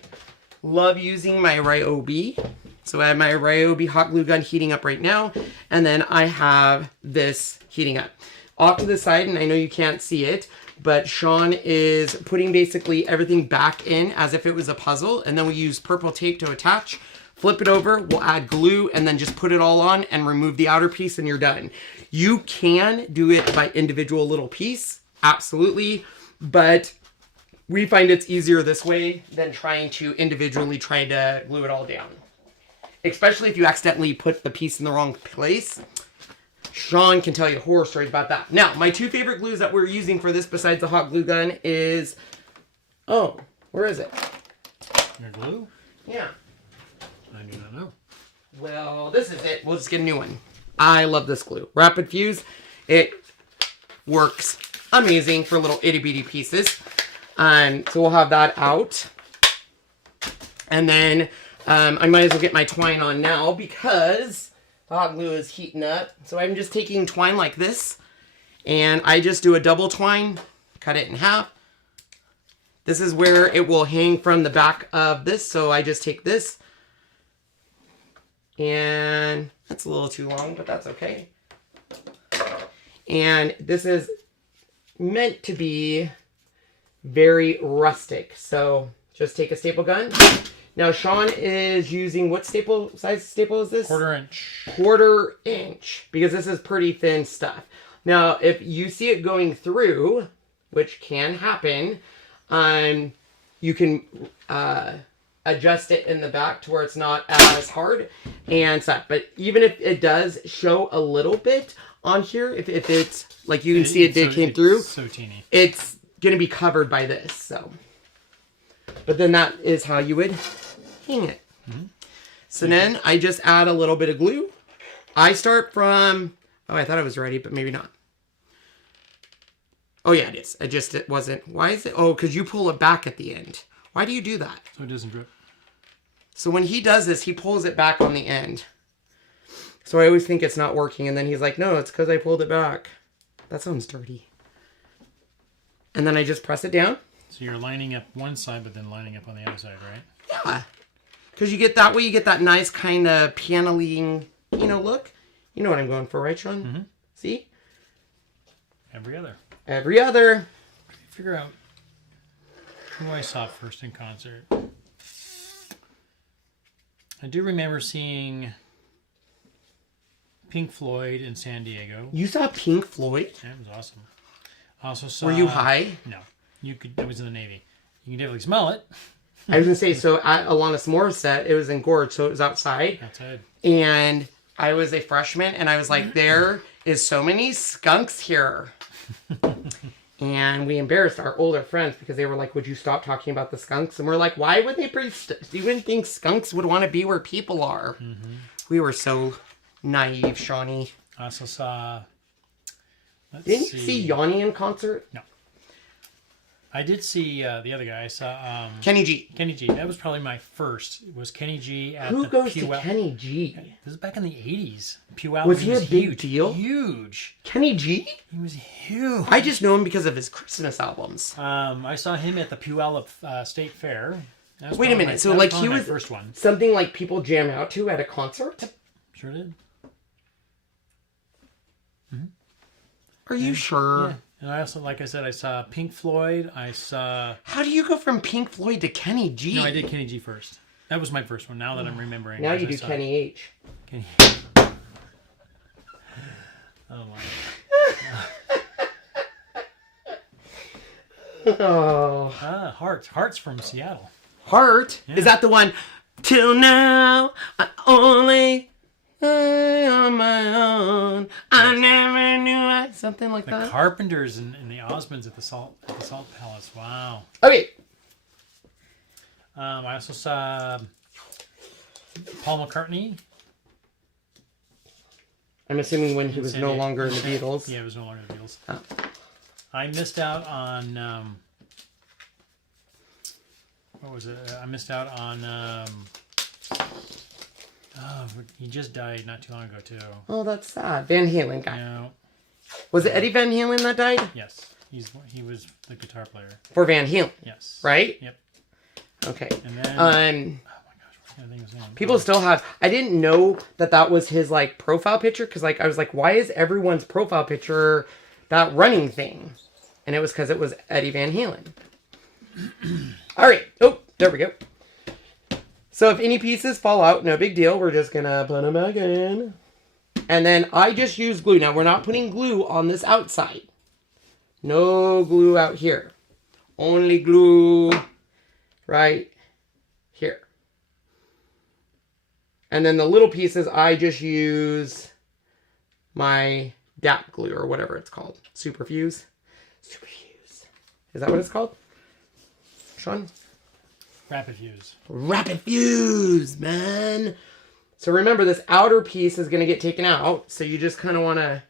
love using my Ryobi. So I have my Ryobi hot glue gun heating up right now. And then I have this heating up. Off to the side, and I know you can't see it, but Sean is putting basically everything back in as if it was a puzzle. And then we use purple tape to attach. Flip it over, we'll add glue, and then just put it all on and remove the outer piece, and you're done. You can do it by individual little piece, absolutely, but we find it's easier this way than trying to individually try to glue it all down. Especially if you accidentally put the piece in the wrong place. Sean can tell you horror stories about that. Now, my two favorite glues that we're using for this besides the hot glue gun is... Oh, where is it? Your glue? Yeah. I do not know. Well, this is it. We'll just get a new one. I love this glue. Rapid Fuse. It works amazing for little itty bitty pieces. So we'll have that out. And then I might as well get my twine on now because the hot glue is heating up. So I'm just taking twine like this. And I just do a double twine. Cut it in half. This is where it will hang from the back of this. So I just take this. And that's a little too long, but that's okay. And this is meant to be very rustic. So just take a staple gun. Now Sean is using, what size staple is this? 1/4 inch. 1/4 inch, because this is pretty thin stuff. Now, if you see it going through, which can happen, you can adjust it in the back to where it's not as hard and stuff. But even if it does show a little bit on here, if it's like you can see it came through, so teeny. It's going to be covered by this. So, but then that is how you would hang it. Mm-hmm. So then I just add a little bit of glue. I start from, oh, I thought I was ready, but maybe not. Oh yeah, it is. It wasn't. Why is it? Oh, because you pull it back at the end. Why do you do that? So it doesn't drip. So when he does this, he pulls it back on the end. So I always think it's not working. And then he's like, no, it's because I pulled it back. That sounds dirty. And then I just press it down. So you're lining up one side, but then lining up on the other side, right? Yeah. Because you get that way, you get that nice kind of paneling, look. You know what I'm going for, right, Sean? Mm-hmm. See? Every other. Every other. Figure out who I saw first in concert. I do remember seeing Pink Floyd in San Diego. You saw Pink Floyd? Yeah, it was awesome. I also saw... Were you high? No. It was in the Navy. You can definitely smell it. I was going to say, so at Alanis Morissette, it was in Gorge, so it was outside. Outside. And I was a freshman, and I was like, there is so many skunks here. And we embarrassed our older friends because they were like, would you stop talking about the skunks? And we're like, why would they even think skunks would want to be where people are? Mm-hmm. We were so naive, Shawnee. I also saw... Didn't you see Yanni in concert? No. I did see the other guy. I saw... Kenny G. Kenny G. That was probably my first. It was Kenny G at Who the goes Puyallup. to Kenny G? This is back in the 80s. Puyallup. Was he a big huge, deal? Huge. Kenny G? He was huge. I just know him because of his Christmas albums. I saw him at the Puyallup State Fair. Wait a minute. So like he was first one. Something like people jam out to at a concert? Yep. Sure did. Mm-hmm. Are you sure? Yeah. And I also, like I said, I saw Pink Floyd. I saw... How do you go from Pink Floyd to Kenny G? No, I did Kenny G first. That was my first one, now that I'm remembering. Now you do Kenny H. Kenny... Oh, my. Oh. Hearts. Hearts from Seattle. Heart? Yeah. Is that the one? Till now, I only on my own. I never knew I... Something like that. The Carpenters and the Osmonds at the Salt Palace. Wow. Okay. I also saw Paul McCartney. I'm assuming when he was no longer in the Beatles. Yeah, he was no longer in the Beatles. Oh. I missed out on... what was it? I missed out on... he just died not too long ago, too. Oh, that's sad. Van Halen guy. No. Was it Eddie Van Halen that died? Yes. He was the guitar player. For Van Halen? Yes. Right? Yep. Okay. And then... oh my gosh, what kind of thing was that? People still have... I didn't know that was his, like, profile picture. Because, like, I was like, why is everyone's profile picture that running thing? And it was because it was Eddie Van Halen. All right. Oh, there we go. So if any pieces fall out, no big deal. We're just going to put them back in. And then I just use glue. Now, we're not putting glue on this outside. No glue out here. Only glue right here. And then the little pieces, I just use my DAP glue or whatever it's called. Superfuse. Superfuse. Is that what it's called? Sean? Rapid Fuse. Rapid Fuse, man. So remember, this outer piece is going to get taken out. So you just kind of want to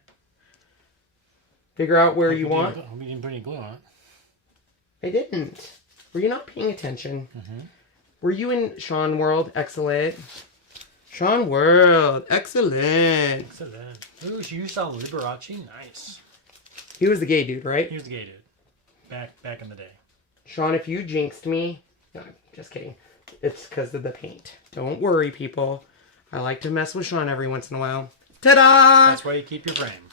figure out where you want. We didn't put any glue on it. I didn't. Were you not paying attention? Mm-hmm. Were you in Sean World? Excellent. Sean World. Excellent. Excellent. Ooh, you saw Liberace? Nice. He was the gay dude, right? He was the gay dude. Back in the day. Sean, if you jinxed me... No, just kidding. It's because of the paint. Don't worry, people. I like to mess with Sean every once in a while. Ta-da! That's why you keep your frame.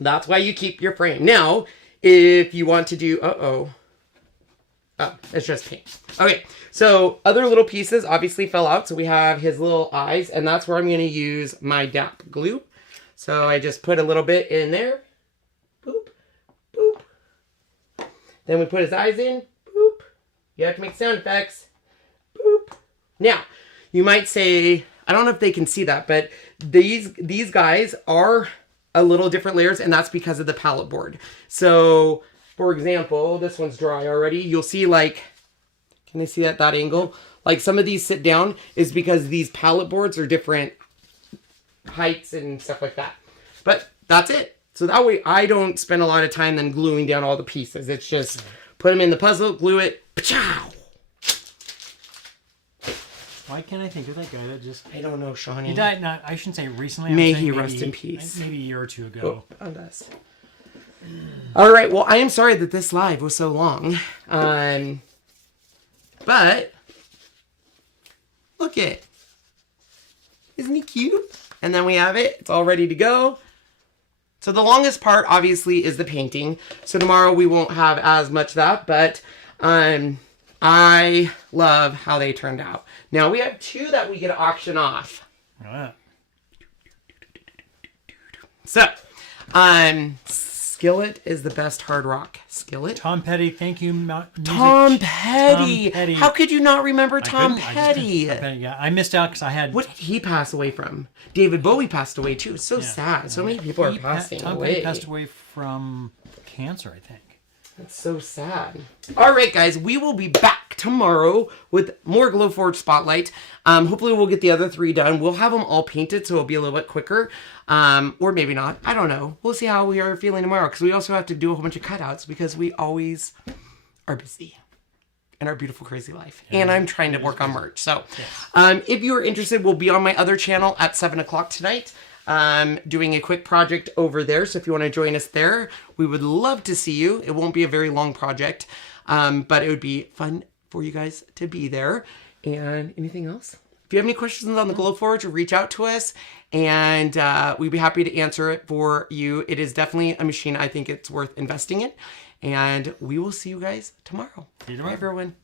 That's why you keep your frame. Now, if you want to do... Oh, it's just paint. Okay, so other little pieces obviously fell out. So we have his little eyes, and that's where I'm going to use my DAP glue. So I just put a little bit in there. Boop, boop. Then we put his eyes in. Boop. You have to make sound effects. Boop. Now, you might say, I don't know if they can see that, but these guys are a little different layers, and that's because of the palette board. So, for example, this one's dry already. You'll see, like, can they see at that angle? Like, some of these sit down is because these palette boards are different heights and stuff like that. But that's it. So that way I don't spend a lot of time then gluing down all the pieces. It's just put them in the puzzle, glue it, pa-chow! Why can't I think of that guy that just... I don't know, Shawnee. He died, not, I shouldn't say recently. May he rest in peace. Maybe a year or two ago. Oh, on us. All right, well, I am sorry that this live was so long. But, look it. Isn't he cute? And then we have it. It's all ready to go. So the longest part, obviously, is the painting. So tomorrow we won't have as much of that, but I love how they turned out. Now, we have two that we get to auction off. Yeah. So, Skillet is the best hard rock. Skillet? Tom Petty, thank you. Tom Petty. Tom Petty. How could you not remember Tom Petty? Yeah, I missed out because I had... What did he pass away from? David Bowie passed away too. It's so sad. So many people are passing Tom away. Petty passed away from cancer, I think. That's so sad. All right, guys, we will be back tomorrow with more Glowforge Spotlight. Hopefully we'll get the other three done. We'll have them all painted, so it'll be a little bit quicker. Or maybe not. I don't know. We'll see how we are feeling tomorrow, because we also have to do a whole bunch of cutouts, because we always are busy in our beautiful, crazy life. Yeah, and I'm trying to work on merch. So if you are interested, we'll be on my other channel at 7 o'clock tonight. Doing a quick project over there. So if you want to join us there, we would love to see you. It won't be a very long project, but it would be fun for you guys to be there. And anything else? If you have any questions on the Glowforge, reach out to us, and we'd be happy to answer it for you. It is definitely a machine I think it's worth investing in. And we will see you guys tomorrow. See you tomorrow. Bye, everyone.